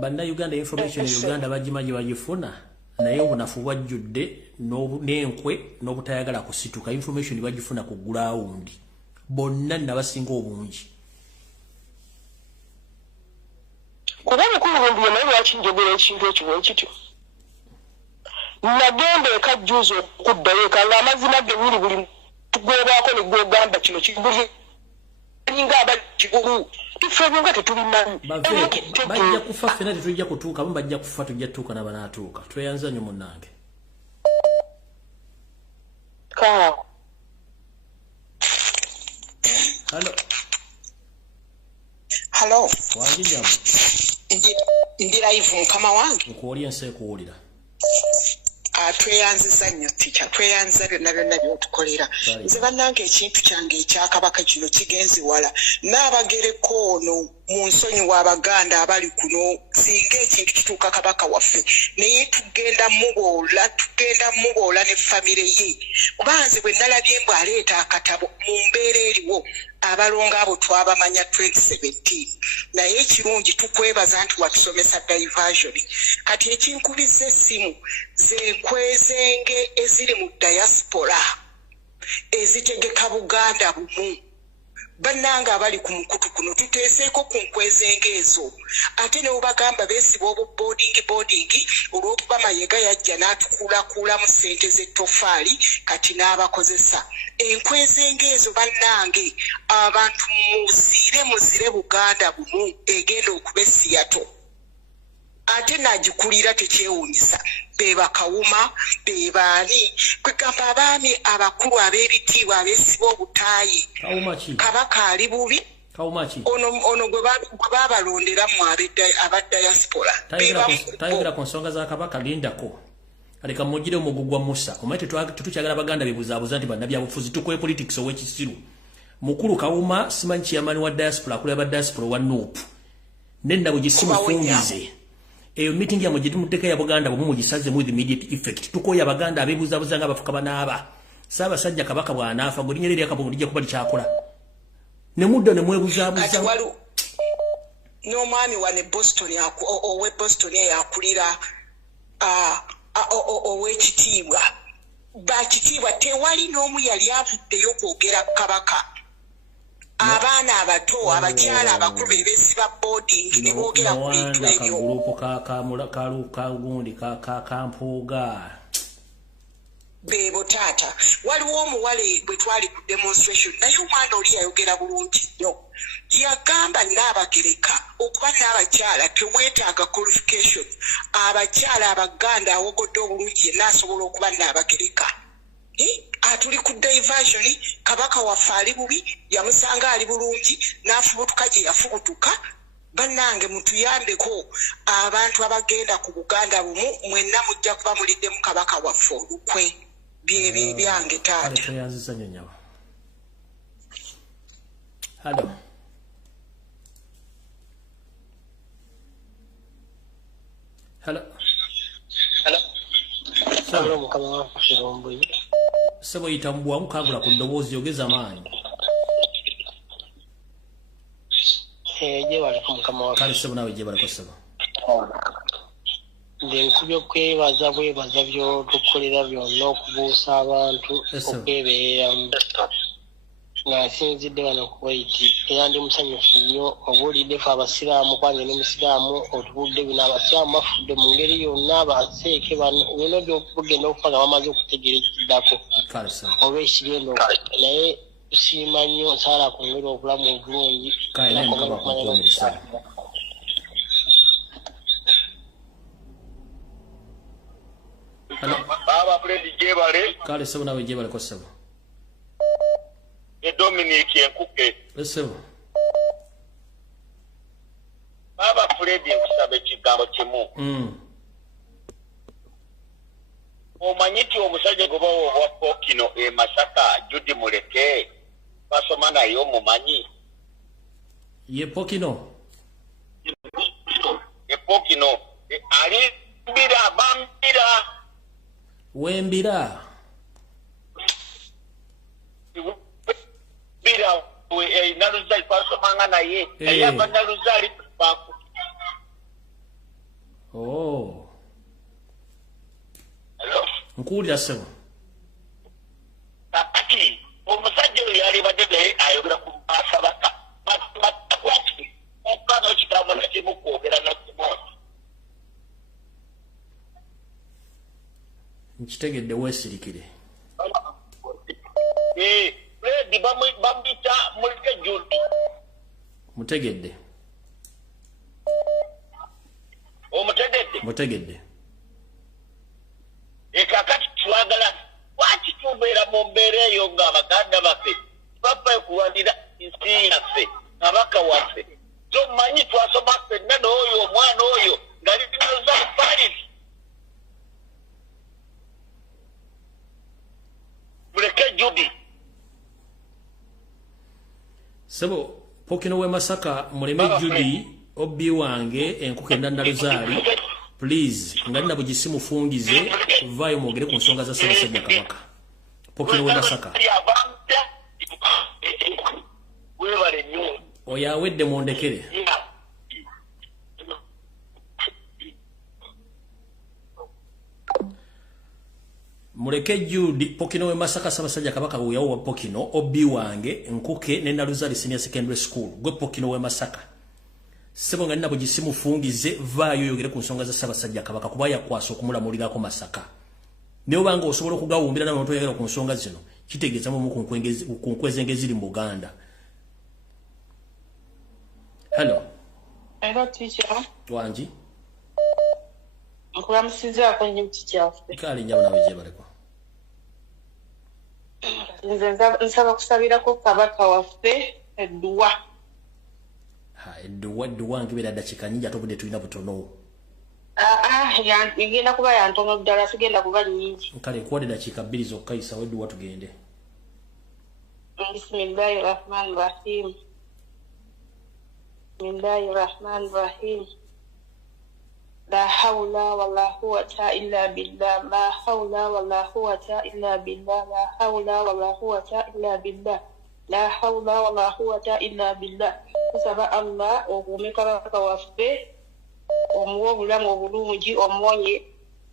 Bannayuganda information e Uganda bagimanyi bagifuna naye obunafu bwajjudde n'enkwe n'obutayagala kusituka information bagifuna ku ground. Bonna nabasinga obungi. Kuba mukulu Lumbuye naye lwaki njogera ekintu ekyo ekityo. Nagenda ekajjuzo okuddayo kanga amazima genyini buli tugobaako ne gwogamba kino kibuli nga abakigulu tufe nga tetulimanyi bajja kufa ffena tetujja kutuuka mu bajja kufa tujja tuuka n'abanaatuuka tweyanza nnyo munnange. Hello. Wangi nyamu. Ndi live mukama wange. Nkuwulira nsi ekuwulira. Tweyanziza nnyo tica tweyanza byonna by'otukolera. Nze bannange ekintu kyange ekyakabaka kino kigenzi wala n'abagereko ono mu nsonyi w'Abaganda abali kuno singa ekintu kituuka kabaka waffe naye tugenda muboola ne famire ye kubanze bwe nalabye mbu aleeta akatabo mu mbeera eriwo abalongo abo twabamanya 2017 naye ekirungi tukwebaza nti watusomesa diversion kati ekinkubiza essimu zenkwezenge eziri mu diaspora ezitegeka Buganda bumu bannanga abali ku mukutu kuno tuteeseeko ku nkwezenge ezo ate ne bagamba beesiba boarding olw'okuba Mayiga yajja n'atukuulakuulamu ssente z'ettofaali kati n'abakozesa enkwezenge ezo bannange abantu muzire Buganda bumu egenda okuba Seattle ate nagikulira tekyewuunyisa beba Kawuma bebaani kwegamba abaami abakulu ab'ebitiibwa abeesiba obutaayi kabaka ali bubi ono gwe baabalonderamu aba diaspora tayogera ku nsonga za kabaka lindako aleka mugire omugugwa Musa omanyi tetukyagala Baganda bebuzaabuza nti bannabyabufuzi tukoye politics ow'ekisiru mukulu Kawuma simanyi kiyamani wa diaspora akulira ba diaspora wa Nuupu nenda bwe gisimufungize eyo meeting ya mujidi muteka ya Buganda bwe mugisaze with immediate effect tukoya Abaganda abebuzabuza nga bafuka banaaba saba sajja kabaka bwanaafa gulinyereri akabongo lijja kuba likyakola ne mudda ne mwebuzabuza n'omwami wane Boston owe Boston yakulira ow'ekitiibwa bakitiibwa tewali n'omu yali avuddeyo kwogera kabaka abaana abato abakyala abakulu bebesiba boarding ne boogera ku bintu ebyo kagundi kampuuga bebo taata waliwo omuwale bwe twali ku demonstration naye omwana oli yayogera bulungi nnyo yagamba Nnaabagereka okuba n'abakyala tewetaaga qualification abakyala abaganda awogodde obulungi yenna asobola okuba Nnaabagereka atuli ku diversion kabaka waffe ali bubi yamusanga ali bulungi n'afubutuka gye yafubutuka bannange mutuyambeko abantu abagenda ku Buganda bumu mwenna mujja kuba muliddemu kabaka waffe olukwe byebye byange taata Hello. Hello. Hello mukama waffe Lumbuye. Sebo itambua mukagula ku ddoboozi yogeza maanyi. Je wali ku mukama waffe. Kale sebo nawe je bali ko sebo. Nde nkubyo kwebaza byo tukolera byonna okubuusa abantu okwebeeramu. Ngasinzidde wano kuwaiti era ndi musanyufu nnyo obuulidde fe abasiraamu kwange ne musiraamu otubudde bino abasiraamu bafudde mu ngeri yonna abaseeke bano bino byogenda okufa nga bamaze okutegeera ekiddako oba ekigenda naye tusiima nnyo nsaala kwongera obulamu obulungi Baba Fred Jebale kale sebo nawe jebale ko sebo Dominic Enkuke. Listen. Baba Fred nkusabe kigambo kimu. Omanyiti omusajja gobawo wa Pokino Masaka Judi Muleke. Basoma naye omumanyi. Ye Pokino. Pokino ali mbira bambira. Wembira. Bira naluzali pasomanga naye ayamba naluzali baku nkuulira sebo ati omusajja oyo yali badde ayogera ku basabaka batakwati okano kigambo nakimu kwogera nakimoja nkitegedde weesirikire Fred bambita mulike Judi. Mutegedde. Mutegedde. Kakati twagala waki tubeera mu mbeera eyo nga abaganda baffe bappa kulwanira ensi yaffe kabaka waffe tomanyi twasoma ffenna n'oyo omwana oyo nga linoza mu Paris. Muleke Judi. Sebo Pokino we Masaka muleme Judi obbi wange enkuke ndandaluzaali please ngalina bugisimu fungize vayo mwogere ku nsonga za Ssaabasajja Kabaka Pokino we Masaka oyo awedde mwondekere muleke Judi Pokino we Masaka Ssaabasajja Kabaka uyawo wa Pokino obbi wange nkuke ne Naluzali Senior Secondary School gwe Pokino we Masaka sebo nga nina bugisimu fungize vayo yogere ku nsonga za Ssaabasajja Kabaka kuba yakwasa okumulamulirako Masaka ne obanga osobola okugawumbira n'abantu oyagala ku nsonga zino kitegeeza mu ku nkwezenge ziri mu Buganda. Hello. Hello teacher. Wanji. Nkulamusizaako nnyo kikyaffe. Kale njaba nawe gye baleko. Nze nsaba kusabirako kabaka waffe edduwa. Edduwa ngibera dakika nnyingi ate obudde tulina butono. Igenda kuba yantono ddala sigenda kuba nnyingi. Kale kuwadde dakika 2 zokka yisawo edduwa tugende. Bismillahirrahmanirrahim. Bismillahirrahmanirrahim. La hawla wala quwwata illa billah. La hawla wala quwwata illa billah. La hawla wala quwwata illa billah. la hawla wala quwwata illa billah tusaba Allah okuume kabaka waffe omuwa obulamu obulungi omuwonye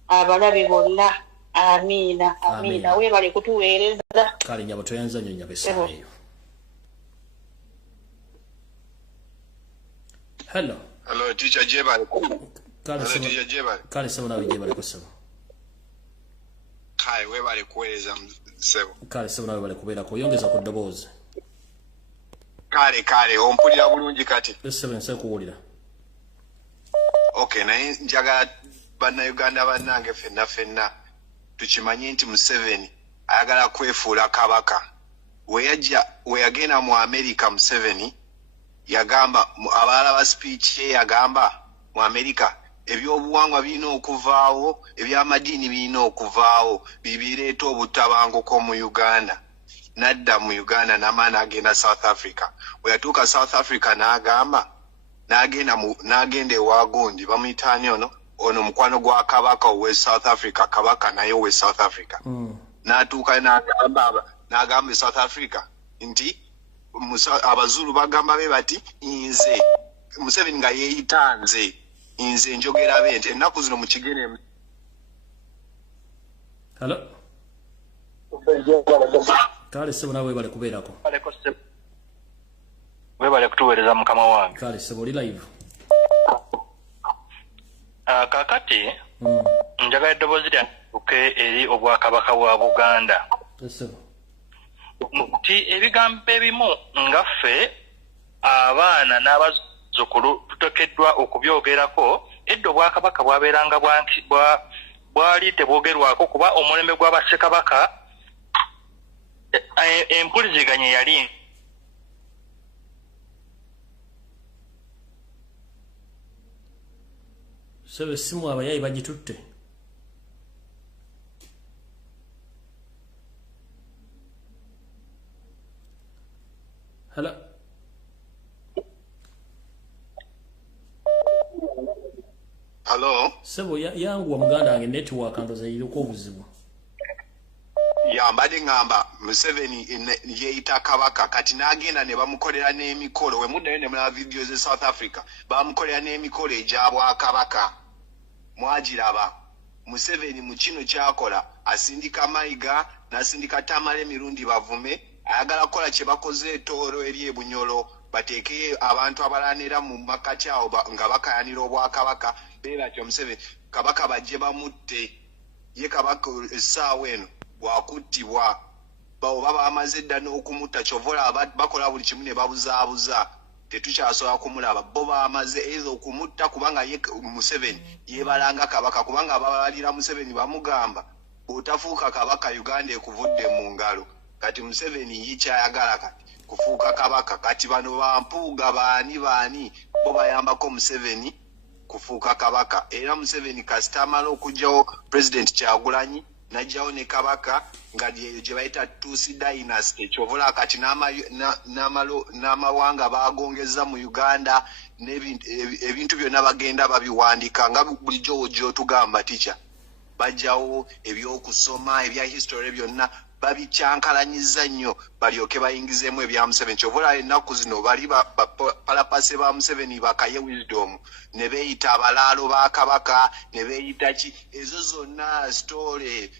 abalabe bonna amina amina webale kutuweereza kale nyabo toyanza nyonya besayo. Hello teacher Jebale kale sebo nawe Jebale kusema kai webale kuweereza sebo kale sebo nawe bale kubeera kuyongeza ku ddoboozi kale ompulira bulungi kati sebo nse kuwulira. Okay, naye njagala bannayuganda bannange ffenna tukimanye nti Museveni ayagala kwefuula kabaka. Weyagenda mu America Museveni yagamba abalala ba speech ye yagamba mu America ebyobuwangwa birina okuvaawo, ebyamadiini birina okuvaawo, bibireeta obutabanguko mu Uganda. Nadda mu Uganda n'amaana agenda South Africa. Weyatuuka South Africa n'agamba n'agenda ewagundi bamuyitaani ono mukwano gwa kabaka owe South Africa, kabaka naye owe South Africa. N'atuuka n'agamba South Africa nti abazulu bagamba be bati nze Museveni nga yeeyita nze njogera be nti ennaku zino mu kigere. Hello kale sebo nawe bale kubeerako webale kutuweereza mukama wange. Kale sebo li live. Kakati njagala eddoboozi lyange eri obwakabaka bwa Buganda. Nti ebigambo ebimu nga ffe abaana n'abazzukulu tuteekeddwa okubyogerako. Edda obwakabaka bwabeeranga bwali tebwogerwako kuba omulembe gw'abassekabaka empuliziganya yali sebe simu abayayi bagitutte. Hello sebo yangu wa Muganda wange network ndoza iliko obuzibu. Mbadde ngamba Museveni yeeyita kabaka kati n'agenda ne bamukolera n'emikolo we muddayo ne mulaba videos ze South Africa bamukolera n'emikolo egy'abwakabaka. Mwagiraba Museveni mu kino kyakola asindika Mayiga n'asindika Tamale mirundi bavume ayagala kukola kye bakoze Tooro eri e Bunyolo bateeke abantu abalanira mu makati awo nga bakayanira obwakabaka beera kyo Museveni kabaka bajje bamutte ye kabaka essaawa eno wakuttibwa bawo baba amaze dda n'okumutta kyovola bakola buli kimu ne babuzaabuza tetukyasobola kumulaba bo bamaze ezo okumutta kubanga ye Museveni yebalanga kabaka kubanga ababalira Museveni bamugamba bw'otafuuka kabaka Uganda ekuvudde mu ngalo. Kati Museveni yikyayagala kati kufuuka kabaka kati bano bampuuga baani bo bayambako Museveni kufuuka kabaka. Era Museveni kasita amala okugyawo President Kyagulanyi najjawo ne kabaka nga gye bayita Tutsi dynasty kyovola kati n'amawanga bagongeza mu Uganda ebintu byonna bagenda babiwandika nga bulijjo gy'otugamba tica bajjawo ebyokusoma ebya history byonna babicyankalanyiza nnyo balyoke bayingizeemu ebya Museveni kyovola ennaku zino bali palapase ba Museveni bakaye wisdom ne beeyita abalaalo ba kabaka ne beeyita ki ezo zonna story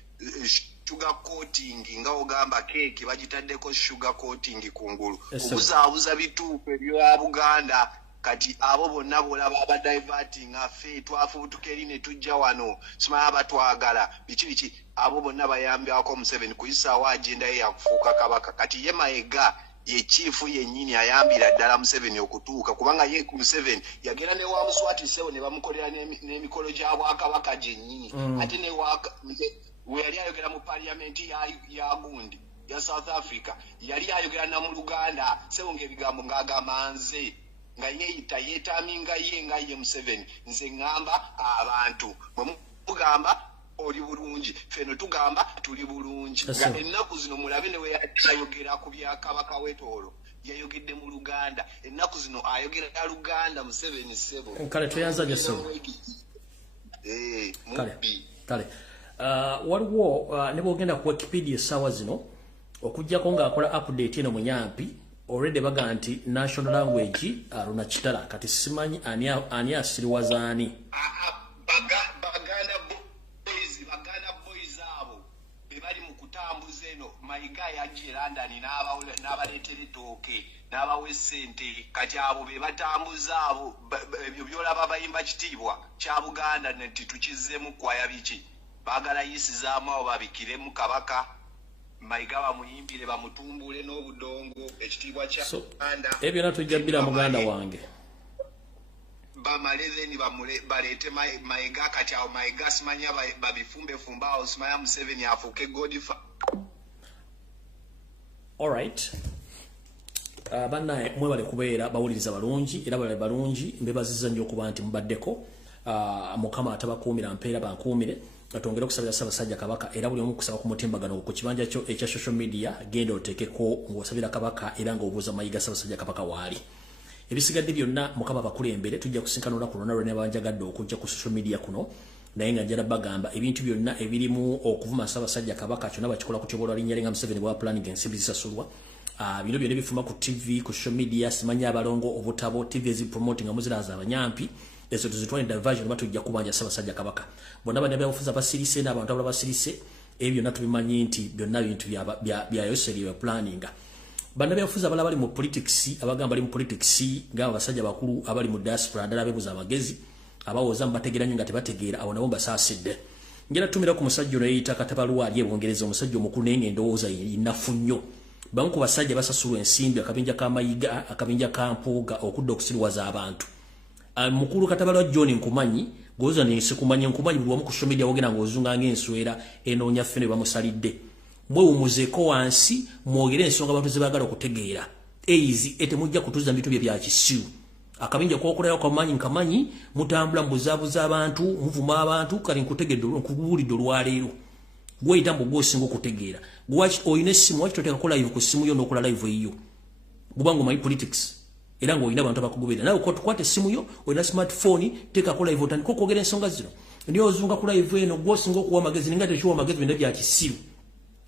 sugar coating nga ogamba keeki bagitaddeko sugar coating kungulu kubuzaabuza bituufu ebya Buganda. Kati abo bonna bolaba abadiverting affe twafuutuka eri ne tujja wano simanyi abatwagala biki abo bonna bayambyako Museveni kuyisaawo agenda ye yakufuuka kabaka. Kati ye Mayiga ye chifu yennyini ayambira ddala Museveni okutuuka kubanga ye Museveni yagenda ne wa Muswati Sewo ne bamukolera n'emikolo gy'abwakabaka gyennyini ate ne we yali ayogera mu parliamenti ya gundi ya South Africa yali ayogera na mu Luganda Sewo ng'ebigambo ng'agamba nze nga yeetaminga ye Museveni nze ngamba abantu bwe mugamba oli bulungi feno tugamba tuli bulungi nga ennaku zino mulabe ne we yayogera ku bya kabaka w'Etooro yayogedde mu Luganda ennaku zino ayogera Luganda Museveni sebo kale tuyanza jesebo kale waliwo ne bwogenda ku Wikipedia essaawa zino okujjako ng'akola update eno munyampi already baga nti national language aluna kitala kati simanyi ani asiriwaza ani baganda boys abo bebali mu kutambuza eno mayiga yagiye London n'abaleetera ettooke n'abawa ssente kati abo be batambuza abo ebyo byolaba bayimba kitiibwa kya Buganda nti tukizzeemu kwaya biki baagala yisizaamu abo babikiremu kabaka mayiga bamuyimbire bamutumbule n'obudongo ekitiibwa kya Buganda ebyo natujja bbira muganda wange bamaleze ni balete mayiga kati awo mayiga simanya babifumbefumba awo simanya Museveni afuuke godifa. Alright. Bannaye mwebale kubeera bawuliriza balungi era bale balungi mbebaziza nnyo okuba nti mubaddeko mukama atabakuumira mpeera bankuumire atongera okusabira Ssaabasajja Kabaka era buli omu kusaba ku mutimbagano ku kibanja kyo ekya social media genda oteekeko ng'osabira Kabaka era ng'obuuza mayiga Ssaabasajja Kabaka waali. Ebisigadde byonna mukama bakulembere tujja kusinkana olunaku lwonna lwe banjagadde okujja ku social media kuno naye nga njala bagamba ebintu byonna ebirimu okuvuma Ssaabasajja Kabaka kyonna bakikola kutyoboola linnya linga Museveni bwa planning ensimbi zisasulwa. Bino byonna bifuma ku TV ku social media simanya abalongo obutabo TV ezipromoting amuziraza abanyampi ezo tuzitwani diversion batujja kubanja Ssaabasajja Kabaka bonna bana byabufuza basirise n'abantu abala basirise ebyo natubimanyi nti byonna bintu bya yoseri ya planning. Bana byafuza abala bali mu politics abagamba bali mu politics ngaba basajja bakulu abali mu diaspora ndala bebuza amagezi abawoza mbategera nnyo nga tebategeera abo nabo basaasidde ngera tumira ku musajja ono yeyita Katabaluwa ali ebongereza omusajja omukulu naye endowooza inafu nnyo bamu ku basajja basasulwa ensimbi akabinja ka mayiga akabinja ka mpuuga okudda okusiriwaza abantu mukulu Katabaluwa John nkumanyi goza nensi kumanyi nkumanyi buli wamu ku social media wogera ng'ozunga ng'enswera enoonya ffene bamusalidde mwe umuzeko wansi mwogere ensonga abantu zebagala okutegeera eizi etemujja kutuza bitu bya kisiu akabinja kwokolayo kamanyi nkamanyi mutambula mbuzabuza abantu muvuma abantu kali nkutegedde okubulidde olwaleero gweyita mbu gwosinga okutegeera gwachi oyina essimu waki toteeka ko live ku ssimu yo n'okola live eyo gubango my politics era ng'olina abantu abakugubira nawe tukwate essimu yo olina smartphone teeka ko live otandika okwogera ensonga zino ndiyo ozunga ku live eno gwosinga okuwa amagezi ninga tekiwa amagezi byonna bya kisiu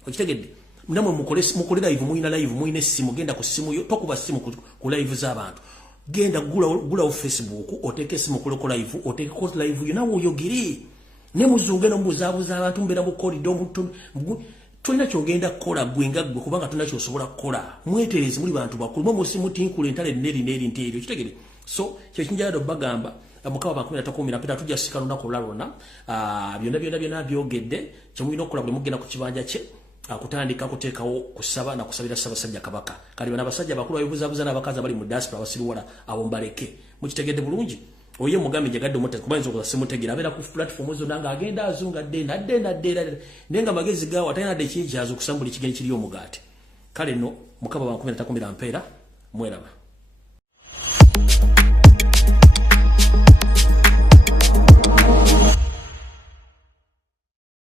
okitegedde namwe mukole live muyina essimu genda ku ssimu yo tokuba ssimu ku live z'abantu genda gula Facebook oteke essimu kuloko live oteke ko live yo nawe oyogere ne muzunge no mbuzabuza abantu mbera mu corridor tulina kyogenda kukola gwenga gwe kubanga tulina kyosobola kukola mweterezi muri bantu bakulu mwe musimu tinkule ntale neri nteero kitegere so kye kinjalo bagamba mukaba bakumi atakumira pita tujja sikano nako lalona byonna byogedde kyemulina okukola buli mugenda ku kibanja kye akutandika kuteekawo kusaba na kusabira Ssaabasajja Kabaka kali bana basajja bakulu bayibuzabuza n'abakazi abali mu diaspora basiriwala abo mbaleke mukitegedde bulungi oye mugambe jagadde omutte kubanza okuza simutegeera abeera ku platform zo nanga agenda azunga nadde nenga magezi gawo atalina de kinjazo kusambula ekigeni kiri omugaati kale no mukaba 19 mpeera mweraba